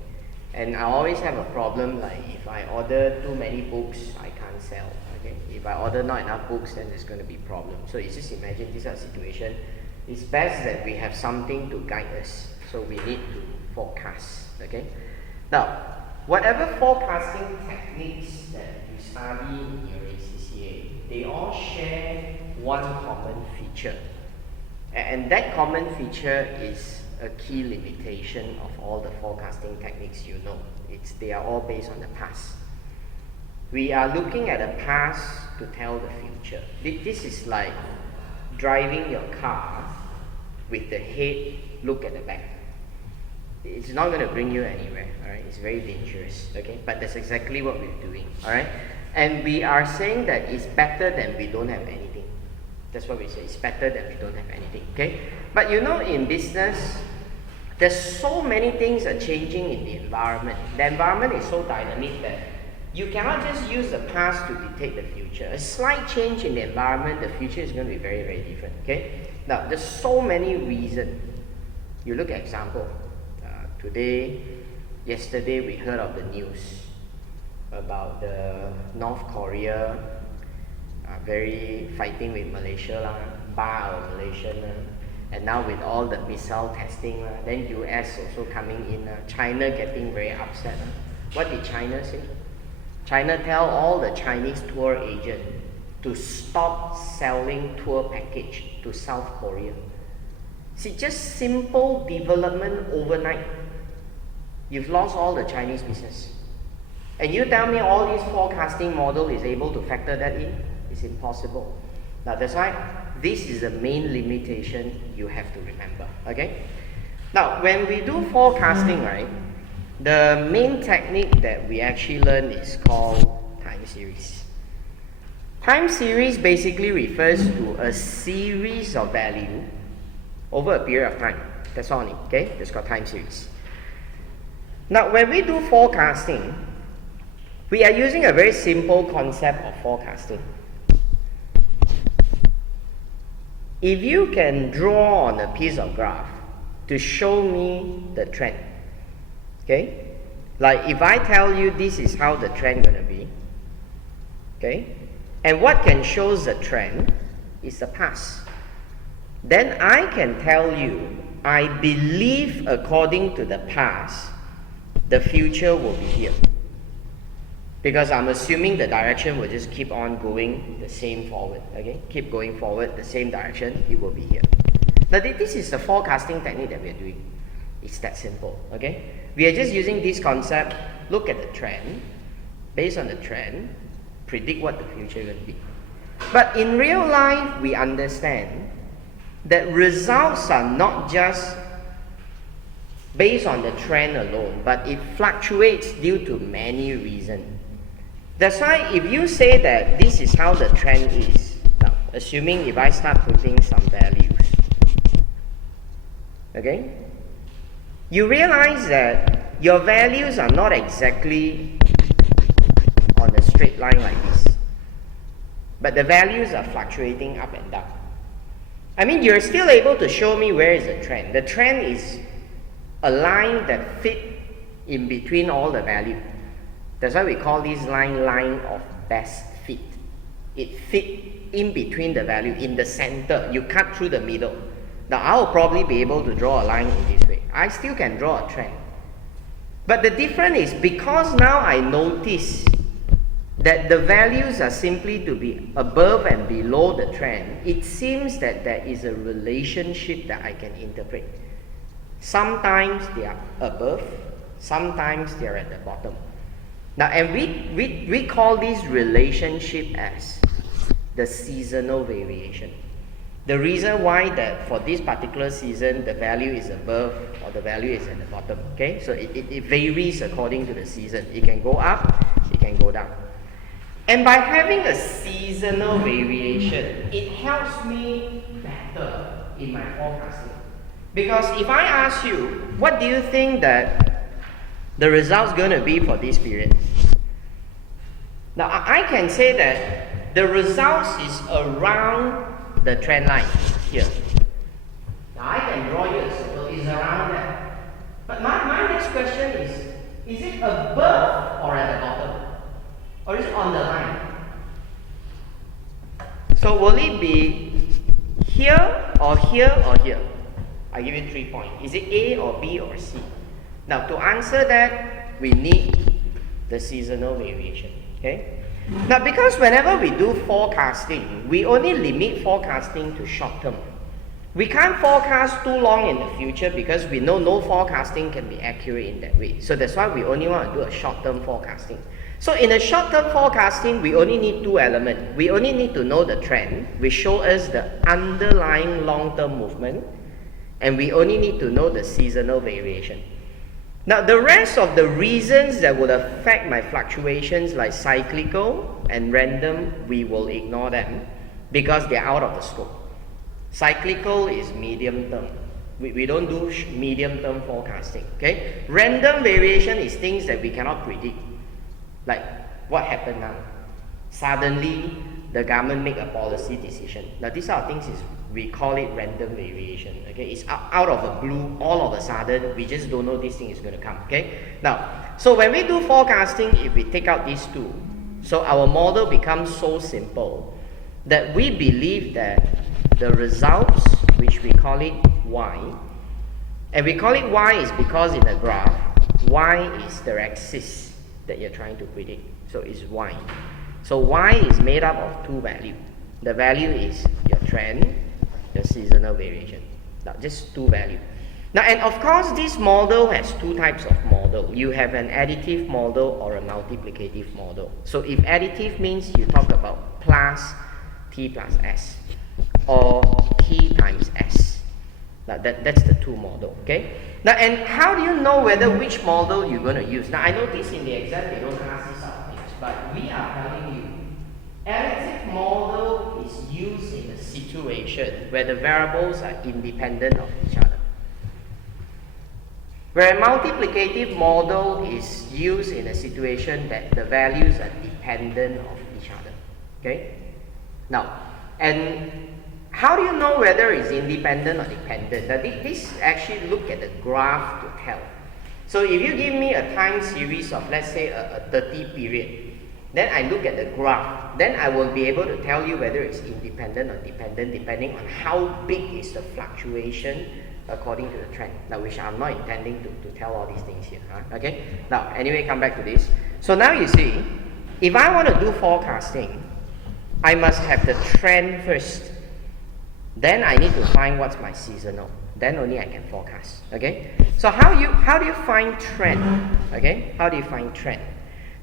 And I always have a problem, like if I order too many books, I can't sell, okay? If I order not enough books, then there's going to be problem. So you just imagine this is a situation. It's best that we have something to guide us. So we need to forecast, okay? Now, whatever forecasting techniques that you study in your ACCA, they all share one common feature. And that common feature is a key limitation of all the forecasting techniques you know. They are all based on the past. We are looking at the past to tell the future. This is like driving your car with the head look at the back. It's not going to bring you anywhere, alright? It's very dangerous, okay? But that's exactly what we're doing, alright? And we are saying that it's better than we don't have anything. That's what we say. It's better than we don't have anything, okay? But you know, in business, there's so many things are changing in the environment. The environment is so dynamic that you cannot just use the past to dictate the future. A slight change in the environment, the future is going to be very, very different, okay? Now, there's so many reasons. You look at example. Yesterday we heard of the news about the North Korea very fighting with Malaysia, bar our Malaysian, and now with all the missile testing, then US also coming in, China getting very upset. What did China say? China tell all the Chinese tour agents to stop selling tour package to South Korea. See, just simple development overnight, you've lost all the Chinese business. And you tell me all this forecasting model is able to factor that in? It's impossible. Now that's why this is the main limitation you have to remember, okay? Now, when we do forecasting, right, the main technique that we actually learn is called time series. Time series basically refers to a series of value over a period of time. That's all, okay? That's called time series. Now, when we do forecasting, we are using a very simple concept of forecasting. If you can draw on a piece of graph to show me the trend, okay? Like if I tell you this is how the trend gonna be, okay? And what can show the trend is the past. Then I can tell you, I believe according to the past, the future will be here. Because I'm assuming the direction will just keep on going the same forward, okay? Keep going forward, the same direction, it will be here. Now this is the forecasting technique that we are doing. It's that simple, okay? We are just using this concept, look at the trend, based on the trend, predict what the future will be. But in real life, we understand that results are not just based on the trend alone, but it fluctuates due to many reasons. That's why if you say that this is how the trend is, now assuming if I start putting some values, okay, you realize that your values are not exactly on a straight line like this, but the values are fluctuating up and down. I mean, you're still able to show me where is the trend. The trend is a line that fit in between all the value. That's why we call this line of best fit. It fit in between the value, in the center. You cut through the middle. Now, I'll probably be able to draw a line in this way. I still can draw a trend. But the difference is, because now I notice that the values are simply to be above and below the trend, it seems that there is a relationship that I can interpret. Sometimes they are above, sometimes they are at the bottom. Now, and we call this relationship as the seasonal variation. The reason why that for this particular season, the value is above or the value is at the bottom, okay? So it varies according to the season. It can go up, it can go down. And by having a seasonal variation, it helps me better in my forecasting. Because if I ask you, what do you think that the result's going to be for this period? Now, I can say that the results is around the trend line here. Now, I can draw you a circle, it's around that. But my next question is it above or at the bottom? Or is it on the line? So, will it be here or here or here? I give you 3 points. Is it A or B or C? Now, to answer that, we need the seasonal variation. Okay? Now, because whenever we do forecasting, we only limit forecasting to short term. We can't forecast too long in the future because we know no forecasting can be accurate in that way. So that's why we only want to do a short-term forecasting. So in a short-term forecasting, we only need 2 elements. We only need to know the trend, which show us the underlying long-term movement, and we only need to know the seasonal variation. Now, the rest of the reasons that would affect my fluctuations, like cyclical and random, we will ignore them because they're out of the scope. Cyclical is medium term. We don't do medium term forecasting. Okay? Random variation is things that we cannot predict. Like what happened now? Suddenly, the government make a policy decision. Now, these are things we call it random variation. Okay, it's out of the blue, all of a sudden, we just don't know this thing is going to come. Okay, now, so when we do forecasting, if we take out these 2, so our model becomes so simple that we believe that the results, which we call it Y, and we call it Y is because in the graph, Y is the axis that you're trying to predict. So it's Y. So Y is made up of 2 values. The value is your trend, your seasonal variation. Now, just 2 values. Now, and of course, this model has 2 types of model. You have an additive model or a multiplicative model. So if additive means you talk about plus T plus S or T times S. Now, that's the 2 model, okay? Now, and how do you know whether which model you're going to use? Now, I notice in the exam they don't ask these sort of things, but we are telling you, additive model is used in a situation where the variables are independent of each other. Where a multiplicative model is used in a situation that the values are dependent of each other, okay? Now, and how do you know whether it's independent or dependent? Now, this actually look at the graph to tell. So if you give me a time series of, let's say, a 30 period, then I look at the graph, then I will be able to tell you whether it's independent or dependent depending on how big is the fluctuation according to the trend. Now, which I'm not intending to tell all these things here. Okay? Now, anyway, come back to this. So now you see, if I want to do forecasting, I must have the trend first. Then I need to find what's my seasonal. Then only I can forecast. Okay? So how do you find trend? Okay? How do you find trend?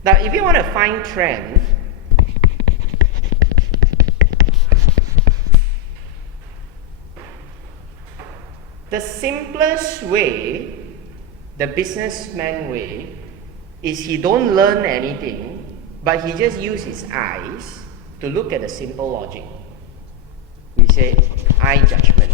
Now, if you want to find trend, the simplest way, the businessman way, is he don't learn anything, but he just use his eyes to look at the simple logic. We say eye judgment.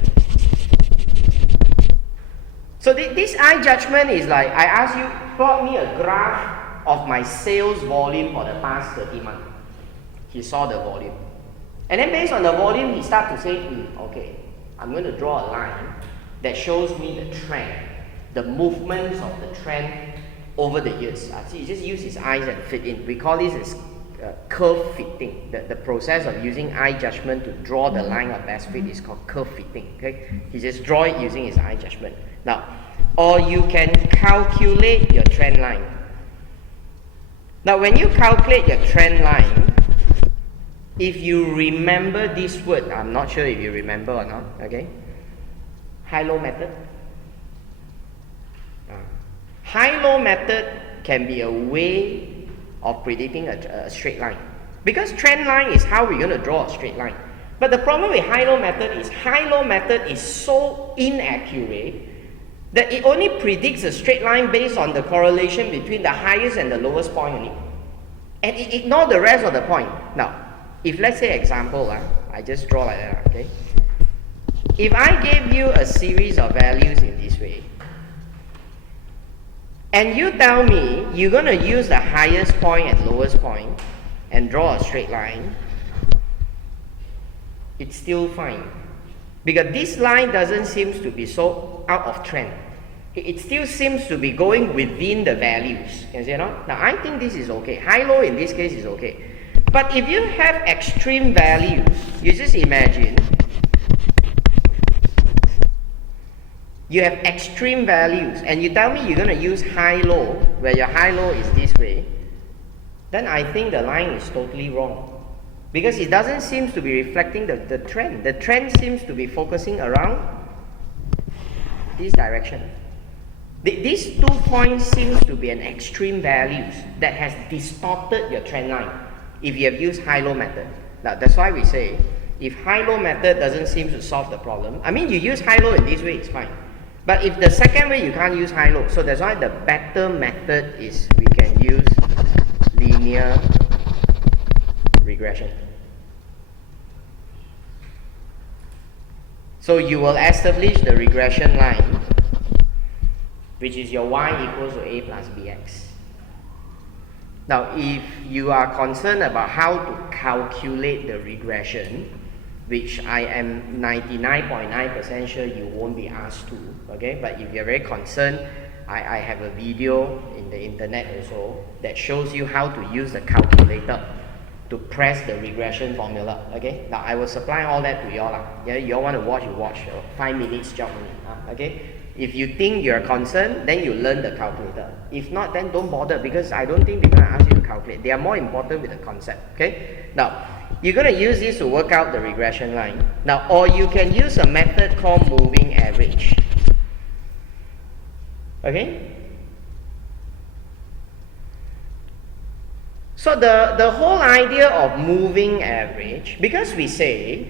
So this eye judgment is like, I ask you, plot me a graph of my sales volume for the past 30 months. He saw the volume. And then based on the volume, he starts to say, okay, I'm going to draw a line that shows me the trend, the movements of the trend over the years. See, he just use his eyes and fit in. We call this as curve fitting. The process of using eye judgment to draw the line of best fit is called curve fitting. Okay? He just draw it using his eye judgment. Now, or you can calculate your trend line. Now, when you calculate your trend line, if you remember this word, I'm not sure if you remember or not, okay? High-low method. High-low method can be a way of predicting a straight line. Because trend line is how we're going to draw a straight line. But the problem with high-low method is so inaccurate that it only predicts a straight line based on the correlation between the highest and the lowest point only. And ignore the rest of the point. Now, if let's say example, I just draw like that, okay? If I gave you a series of values in this way, and you tell me you're going to use the highest point and lowest point and draw a straight line, it's still fine. Because this line doesn't seem to be so out of trend. It still seems to be going within the values. You see, no? Now, I think this is okay. High-low in this case is okay. But if you have extreme values, you just imagine you have extreme values and you tell me you're going to use high-low, where your high-low is this way, then I think the line is totally wrong. Because it doesn't seem to be reflecting the trend. The trend seems to be focusing around this direction. These 2 points seems to be an extreme values that has distorted your trend line if you have used high-low method. Now, that's why we say, if high-low method doesn't seem to solve the problem, I mean, you use high-low in this way, it's fine. But if the second way, you can't use high-low. So that's why the better method is we can use linear regression. So you will establish the regression line, which is your y equals to a plus bx. Now, if you are concerned about how to calculate the regression, which I am 99.9% sure you won't be asked to, okay? But if you're very concerned, I have a video in the internet also that shows you how to use the calculator to press the regression formula, okay? Now, I will supply all that to you all. Yeah, you all want to watch, you watch. 5 minutes job only, okay? If you think you're concerned, then you learn the calculator. If not, then don't bother, because I don't think they're going to ask you to calculate. They are more important with the concept, okay? Now, you're going to use this to work out the regression line. Now, or you can use a method called moving average. Okay? So the whole idea of moving average, because we say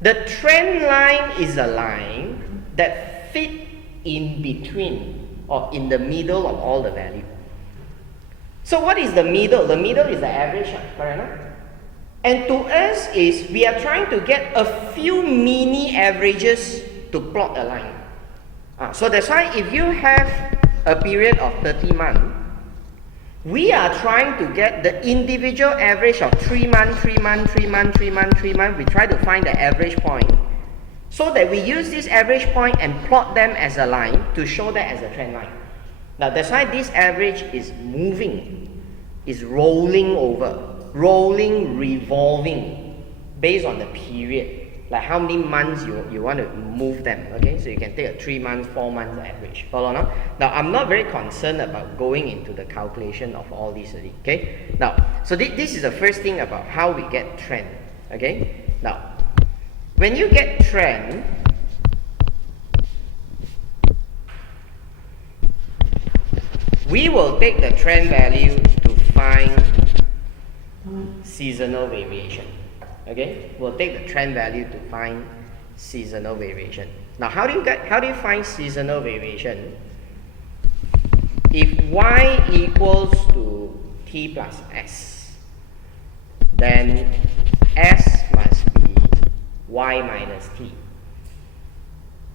the trend line is a line that fits in between or in the middle of all the value. So what is the middle? The middle is the average, correct? And to us is we are trying to get a few mini averages to plot a line. So that's why if you have a period of 30 months, we are trying to get the individual average of 3 months, 3 months, 3 months, 3 months, 3 months. We try to find the average point so that we use this average point and plot them as a line to show that as a trend line. Now that's why this average is moving, is rolling over, rolling, revolving based on the period. Like how many months you want to move them, okay? So you can take a 3 months, 4 months average. Follow now? Now, I'm not very concerned about going into the calculation of all these, okay? Now, so this is the first thing about how we get trend, okay? Now, when you get trend, we will take the trend value to find seasonal variation. Okay, we'll take the trend value to find seasonal variation. Now, how do you find seasonal variation? If y equals to t plus s, then s must be y minus t.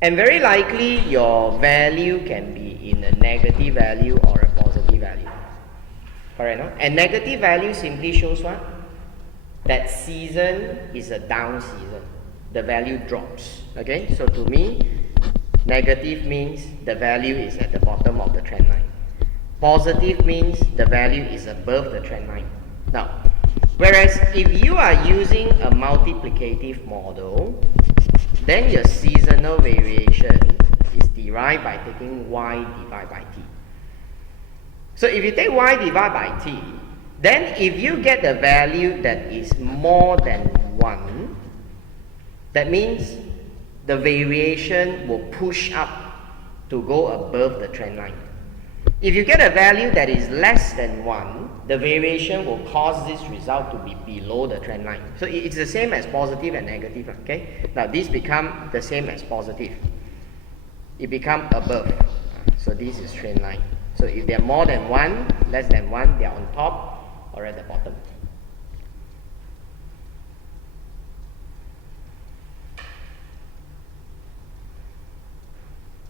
And very likely your value can be in a negative value or a positive value. Correct, no? And negative value simply shows what? That season is a down season. The value drops. Okay, so to me, negative means the value is at the bottom of the trend line. Positive means the value is above the trend line. Now, whereas if you are using a multiplicative model, then your seasonal variation is derived by taking y divided by t. So if you take y divided by t, then if you get a value that is more than 1, that means the variation will push up to go above the trend line. If you get a value that is less than 1, the variation will cause this result to be below the trend line. So it's the same as positive and negative, okay? Now this becomes the same as positive. It becomes above. So this is trend line. So if they're more than 1, less than 1, they're on top. or at the bottom.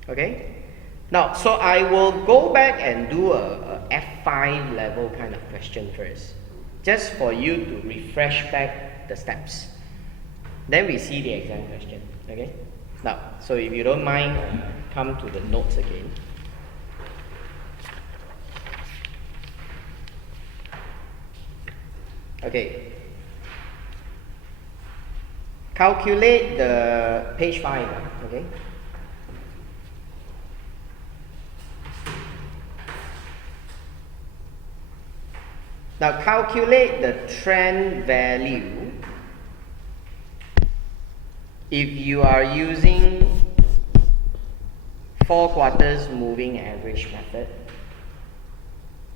Okay? Now, so I will go back and do a F5 level kind of question first, just for you to refresh back the steps. Then we see the exam question. Okay? Now, so if you don't mind, come to the notes again. Okay. Calculate the page 5. Okay? Now calculate the trend value if you are using 4 quarters moving average method.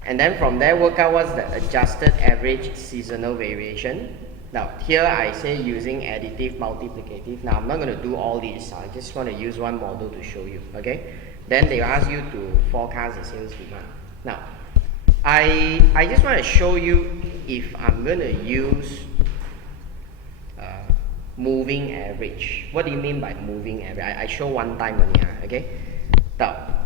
And then from there work out what's the adjusted average seasonal variation. Now here I say using additive multiplicative. Now I'm not going to do all these, I just want to use one model to show you. Okay? Then they ask you to forecast the sales demand. Now I just want to show you if I'm going to use moving average. What do you mean by moving average? I show one time only, okay? Now,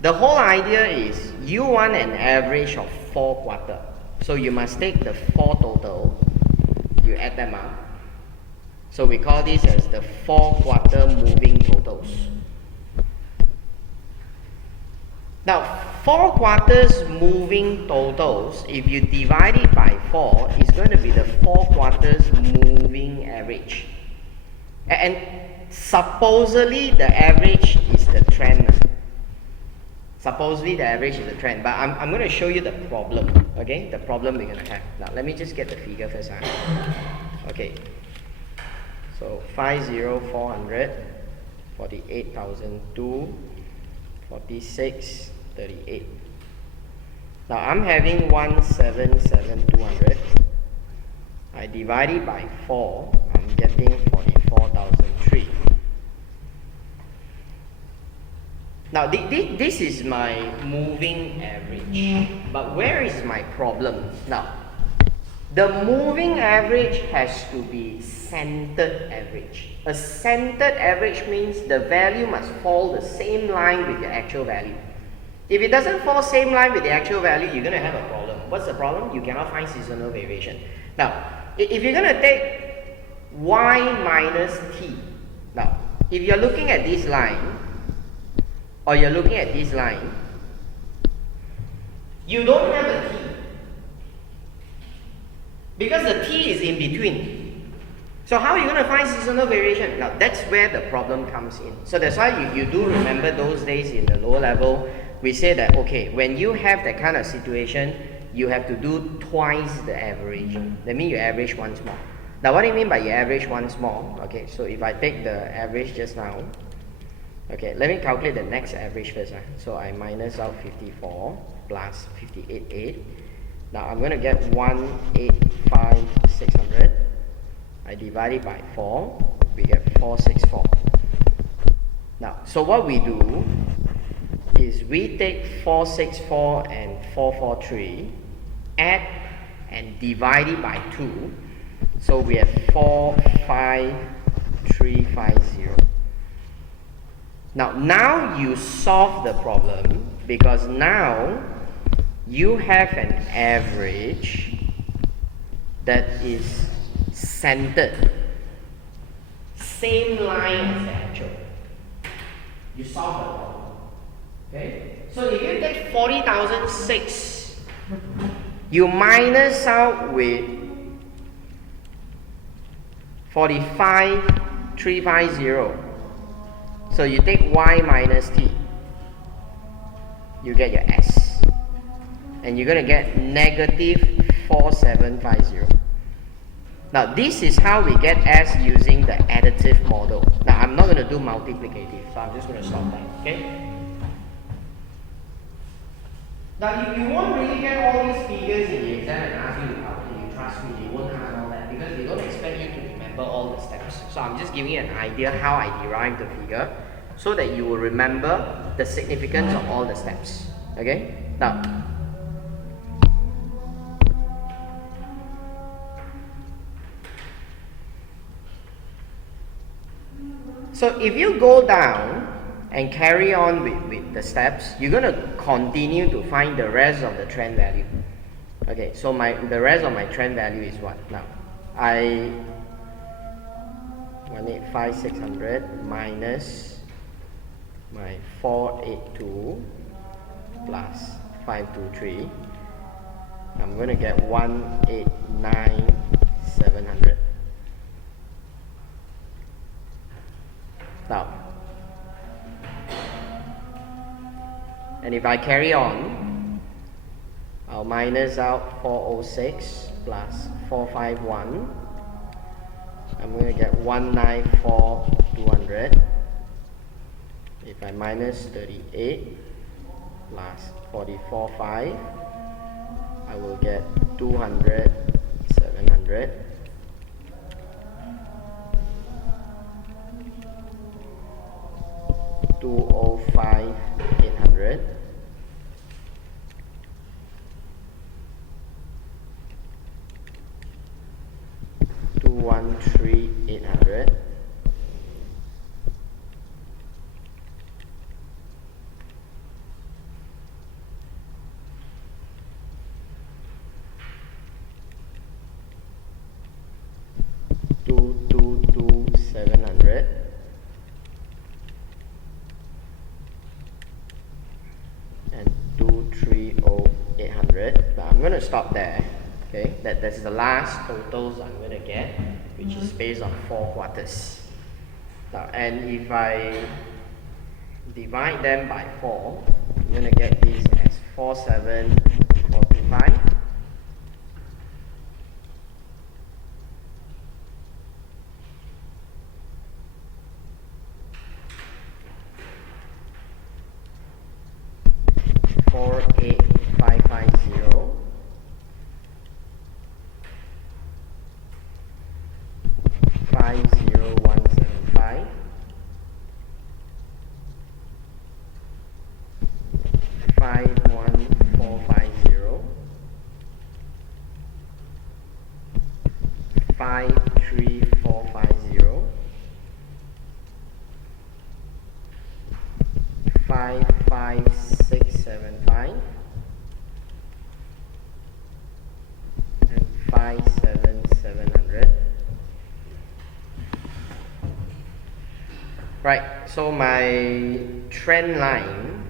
the whole idea is you want an average of 4 quarters. So you must take the 4 total, you add them up. So we call this as the 4 quarter moving totals. Now, 4 quarters moving totals, if you divide it by 4, it's going to be the 4 quarters moving average. And supposedly the average is the trend. Supposedly the average is the trend, but I'm going to show you the problem, okay? The problem we're going to have. Now, let me just get the figure first. Okay. So, 50,400, 48,002, 46, 38. Now I'm having 177,200. I divide it by 4. I'm getting 44,003. Now this is my moving average. But where is my problem? Now, the moving average has to be centered average. A centered average means the value must fall the same line with the actual value. If it doesn't fall same line with the actual value, you're going to have a problem. What's the problem? You cannot find seasonal variation. Now, if you're going to take y minus t, now, if you're looking at this line, or you're looking at this line, you don't have a t. Because the t is in between. So how are you going to find seasonal variation? Now, that's where the problem comes in. So that's why you do remember those days in the lower level, we say that, okay, when you have that kind of situation, you have to do twice the averaging. That means you average once more. Now, what do you mean by you average once more? Okay, so if I take the average just now, okay, let me calculate the next average first. So I minus out 54 plus 58.8. Now I'm going to get 185,600. I divide it by 4. We get 464. Now, so what we do is we take 464 and 443, add and divide it by 2. So we have 45350. Now you solve the problem because now you have an average that is centered, same line as the actual. You solve the problem. Okay? So if you take 40,006, you minus out with 45,350. So you take y minus t, you get your s. And you're going to get negative 4750. Now this is how we get s using the additive model. Now I'm not going to do multiplicative, so I'm just going to stop that. Okay? Now you won't really get all these figures in the exam and ask you to calculate. You trust me, they won't ask all that because they don't expect you to remember all the steps. So I'm just giving you an idea how I derived the figure so that you will remember the significance of all the steps. Okay? Now, So if you go down and carry on with the steps, you're going to continue to find the rest of the trend value. Okay, so the rest of my trend value is what now? 185,600 minus my 482 plus 523. I'm going to get 189,700. Now, and if I carry on, I'll minus out 406 plus 451. I'm going to get 194,200. If I minus 38 plus 44,500, I will get 200,700. 205,800. 213,800. And 230,800. But I'm going to stop there. Okay, that's the last totals I'm going to get, which is based on 4 quarters. Now, and if I divide them by 4, I'm going to get this as 4745. And 57,700. Right, so my trend line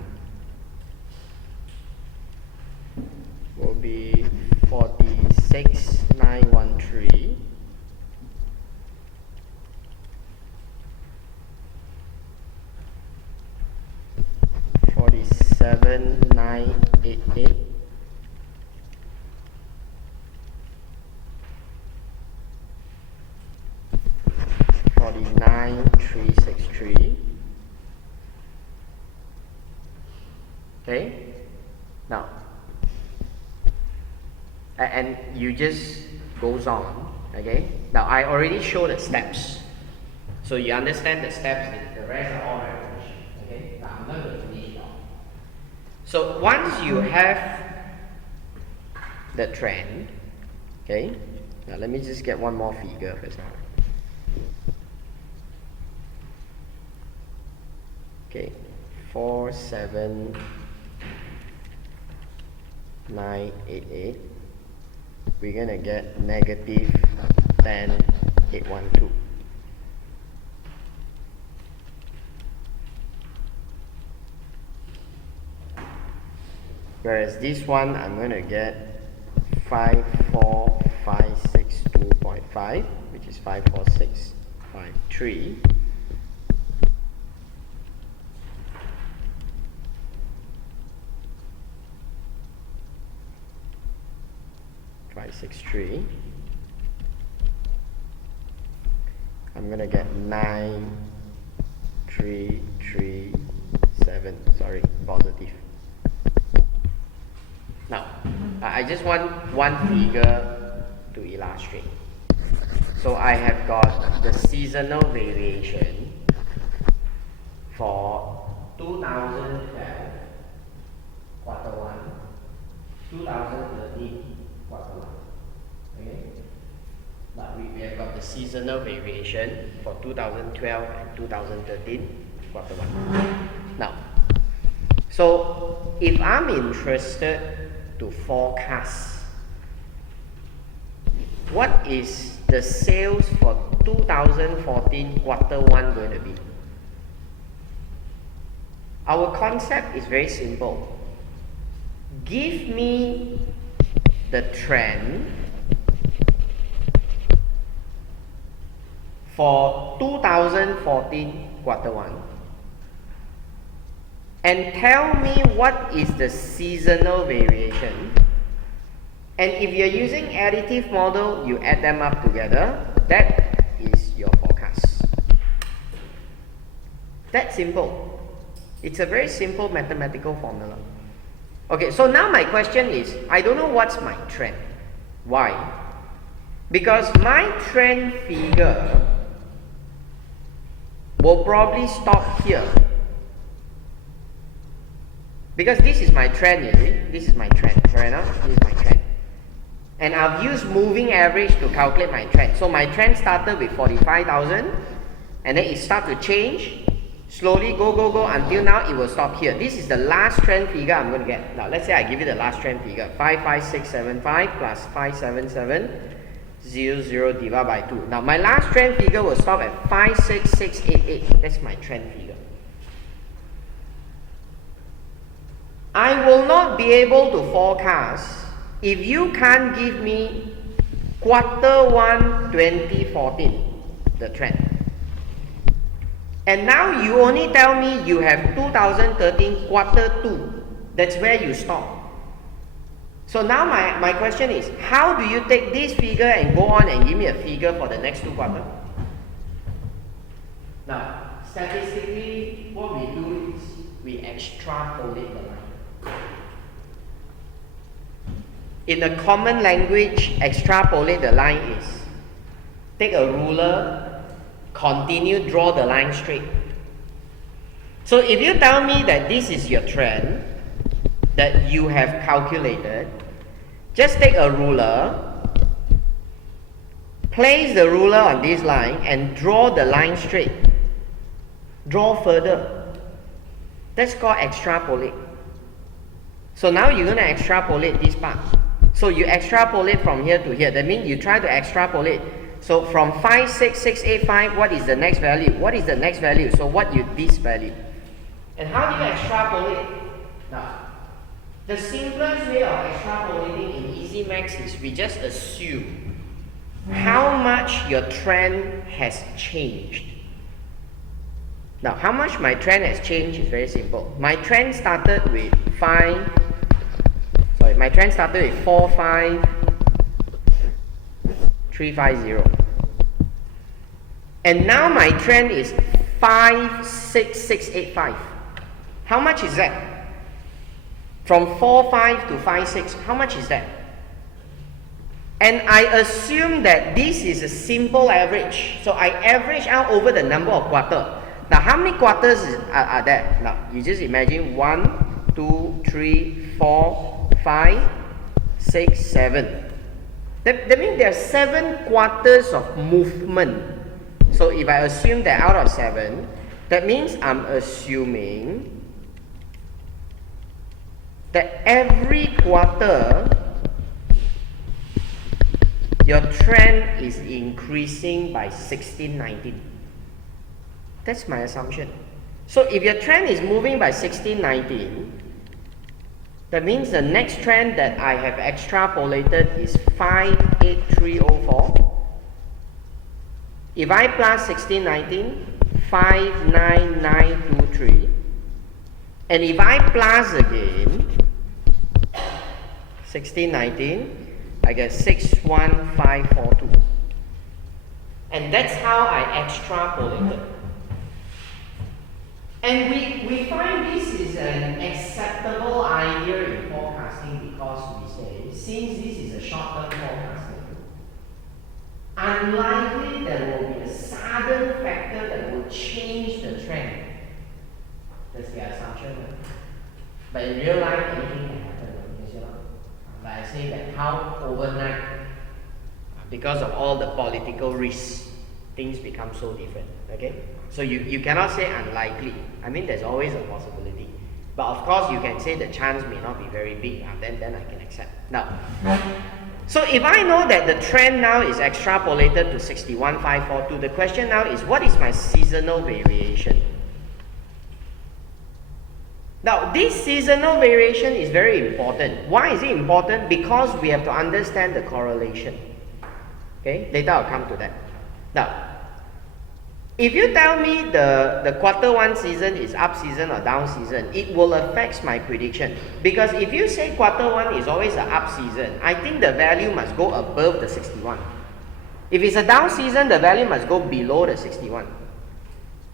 will be 46,913. 47,988. 49,363. Okay, now, and you just goes on. Okay, now I already showed the steps, so you understand the steps. The rest are all repetition. Okay, now I'm not going to finish it off. So once you have the trend, okay, now let me just get one more figure first. Okay, 47,988. We're gonna get negative 10,812. Whereas this one, I'm gonna get 54562.5, which is 54653. 563. I'm gonna get 9337. Sorry, positive. Now, I just want one figure to illustrate. So I have got the seasonal variation for 2012 quarter 1, 2013 quarter 1. Okay? But we have got the seasonal variation for 2012 and 2013 quarter one. Now, so if I'm interested to forecast what is the sales for 2014 quarter one going to be, our concept is very simple. Give me the trend for 2014 quarter one and tell me what is the seasonal variation, and if you're using additive model, you add them up together. That is your forecast. That's simple. It's a very simple mathematical formula. Okay, so now my question is, I don't know what's my trend. Why? Because my trend figure will probably stop here. Because this is my trend, you see? This is my trend, fair enough? This is my trend. And I've used moving average to calculate my trend. So my trend started with 45,000, and then it started to change. Slowly go until now it will stop here. This is the last trend figure I'm going to get. Now let's say I give you the last trend figure. 55675 plus 57700 divided by 2. Now my last trend figure will stop at 56688. That's my trend figure. I will not be able to forecast if you can't give me quarter 1 2014, the trend. And now you only tell me you have 2013 quarter 2. That's where you stop. So now my question is, how do you take this figure and go on and give me a figure for the next 2 quarters? Now, statistically, what we do is we extrapolate the line. In a common language, extrapolate the line is take a ruler, continue, draw the line straight. So if you tell me that this is your trend that you have calculated, just take a ruler, place the ruler on this line and draw the line straight. Draw further. That's called extrapolate. So now you're going to extrapolate this part. So you extrapolate from here to here. That means you try to extrapolate. So from 56685, what is the next value? What is the next value? So what is this value? And how do you extrapolate? Now, the simplest way of extrapolating in EasyMax is we just assume how much your trend has changed. Now, how much my trend has changed is very simple. My trend started with 45350. And now my trend is 56685. How much is that? From 45 to 56, how much is that? And I assume that this is a simple average. So I average out over the number of quarters. Now, how many quarters are there? Now, you just imagine 1, 2, 3, 4, 5, 6, 7. That means there are 7 quarters of movement. So if I assume that out of 7, that means I'm assuming that every quarter your trend is increasing by 16, 19. That's my assumption. So if your trend is moving by 16, 19, that means the next trend that I have extrapolated is 58304. If I plus 16, 19, 59923. And if I plus again 16, 19, I get 61542. And that's how I extrapolated. And we find this is an acceptable idea in forecasting because we say, since this is a short-term forecasting, unlikely there will be a sudden factor that will change the trend. That's the assumption. Right? But in real life, anything can happen. Like I say that how overnight, because of all the political risks, things become so different. Okay, so you cannot say unlikely. I mean, there's always a possibility, but of course you can say the chance may not be very big. Then I can accept. Now, so if I know that the trend now is extrapolated to 61,542, the question now is, what is my seasonal variation? Now, this seasonal variation is very important. Why is it important? Because we have to understand the correlation. Okay, later I'll come to that. Now, if you tell me the quarter one season is up season or down season, it will affect my prediction. Because if you say quarter one is always an up season, I think the value must go above the 61. If it's a down season, the value must go below the 61.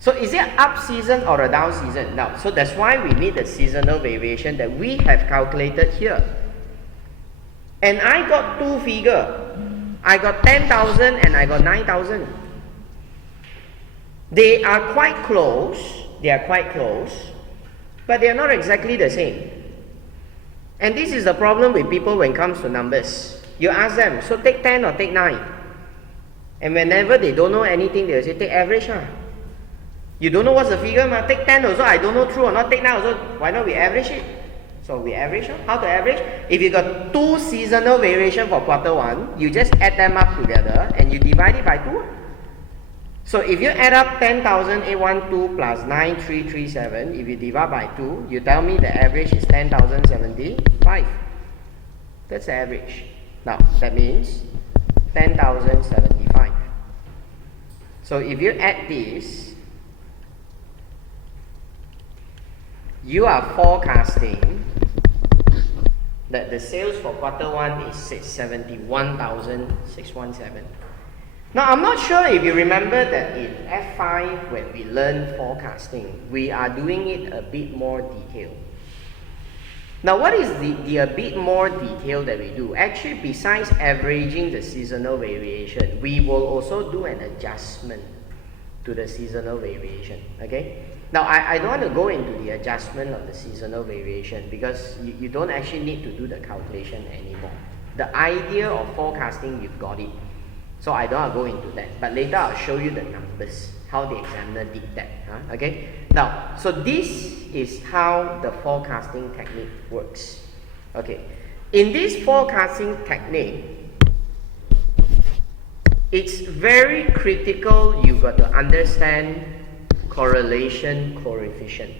So is it up season or a down season? Now, so that's why we need the seasonal variation that we have calculated here. And I got two figures. I got 10,000 and I got 9,000. They are quite close. They are quite close. But they are not exactly the same. And this is the problem with people when it comes to numbers. You ask them, so take 10 or take 9. And whenever they don't know anything, they will say, take average. You don't know what's the figure, take 10 also, I don't know true or not, take 9 also, why not we average it? So we average. How to average? If you got two seasonal variation for quarter one, you just add them up together and you divide it by 2. So if you add up 10,812 plus 9,337, if you divide by 2, you tell me the average is 10,075. That's the average. Now, that means 10,075. So if you add this, you are forecasting that the sales for quarter one is 71,617. Now, I'm not sure if you remember that in F5, when we learn forecasting, we are doing it a bit more detailed. Now, what is the a bit more detail that we do? Actually, besides averaging the seasonal variation, we will also do an adjustment to the seasonal variation. Okay? Now, I don't want to go into the adjustment of the seasonal variation because you don't actually need to do the calculation anymore. The idea of forecasting, you've got it. So I don't want to go into that. But later I'll show you the numbers, how the examiner did that. Okay? Now, so this is how the forecasting technique works. Okay. In this forecasting technique, it's very critical you've got to understand correlation coefficient,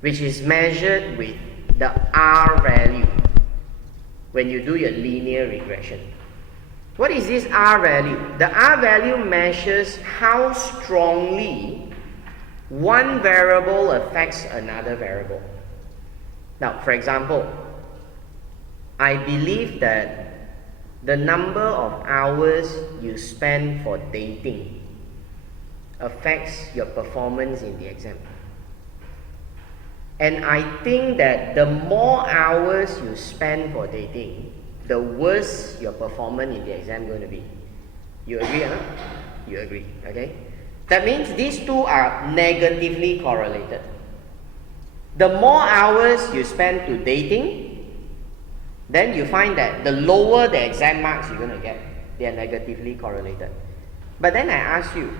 which is measured with the R value when you do your linear regression. What is this R value? The R value measures how strongly one variable affects another variable. Now, for example, I believe that the number of hours you spend for dating affects your performance in the exam. And I think that the more hours you spend for dating, the worse your performance in the exam is going to be. You agree or not? You agree, okay? That means these two are negatively correlated. The more hours you spend to dating, then you find that the lower the exam marks you're going to get. They are negatively correlated. But then I ask you,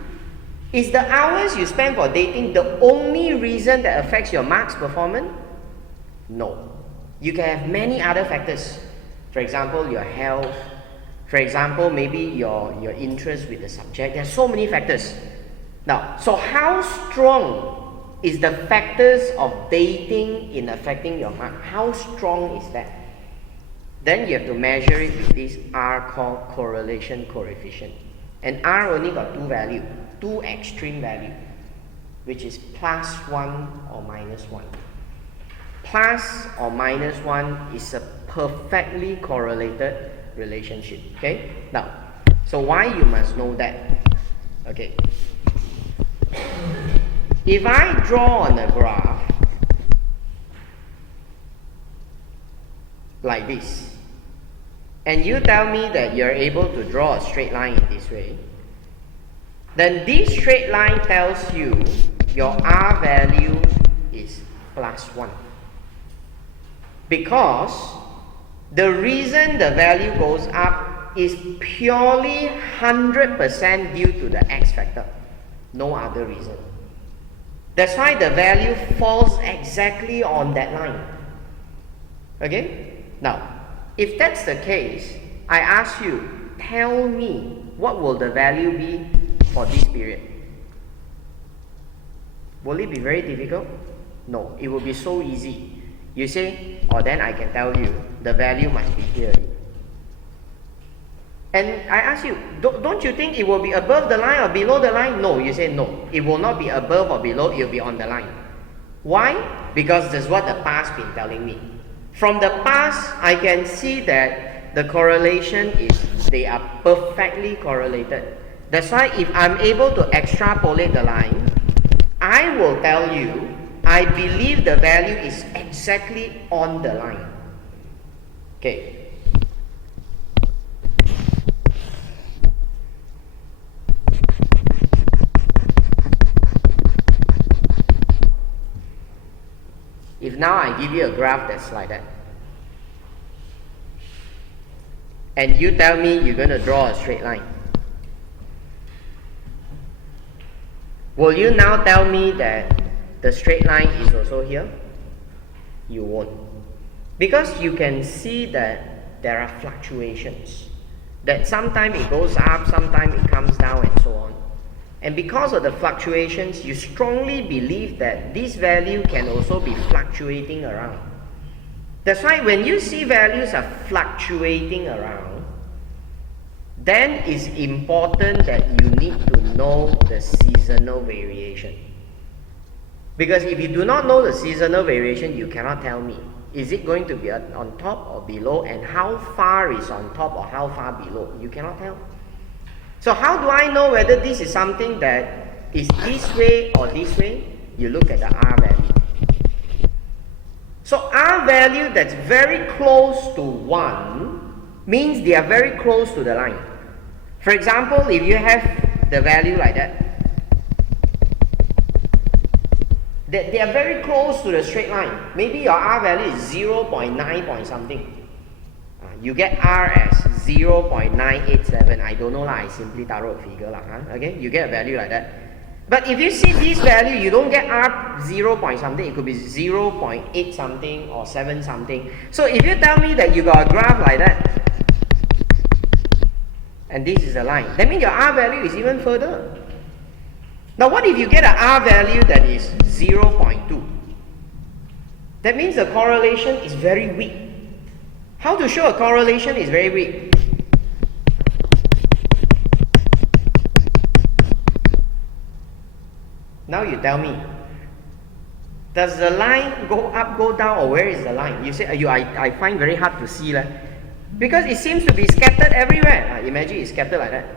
is the hours you spend for dating the only reason that affects your marks performance? No. You can have many other factors. For example, your health. For example, maybe your interest with the subject. There are so many factors. Now, so how strong is the factors of dating in affecting your mark? How strong is that? Then you have to measure it with this R called correlation coefficient. And R only got two values, two extreme values, which is +1 or -1. Plus or -1 is a perfectly correlated relationship. Okay? Now, so why you must know that? Okay. If I draw on a graph like this, and you tell me that you're able to draw a straight line in this way, then this straight line tells you your R value is +1. Because the reason the value goes up is purely 100% due to the X factor, no other reason. That's why the value falls exactly on that line. Okay? Now, if that's the case, I ask you, tell me what will the value be for this period? Will it be very difficult? No, it will be so easy. You say, oh, then I can tell you the value must be here. And I ask you, don't you think it will be above the line or below the line? No, you say no. It will not be above or below, it will be on the line. Why? Because that's what the past been telling me. From the past, I can see that the correlation is, they are perfectly correlated. That's why if I'm able to extrapolate the line, I will tell you, I believe the value is exactly on the line. Okay. If now I give you a graph that's like that, and you tell me you're going to draw a straight line, will you now tell me that the straight line is also here? You won't. Because you can see that there are fluctuations. That sometimes it goes up, sometimes it comes down, and so on. And because of the fluctuations, you strongly believe that this value can also be fluctuating around. That's why when you see values are fluctuating around, then it's important that you need to know the seasonal variation. Because if you do not know the seasonal variation, you cannot tell me, is it going to be on top or below, and how far is on top or how far below? You cannot tell. So how do I know whether this is something that is this way or this way? You look at the R value. So R value that's very close to 1 means they are very close to the line. For example, if you have the value like that, they are very close to the straight line. Maybe your R value is 0.9 point something. You get R as 0.987. I don't know lah, I simply taruh a figure lah. Okay, you get a value like that. But if you see this value, you don't get R 0 point something. It could be 0.8 something or 7 something. So if you tell me that you got a graph like that, and this is a line, that means your R value is even further. Now what if you get an R value that is 0.2? That means the correlation is very weak. How to show a correlation is very weak? Now you tell me, does the line go up, go down, or where is the line? You say, I find very hard to see. Because it seems to be scattered everywhere. Imagine it's scattered like that.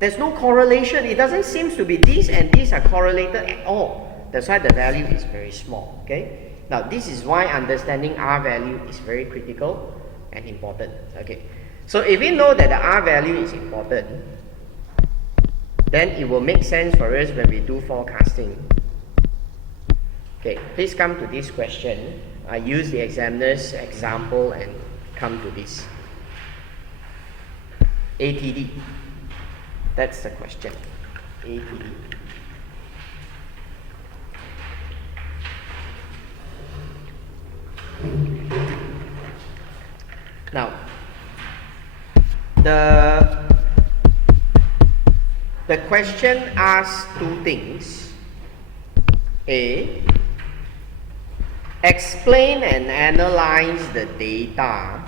There's no correlation. It doesn't seem to be these and these are correlated at all. That's why the value is very small. Okay. Now this is why understanding R value is very critical and important. Okay. So if we know that the R value is important, then it will make sense for us when we do forecasting. Okay, please come to this question. I use the examiner's example and come to this. ATD. That's the question. ATD. Now, the question asks two things. A, explain and analyze the data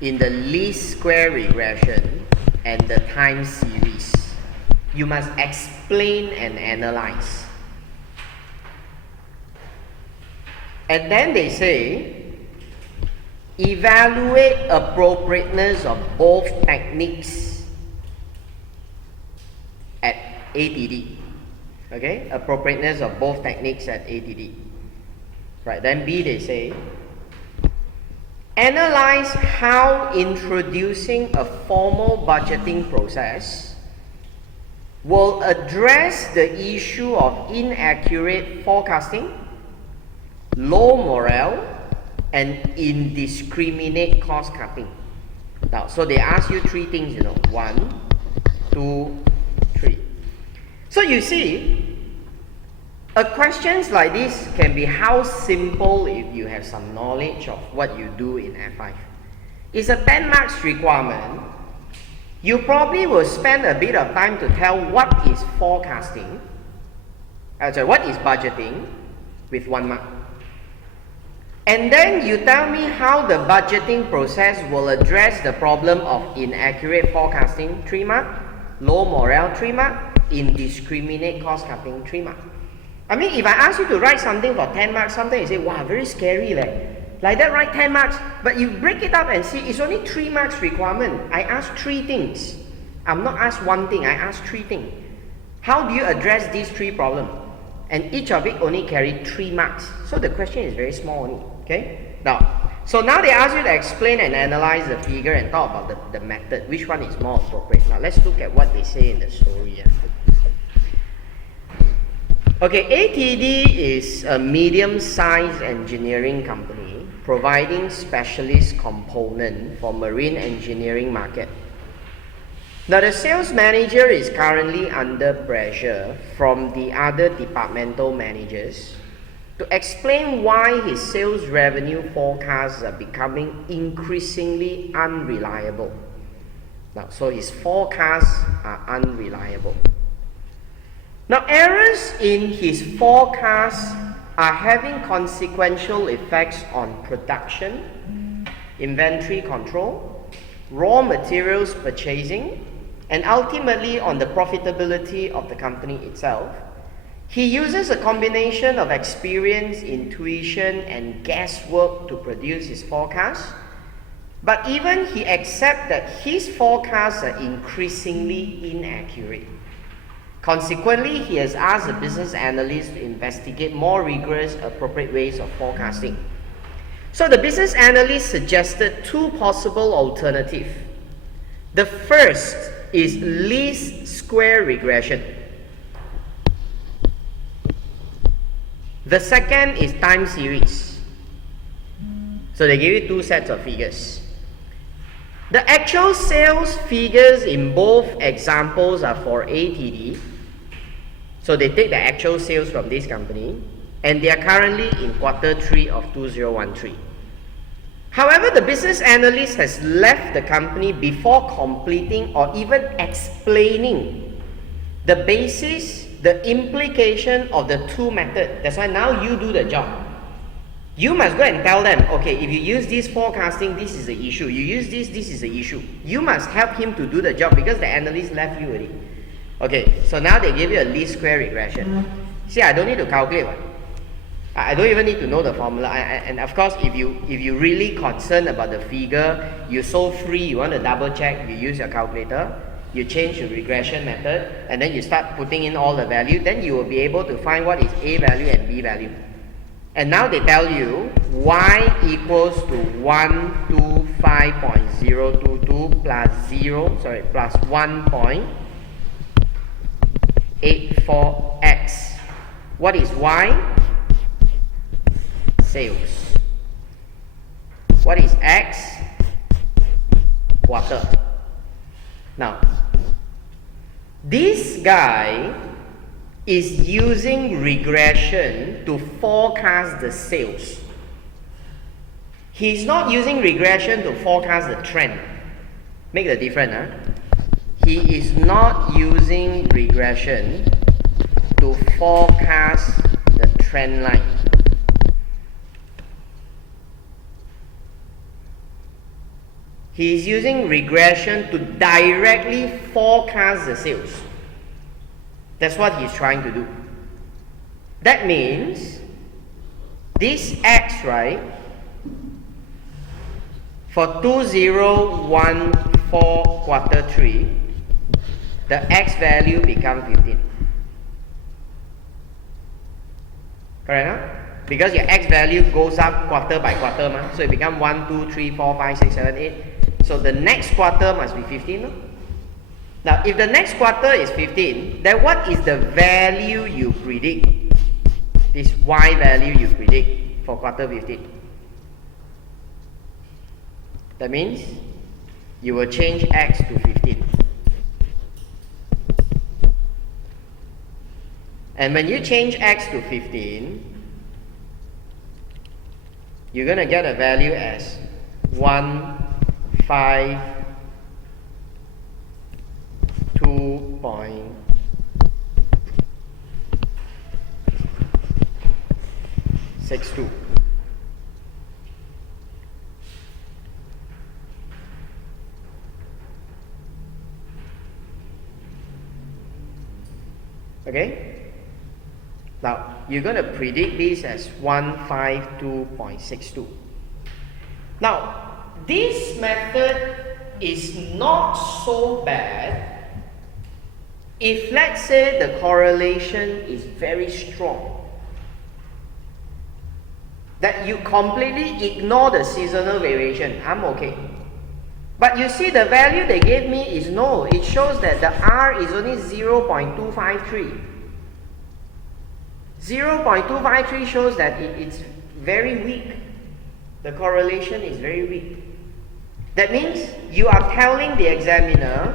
in the least square regression and the time series. You must explain and analyze. And then they say, evaluate appropriateness of both techniques at ATD. Okay, appropriateness of both techniques at ATD. Right, then B, they say, analyze how introducing a formal budgeting process will address the issue of inaccurate forecasting, low morale, and indiscriminate cost cutting. Now, so they ask you three things, you know, 1, 2, 3. So you see, questions like this can be how simple if you have some knowledge of what you do in F5. It's a 10 marks requirement. You probably will spend a bit of time to tell what is forecasting, what is budgeting with 1 mark. And then you tell me how the budgeting process will address the problem of inaccurate forecasting, 3 mark, low morale, 3 mark, indiscriminate cost cutting, 3 mark. I mean, if I ask you to write something for 10 marks, sometimes you say, wow, very scary like that, write 10 marks, but you break it up and see, it's only 3 marks requirement. I ask 3 things. I'm not asked 1 thing, I ask 3 things. How do you address these 3 problems? And each of it only carry 3 marks. So the question is very small only, okay? So now they ask you to explain and analyze the figure and talk about the method. Which one is more appropriate? Now let's look at what they say in the story. Okay, ATD is a medium-sized engineering company providing specialist component for marine engineering market. Now the sales manager is currently under pressure from the other departmental managers to explain why his sales revenue forecasts are becoming increasingly unreliable. Now, so his forecasts are unreliable. Now, errors in his forecasts are having consequential effects on production, inventory control, raw materials purchasing, and ultimately on the profitability of the company itself. He uses a combination of experience, intuition, and guesswork to produce his forecasts, but even he accepts that his forecasts are increasingly inaccurate. Consequently, he has asked a business analyst to investigate more rigorous, appropriate ways of forecasting. So the business analyst suggested 2 possible alternatives. The first is least square regression. The second is time series. So they give you 2 sets of figures. The actual sales figures in both examples are for ATD. So they take the actual sales from this company, and they are currently in Q3 of 2013. However, the business analyst has left the company before completing or even explaining the basis, the implication of the 2 methods. That's why now you do the job. You must go and tell them, okay, if you use this forecasting, this is the issue. You use this is the issue. You must help him to do the job because the analyst left you already. Okay, so now they give you a least square regression. See, I don't need to calculate. I don't even need to know the formula. And of course, if you really concerned about the figure, you're so free, you want to double check, you use your calculator, you change the regression method, and then you start putting in all the value, then you will be able to find what is A value and B value. And now they tell you y equals to 125.022 plus 1.84x. What is y? Sales. What is x? Quarter. Now, this guy is using regression to forecast the sales. He's not using regression to forecast the trend. Make the difference, huh? He is not using regression to forecast the trend line. He is using regression to directly forecast the sales. That's what he's trying to do. That means this X, right, for 2014 Q3, the X value becomes 15. Correct, huh? Because your X value goes up quarter by quarter, so it becomes 1, 2, 3, 4, 5, 6, 7, 8. So the next quarter must be 15. No? Now, if the next quarter is 15, then what is the value you predict? This Y value you predict for quarter 15. That means you will change X to 15. And when you change X to 15, you're going to get a value as 152.62. Okay? Now, you're going to predict this as 152.62. Now, this method is not so bad if, let's say, the correlation is very strong. That you completely ignore the seasonal variation, I'm okay. But you see, the value they gave me is no. It shows that the R is only 0.253. 0.253 shows that it's very weak. The correlation is very weak. That means you are telling the examiner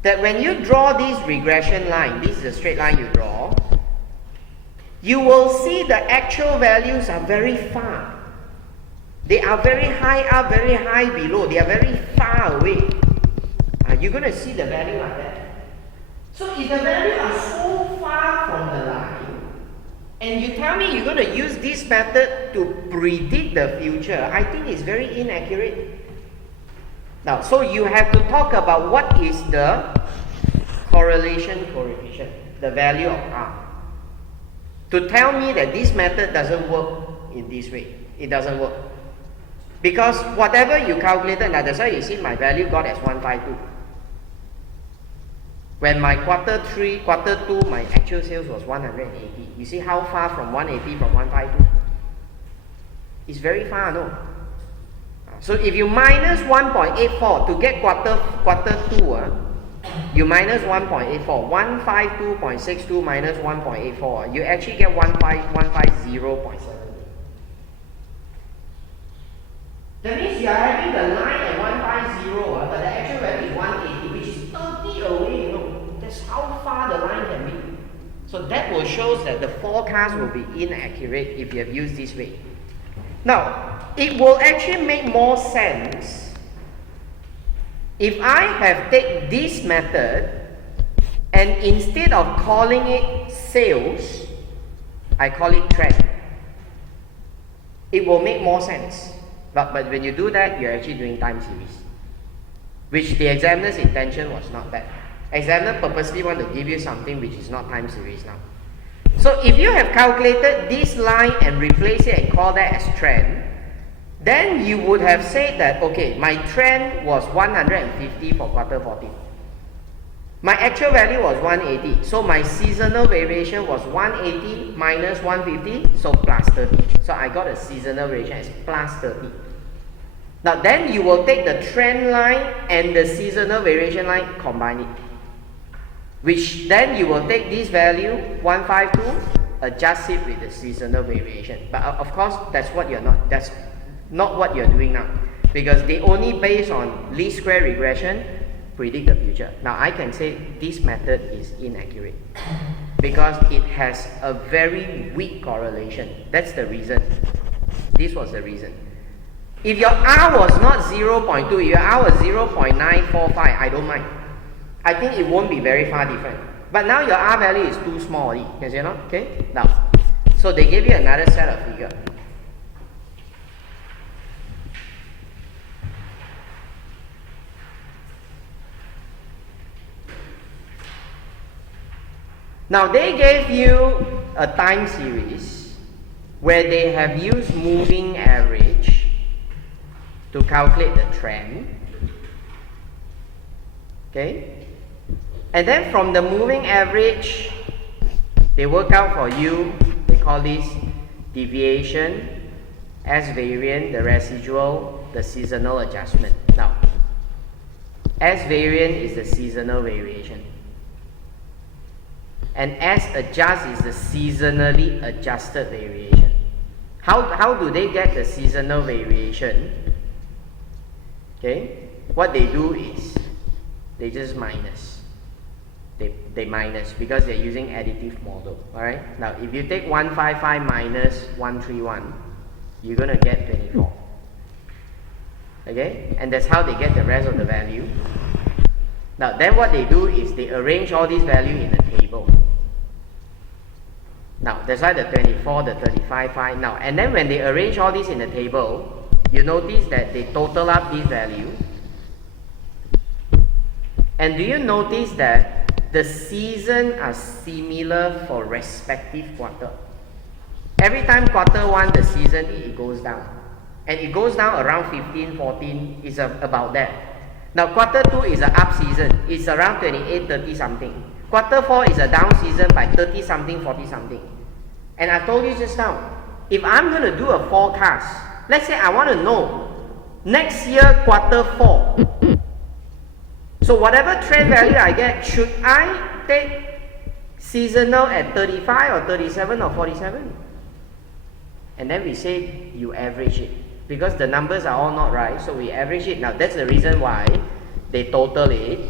that when you draw this regression line, this is a straight line you draw, you will see the actual values are very far. They are very high up, very high below. They are very far away. You're going to see the value like that. So if the values are so far from the line, and you tell me you're going to use this method to predict the future, I think it's very inaccurate. Now, so you have to talk about what is the correlation coefficient, the value of R, to tell me that this method doesn't work in this way. It doesn't work. Because whatever you calculated, now that's why you see my value got as 152. When my quarter 2, my actual sales was 180. You see how far from 180 from 152? It's very far, no? So if you minus 1.84 to get quarter 2, you minus 1.84. 152.62 minus 1.84, you actually get 150.7. That means you are having the line at 150, but the actual value is 180, which is 30 away, you know. That's how far the line can be. So that will show that the forecast will be inaccurate if you have used this way. Now, it will actually make more sense if I have taken this method and instead of calling it sales, I call it trend. It will make more sense. But when you do that, you're actually doing time series, which the examiner's intention was not that. Examiner purposely want to give you something which is not time series now. So if you have calculated this line and replace it and call that as trend, then you would have said that, okay, my trend was 150 for quarter 14. My actual value was 180. So my seasonal variation was 180 minus 150, so plus 30. So I got a seasonal variation as plus 30. Now then you will take the trend line and the seasonal variation line, combine it. Which then you will take this value, 152, adjust it with the seasonal variation. But of course, that's not what you're doing now. Because they only based on least square regression, predict the future. Now I can say this method is inaccurate because it has a very weak correlation. That's the reason. This was the reason. If your R was not 0.2, if your R was 0.945, I don't mind. I think it won't be very far different. But now your R value is too small, you see, no? Okay? Now, so they give you another set of figure. Now they gave you a time series where they have used moving average to calculate the trend. Okay? And then from the moving average, they work out for you, they call this deviation, S variant, the residual, the seasonal adjustment. Now, S variant is the seasonal variation. And S adjust is the seasonally adjusted variation. How do they get the seasonal variation? Okay, what they do is they just minus. They minus because they're using additive model. Alright? Now if you take 155 minus 131, you're gonna get 24. Okay? And that's how they get the rest of the value. Now then what they do is they arrange all these value in a table. Now that's why the 24, the 35, 5 now. And then when they arrange all these in the table, you notice that they total up these values. And do you notice that the seasons are similar for respective quarter? Every time quarter 1 the season it goes down. And it goes down around 15, 14, is about that. Now quarter 2 is an up season, it's around 28, 30 something. Quarter 4 is a down season by 30 something, 40 something. And I told you just now, if I'm going to do a forecast, let's say I want to know next year quarter 4. So whatever trend value I get, should I take seasonal at 35 or 37 or 47? And then we say you average it. Because the numbers are all not right, so we average it. Now that's the reason why they total it,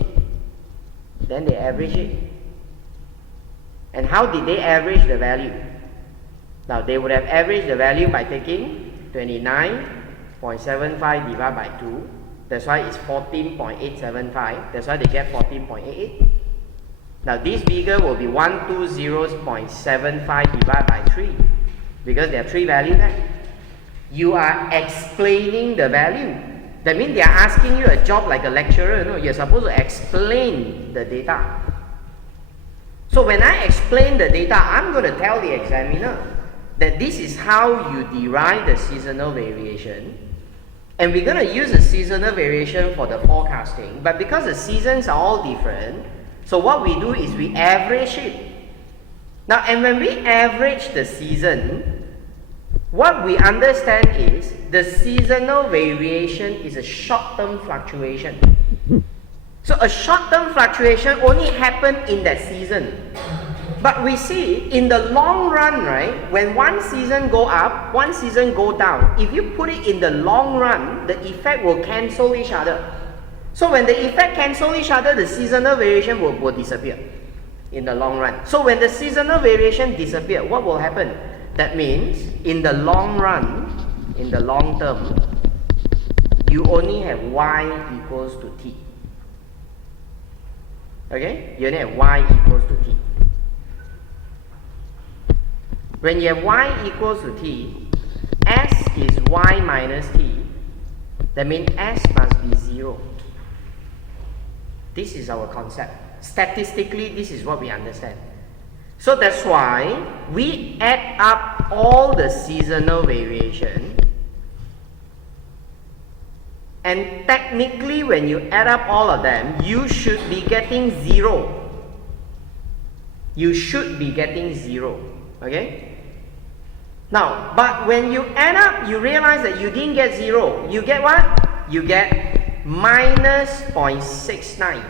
then they average it. And how did they average the value? Now they would have averaged the value by taking 29.75 divided by 2. That's why it's 14.875. That's why they get 14.88. Now this figure will be 120.75 divided by 3. Because there are 3 values there. You are explaining the value. That means they are asking you a job like a lecturer. No, you're supposed to explain the data. So when I explain the data, I'm going to tell the examiner that this is how you derive the seasonal variation. And we're going to use the seasonal variation for the forecasting. But because the seasons are all different, so what we do is we average it. Now, and when we average the season, what we understand is the seasonal variation is a short-term fluctuation. So a short-term fluctuation only happens in that season. But we see in the long run, right, when one season go up, one season go down, if you put it in the long run, the effect will cancel each other. So when the effect cancel each other, the seasonal variation will disappear in the long run. So when the seasonal variation disappear, what will happen? That means in the long run, in the long term, you only have y equals to t. Okay? You only have y equals to t. When you have y equals to t, s is y minus t. That means s must be 0. This is our concept. Statistically, this is what we understand. So that's why we add up all the seasonal variation. And technically, when you add up all of them, you should be getting 0. You should be getting 0. Okay? Now, but when you add up, you realize that you didn't get 0. You get what? You get minus 0.69.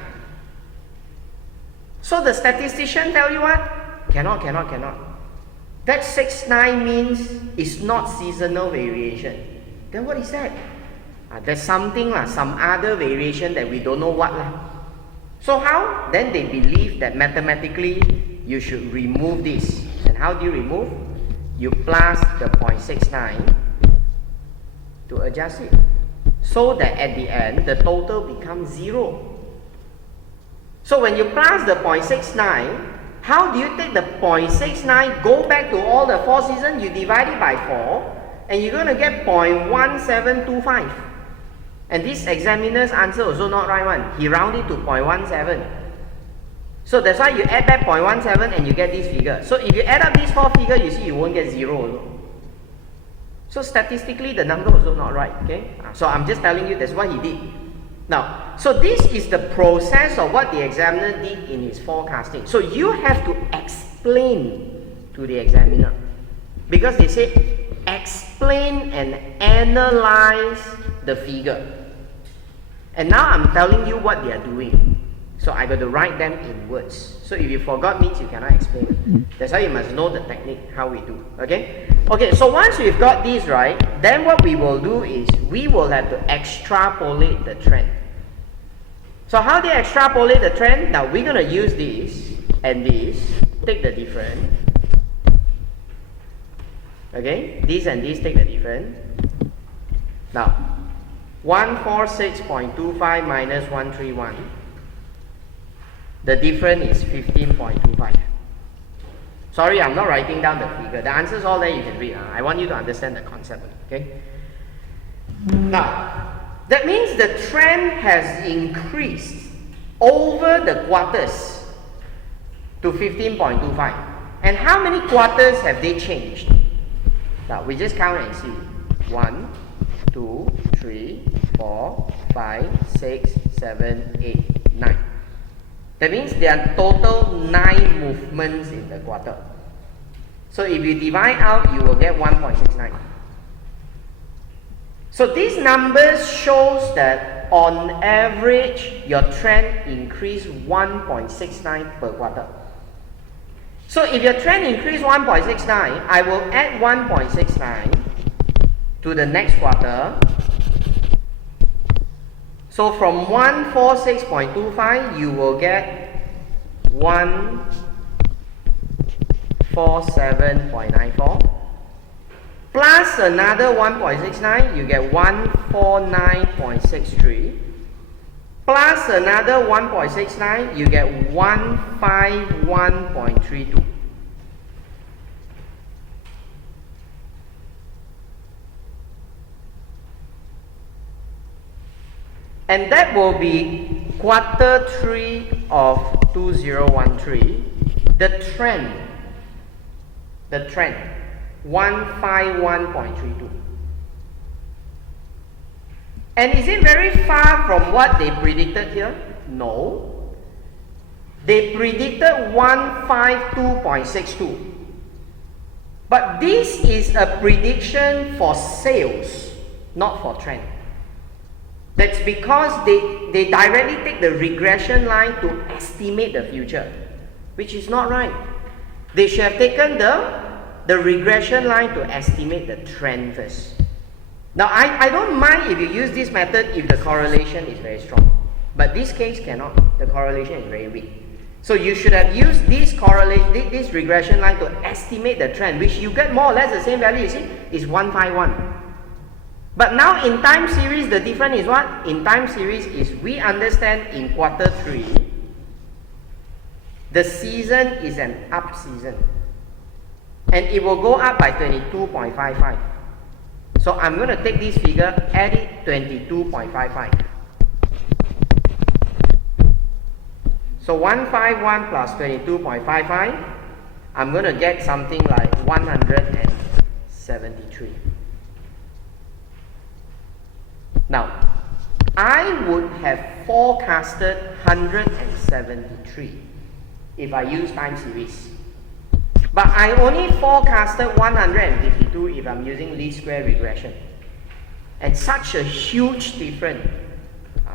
So the statistician tell you what? Cannot. That 69 means it's not seasonal variation. Then what is that? There's something, some other variation that we don't know what. So how? Then they believe that mathematically you should remove this. And how do you remove? You plus the 0.69 to adjust it. So that at the end, the total becomes 0. So when you plus the 0.69, how do you take the 0.69, go back to all the 4 seasons, you divide it by 4, and you're going to get 0.1725. And this examiner's answer also not right one. He rounded to 0.17. So that's why you add back 0.17 and you get this figure. So if you add up these 4 figures, you see you won't get 0 also. So statistically, the number also not right. Okay? So I'm just telling you that's what he did. Now, so this is the process of what the examiner did in his forecasting. So you have to explain to the examiner. Because they say, explain and analyze the figure. And now I'm telling you what they are doing. So I got to write them in words. So if you forgot means you cannot explain. That's why you must know the technique, how we do. Okay? Okay, so once we've got this right, then what we will do is we will have to extrapolate the trend. So how do you extrapolate the trend? Now we're going to use this and this, take the difference. Okay, this and this take the difference. Now, 146.25 minus 131. The difference is 15.25. Sorry, I'm not writing down the figure. The answer's all there, you can read. I want you to understand the concept. Okay. Now, that means the trend has increased over the quarters to 15.25. And how many quarters have they changed? Now, we just count and see. 1, 2, 3, 4, 5, 6, 7, 8, 9. That means there are total 9 movements in the quarter. So if you divide out, you will get 1.69. So these numbers shows that on average, your trend increased 1.69 per quarter. So if your trend increased 1.69, I will add 1.69 to the next quarter. So from 146.25, you will get 147.94. Plus another 1.69, you get 149.63. Plus another 1.69, you get 151.32. And that will be quarter 3 of 2013. The trend, 151.32. And is it very far from what they predicted here? No. They predicted 152.62. But this is a prediction for sales, not for trend. That's because they directly take the regression line to estimate the future, which is not right. They should have taken the regression line to estimate the trend first. Now, I don't mind if you use this method if the correlation is very strong. But this case cannot. The correlation is very weak. So you should have used this regression line to estimate the trend, which you get more or less the same value, you see, is 151. But now in time series, the difference is what? In time series is we understand in quarter 3, the season is an up season. And it will go up by 22.55. So I'm going to take this figure, add it 22.55. So 151 plus 22.55, I'm going to get something like 173. Now, I would have forecasted 173 if I use time series. But I only forecasted 152 if I'm using least square regression. And such a huge difference.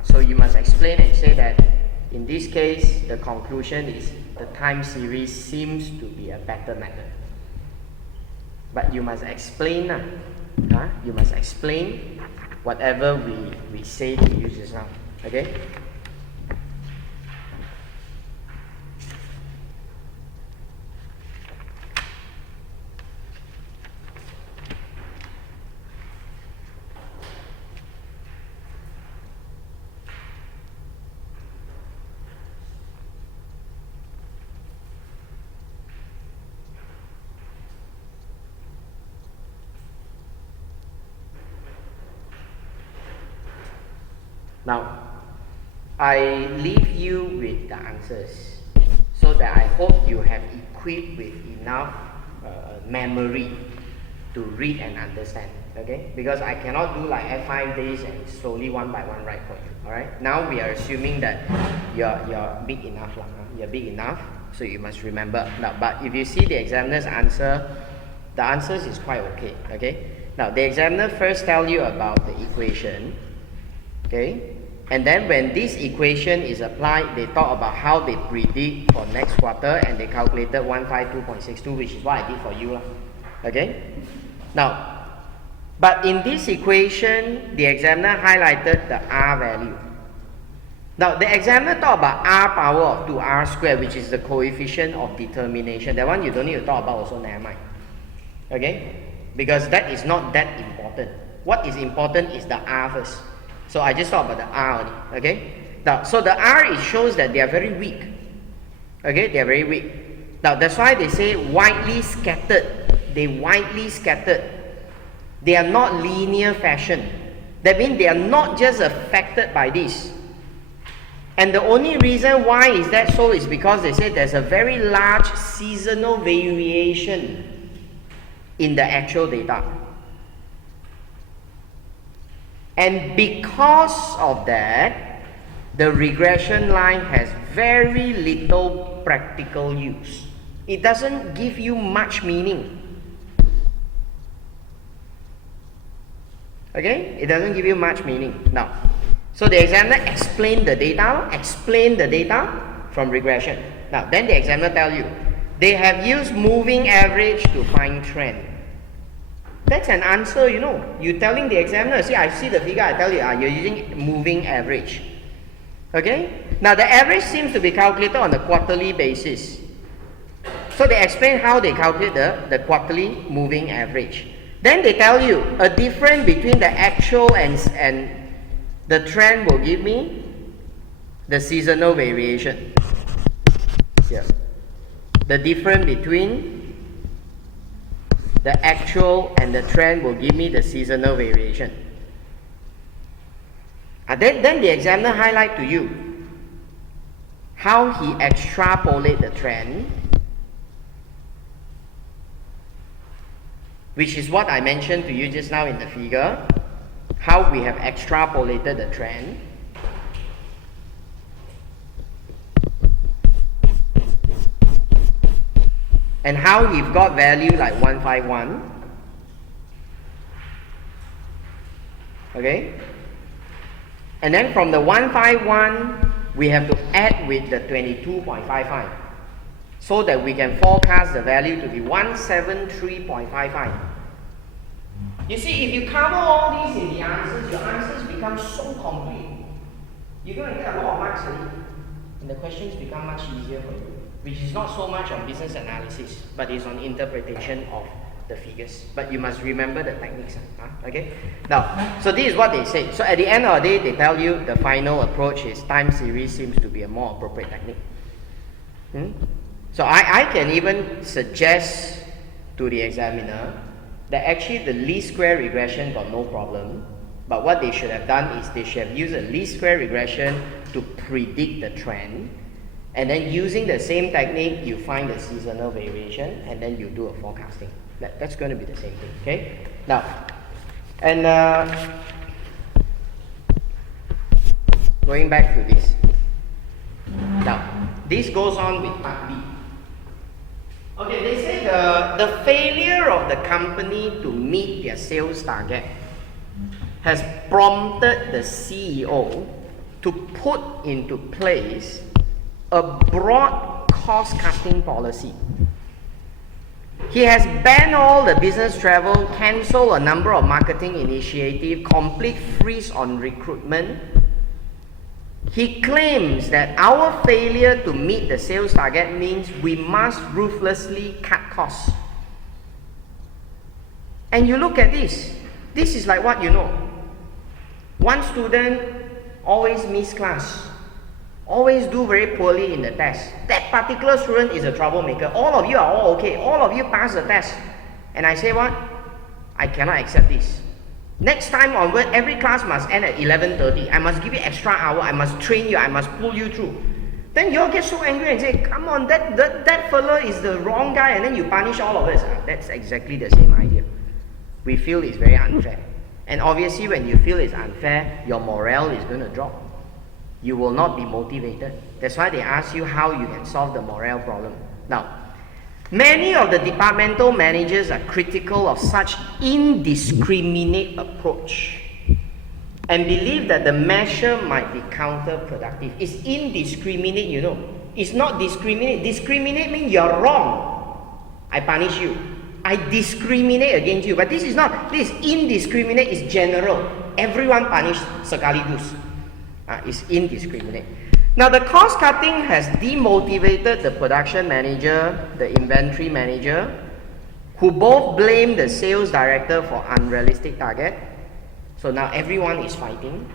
So you must explain and say that in this case, the conclusion is the time series seems to be a better method. But you must explain. You must explain whatever we say to use just now. Okay? Now, I leave you with the answers so that I hope you have equipped with enough memory to read and understand. Okay? Because I cannot do like F5 days and slowly one by one write for you. Alright? Now we are assuming that you're big enough. You're big enough, so you must remember. Now, but if you see the examiner's answer, the answers is quite okay. Okay? Now, the examiner first tell you about the equation. Okay? And then when this equation is applied, they talk about how they predict for next quarter and they calculated 152.62, which is what I did for you. Okay? Now, but in this equation, the examiner highlighted the R value. Now, the examiner talk about r power of 2r squared, which is the coefficient of determination. That one you don't need to talk about also, never mind. Okay? Because that is not that important. What is important is the r first. So I just talk about the r only. Okay? Now, so the r, it shows that they are very weak. Okay? They are very weak. Now, that's why they say widely scattered. They widely scattered. They are not linear fashion. That means they are not just affected by this. And the only reason why is that so is because they say there's a very large seasonal variation in the actual data. And because of that, the regression line has very little practical use. It doesn't give you much meaning. Okay? It doesn't give you much meaning. Now, so the examiner explain the data from regression. Now, then the examiner tell you, they have used moving average to find trend. That's an answer, you know. You're telling the examiner, see, I see the figure, I tell you, you're using moving average. Okay? Now, the average seems to be calculated on a quarterly basis. So they explain how they calculate the quarterly moving average. Then they tell you a difference between the actual and the trend will give me the seasonal variation. Here. The difference between the actual and the trend will give me the seasonal variation. Then the examiner highlight to you how he extrapolate the trend, which is what I mentioned to you just now in the figure, how we have extrapolated the trend. And how we've got value like 151. Okay? And then from the 151, we have to add with the 22.55 so that we can forecast the value to be 173.55. You see, if you cover all these in the answers, your answers become so complete. You're going to get a lot of marks already. And the questions become much easier for you, which is not so much on business analysis, but is on interpretation of the figures. But you must remember the techniques. Okay? Now, so this is what they say. So at the end of the day, they tell you the final approach is time series seems to be a more appropriate technique. So I can even suggest to the examiner that actually the least square regression got no problem, but what they should have done is they should have used a least square regression to predict the trend, and then using the same technique you find the seasonal variation and then you do a forecasting. That's going to be the same thing. Okay? Now, and going back to this. Now, this goes on with part B. Okay, they say the failure of the company to meet their sales target has prompted the CEO to put into place a broad cost-cutting policy. He has banned all the business travel, cancelled a number of marketing initiatives, complete freeze on recruitment. He claims that our failure to meet the sales target means we must ruthlessly cut costs. And you look at this. This is like what you know. One student always miss class, always do very poorly in the test. That particular student is a troublemaker. All of you are all okay. All of you pass the test. And I say what? I cannot accept this. Next time onward, every class must end at 11:30. I must give you extra hour. I must train you. I must pull you through. Then you all get so angry and say, come on, that fella is the wrong guy, and then you punish all of us. That's exactly the same idea. We feel it's very unfair. And obviously when you feel it's unfair, your morale is going to drop. You will not be motivated. That's why they ask you how you can solve the morale problem. Now, many of the departmental managers are critical of such indiscriminate approach and believe that the measure might be counterproductive. It's indiscriminate, you know. It's not discriminate. Discriminate means you're wrong. I punish you. I discriminate against you. But this is not. This indiscriminate is general. Everyone punished sekaligus. It's indiscriminate. Now the cost cutting has demotivated the production manager, the inventory manager, who both blame the sales director for unrealistic target. So now everyone is fighting.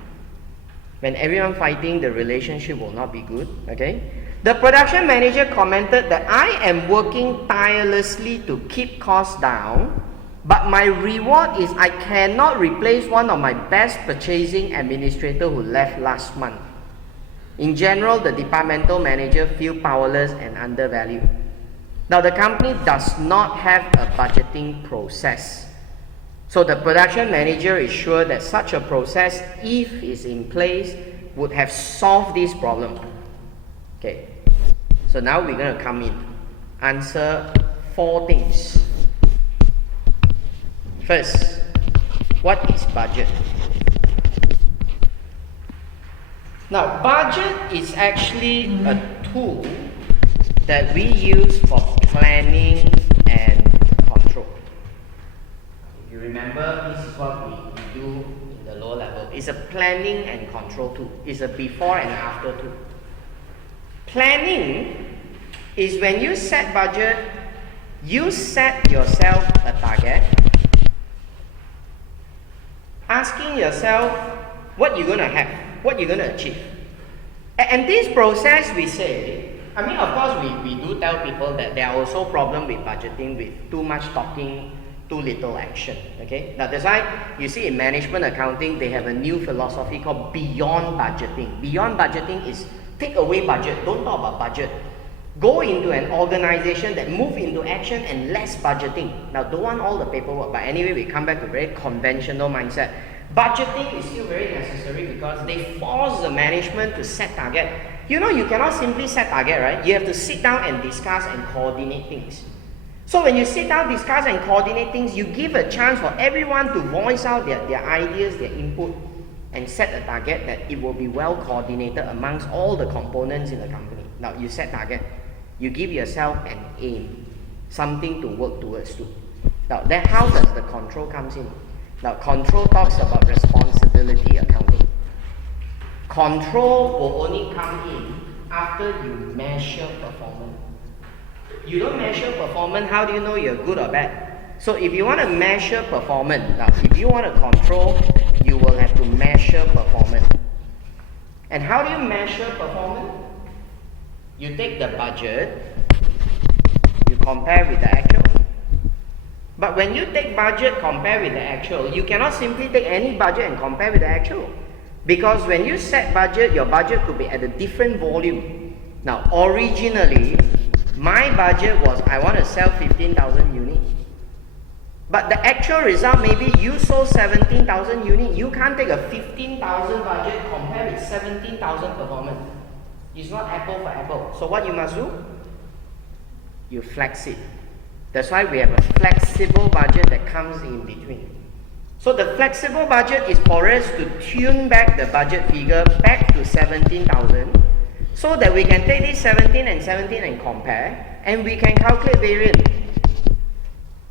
When everyone fighting, the relationship will not be good. Okay. The production manager commented that I am working tirelessly to keep costs down, but my reward is I cannot replace one of my best purchasing administrator who left last month. In general, the departmental manager feel powerless and undervalued. Now the company does not have a budgeting process. So the production manager is sure that such a process, if it's in place, would have solved this problem. Okay, so now we're going to come in, answer 4 things. First, what is budget? Now, budget is actually a tool that we use for planning and control. If you remember, this is what we do in the lower level. It's a planning and control tool. It's a before and after tool. Planning is when you set budget, you set yourself a target, asking yourself what you're going to have, what you're going to achieve. And this process we say, I mean, of course we do tell people that there are also problems with budgeting, with too much talking, too little action. Okay, now that's why you see in management accounting they have a new philosophy called beyond budgeting. Beyond budgeting is take away budget, don't talk about budget. Go into an organization that move into action and less budgeting. Now don't want all the paperwork, but anyway we come back to very conventional mindset. Budgeting is still very necessary because they force the management to set target. You know, you cannot simply set target, right? You have to sit down and discuss and coordinate things. So when you sit down, discuss and coordinate things, you give a chance for everyone to voice out their ideas, their input, and set a target that it will be well coordinated amongst all the components in the company. Now you set target, you give yourself an aim, something to work towards to. Now then how does the control comes in? Now control talks about responsibility accounting. Control will only come in after you measure performance. You don't measure performance, how do you know you're good or bad? So if you want to measure performance, now if you want to control, you will have to measure performance. And how do you measure performance? You take the budget, you compare with the actual. But when you take budget, compare with the actual, you cannot simply take any budget and compare with the actual. Because when you set budget, your budget could be at a different volume. Now, originally, my budget was I want to sell 15,000 units. But the actual result, maybe you sold 17,000 units. You can't take a 15,000 budget, compare with 17,000 performance. It's not apple for apple. So what you must do? You flex it. That's why we have a flexible budget that comes in between. So the flexible budget is for us to tune back the budget figure back to 17,000 so that we can take this 17 and 17 and compare and we can calculate variance.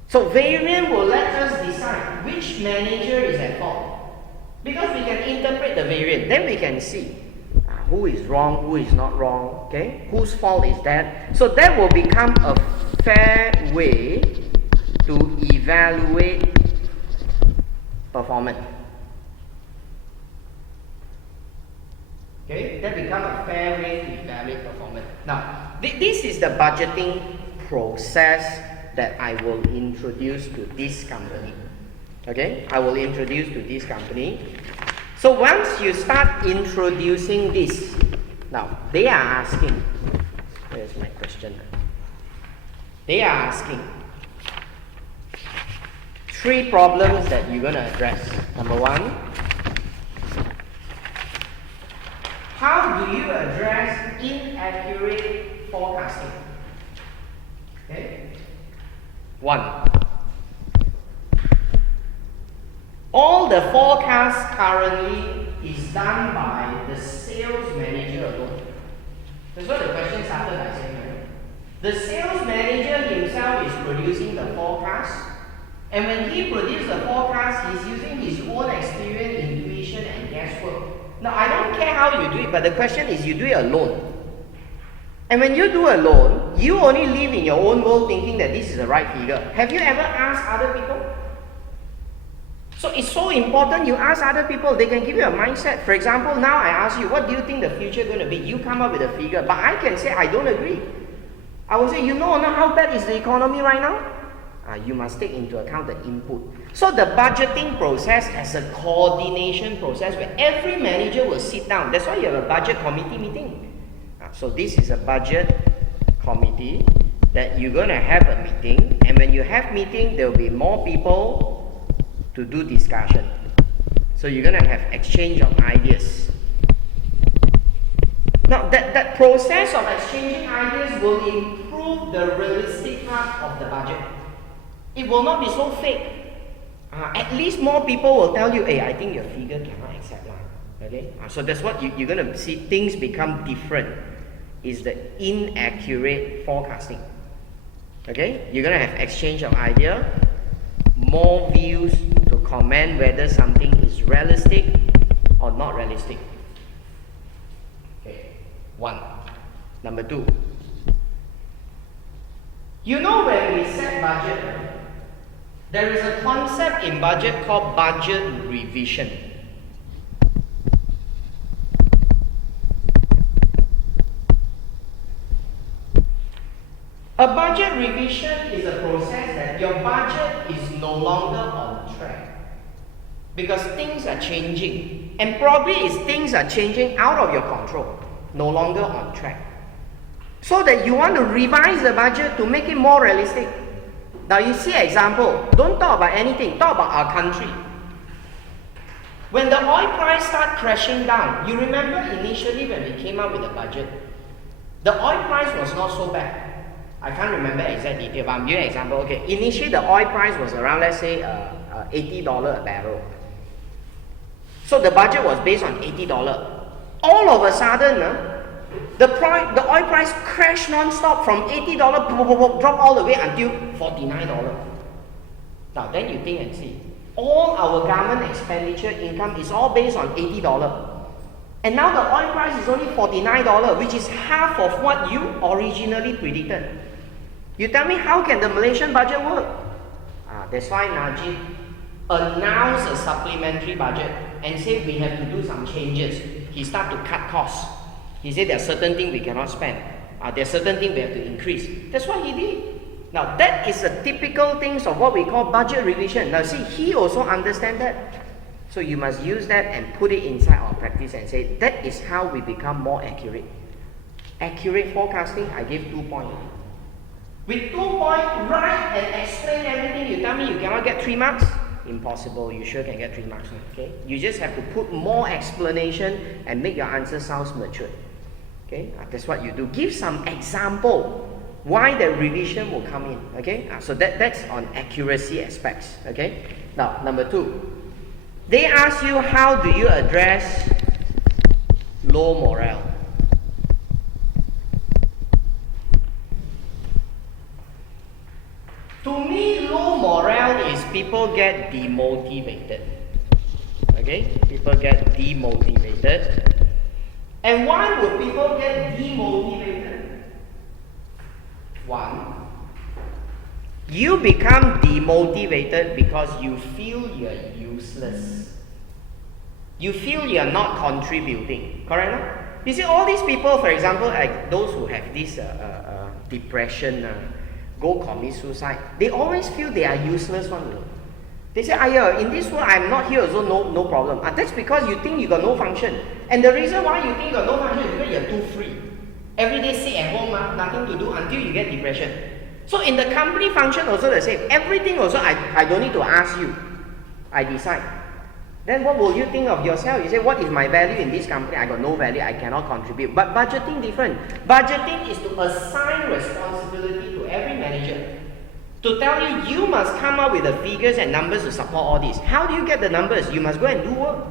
So variance will let us decide which manager is at fault. Because we can interpret the variance, then we can see who is wrong, who is not wrong, okay? Whose fault is that? So that will become a fair way to evaluate performance. Okay, that becomes a fair way to evaluate performance. Now, this is the budgeting process that I will introduce to this company. Okay, I will introduce to this company. So once you start introducing this, now they are asking, where's my question? They are asking 3 problems that you're going to address. Number 1, how do you address inaccurate forecasting? Okay. 1. All the forecast currently is done by the sales manager alone. That's what the question started by saying, right? The sales manager himself is producing the forecast, and when he produces the forecast, he's using his own experience, intuition, and guesswork Now, I don't care how you do it, but the question is you do it alone. And when you do alone, you only live in your own world thinking that this is the right figure. Have you ever asked other people? So it's so important you ask other people, they can give you a mindset. For example, now I ask you, what do you think the future is going to be? You come up with a figure, but I can say I don't agree. I will say, you know how bad is the economy right now? You must take into account the input. So the budgeting process has a coordination process where every manager will sit down. That's why you have a budget committee meeting. So this is a budget committee that you're going to have a meeting, and when you have meeting, there will be more people to do discussion. So you're going to have exchange of ideas. Now that process of exchanging ideas will improve the realistic part of the budget. It will not be so fake. At least more people will tell you, hey, I think your figure cannot accept one. Okay? So that's what you're going to see, things become different. Is the inaccurate forecasting. Okay? You're going to have exchange of idea, more views to comment whether something is realistic or not realistic. Okay, one. Number two. You know, when we set budget, there is a concept in budget called budget revision. A budget revision is a process that your budget is no longer on track because things are changing, and probably things are changing out of your control, no longer on track. So that you want to revise the budget to make it more realistic. Now you see example, don't talk about anything, talk about our country. When the oil price started crashing down, you remember initially when we came up with the budget, the oil price was not so bad. I can't remember exact detail, but I'm giving an example. Okay, initially the oil price was around, let's say, $80 a barrel. So the budget was based on $80. All of a sudden, the oil price crashed non-stop from $80, drop all the way until $49. Now then you think and see, all our government expenditure income is all based on $80. And now the oil price is only $49, which is half of what you originally predicted. You tell me, how can the Malaysian budget work? That's why Najib announced a supplementary budget and said we have to do some changes. He started to cut costs. He said there are certain things we cannot spend. There are certain things we have to increase. That's what he did. Now that is a typical things of what we call budget revision. Now see, he also understands that. So you must use that and put it inside our practice and say, that is how we become more accurate. Accurate forecasting, I gave 2 points. With 2 points, write and explain everything. You tell me you cannot get 3 marks? Impossible, you sure can get 3 marks. Okay? You just have to put more explanation and make your answer sound mature. Okay? That's what you do. Give some example why the revision will come in. Okay? So that's on accuracy aspects. Okay? Now, number 2. They ask you, how do you address low morale? To me, low morale is people get demotivated. Okay? People get demotivated. And why would people get demotivated? One, you become demotivated because you feel you're useless. You feel you're not contributing. Correct? No? You see, all these people, for example, like those who have this depression, go commit suicide, they always feel they are useless one. They say, in this world, I'm not here, so no problem. That's because you think you got no function. And the reason why you think you got no function is because you're too free. Every day sit at home, nothing to do until you get depression. So in the company function also the same. Everything also, I don't need to ask you. I decide. Then what will you think of yourself? You say, what is my value in this company? I got no value, I cannot contribute. But budgeting different. Budgeting is to assign responsibility to every manager. To tell you, you must come up with the figures and numbers to support all this. How do you get the numbers? You must go and do work.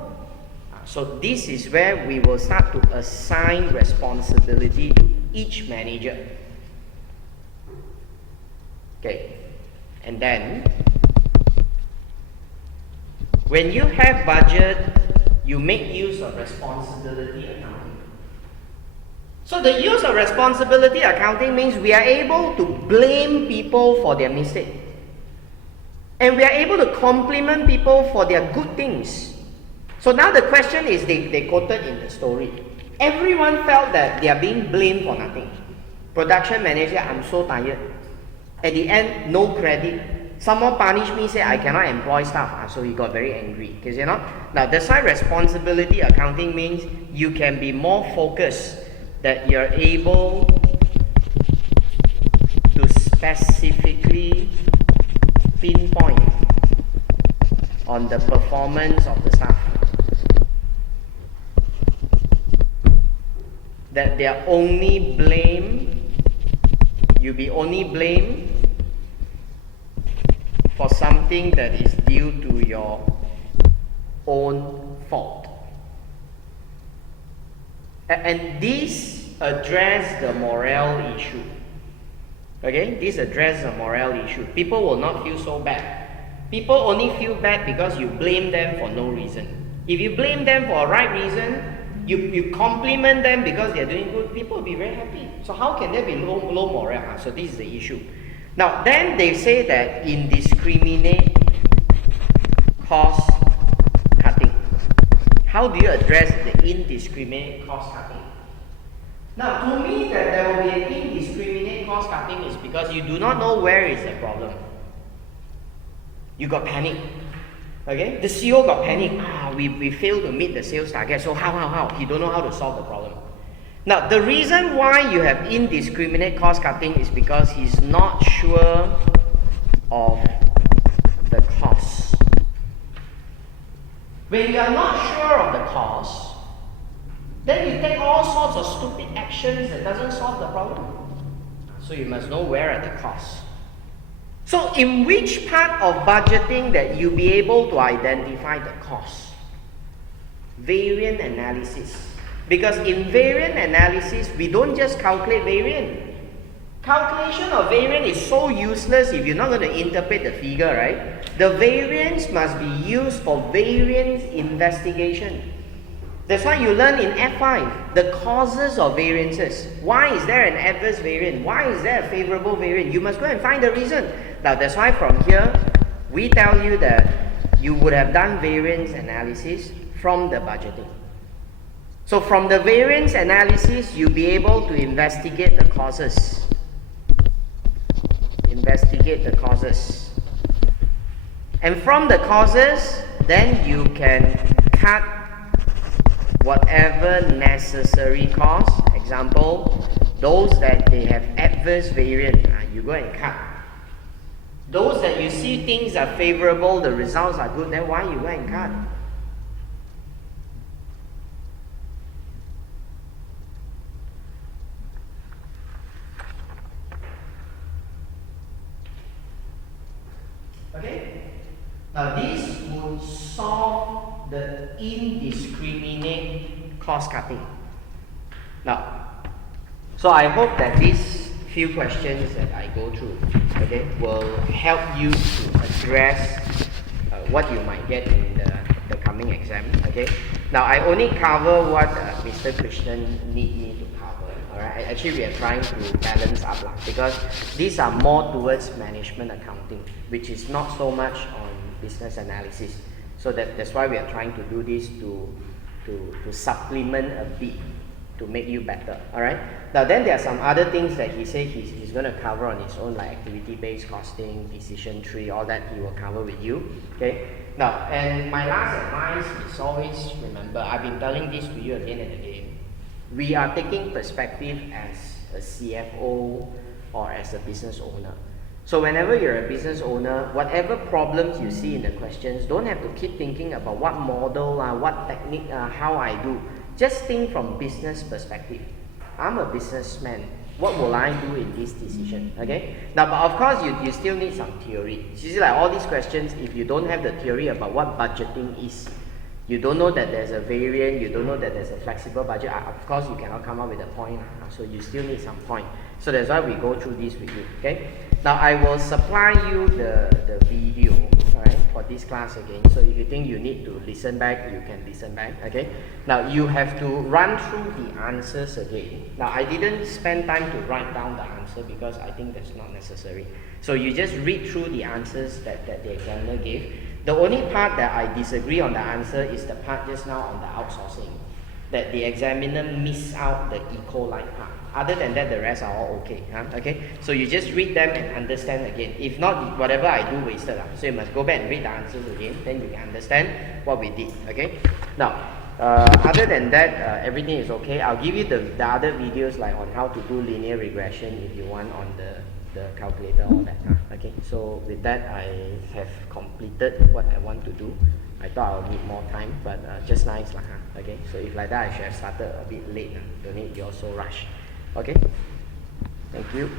So this is where we will start to assign responsibility to each manager. Okay. And then, when you have budget, you make use of responsibility accounting. So the use of responsibility accounting means we are able to blame people for their mistake. And we are able to compliment people for their good things. So now the question is, they quoted in the story, everyone felt that they are being blamed for nothing. Production manager, I'm so tired. At the end, no credit. Someone punished me, say I cannot employ staff. So he got very angry. Because now that's why responsibility accounting means you can be more focused, that you're able to specifically pinpoint on the performance of the staff. That they are only blamed, you'll be only blamed for something that is due to your own fault. And this address the morale issue. Okay, this address the morale issue. People will not feel so bad. People only feel bad because you blame them for no reason. If you blame them for a right reason, you compliment them because they are doing good, people will be very happy. So how can there be low morale? So this is the issue. Now then they say that indiscriminate cost cutting. How do you address the indiscriminate cost cutting? Now to me that there will be an indiscriminate cost cutting is because you do not know where is the problem. You got panic. Okay, the CEO got panic. We failed to meet the sales target. So how? He don't know how to solve the problem. Now, the reason why you have indiscriminate cost cutting is because he's not sure of the cost. When you are not sure of the cost, then you take all sorts of stupid actions that doesn't solve the problem. So you must know where are the costs. So in which part of budgeting that you'll be able to identify the cost? Variance analysis. Because in variance analysis, we don't just calculate variance. Calculation of variance is so useless if you're not going to interpret the figure, right? The variance must be used for variance investigation. That's why you learn in F5 the causes of variances. Why is there an adverse variance? Why is there a favorable variance? You must go and find the reason. Now that's why from here, we tell you that you would have done variance analysis from the budgeting. So from the variance analysis, you'll be able to investigate the causes. Investigate the causes. And from the causes, then you can cut whatever necessary costs. Example, those that they have adverse variance, you go and cut. Those that you see things are favorable, the results are good, then why you go and cut? Okay? Now this would solve the indiscriminate cost cutting. Now, so I hope that these few questions that I go through, okay, will help you to address what you might get in the coming exam. Okay. Now I only cover what Mr. Krishnan need me to cover. Alright. Actually, we are trying to balance up because these are more towards management accounting, which is not so much on business analysis. So that's why we are trying to do this to supplement a bit to make you better. Alright. Now then there are some other things that he said he's going to cover on his own, like activity-based costing, decision tree, all that he will cover with you. Okay. Now, and my last advice is always remember, I've been telling this to you again and again. We are taking perspective as a CFO or as a business owner. So whenever you're a business owner, whatever problems you see in the questions, don't have to keep thinking about what model, what technique, how I do. Just think from business perspective. I'm a businessman. What will I do in this decision? Okay. Now, but of course, you still need some theory. You see, like all these questions, if you don't have the theory about what budgeting is, you don't know that there's a variant, you don't know that there's a flexible budget, of course, you cannot come up with a point. So you still need some point. So that's why we go through this with you. Okay. Now, I will supply you the video, all right, for this class again. So if you think you need to listen back, you can listen back, okay? Now you have to run through the answers again. Now I didn't spend time to write down the answer because I think that's not necessary. So you just read through the answers that the examiner gave. The only part that I disagree on the answer is the part just now on the outsourcing, that the examiner missed out the eco-like part. Other than that, the rest are all okay. Okay, so you just read them and understand again. If not, whatever I do wasted. So you must go back and read the answers again, then you can understand what we did. Okay, now other than that, everything is okay. I'll give you the other videos like on how to do linear regression if you want on the calculator, all that. Okay, so with that I have completed what I want to do. I thought I'll need more time, but just nice lah. Okay, so if like that I should have started a bit late. Don't need you all so rush. Okay, thank you.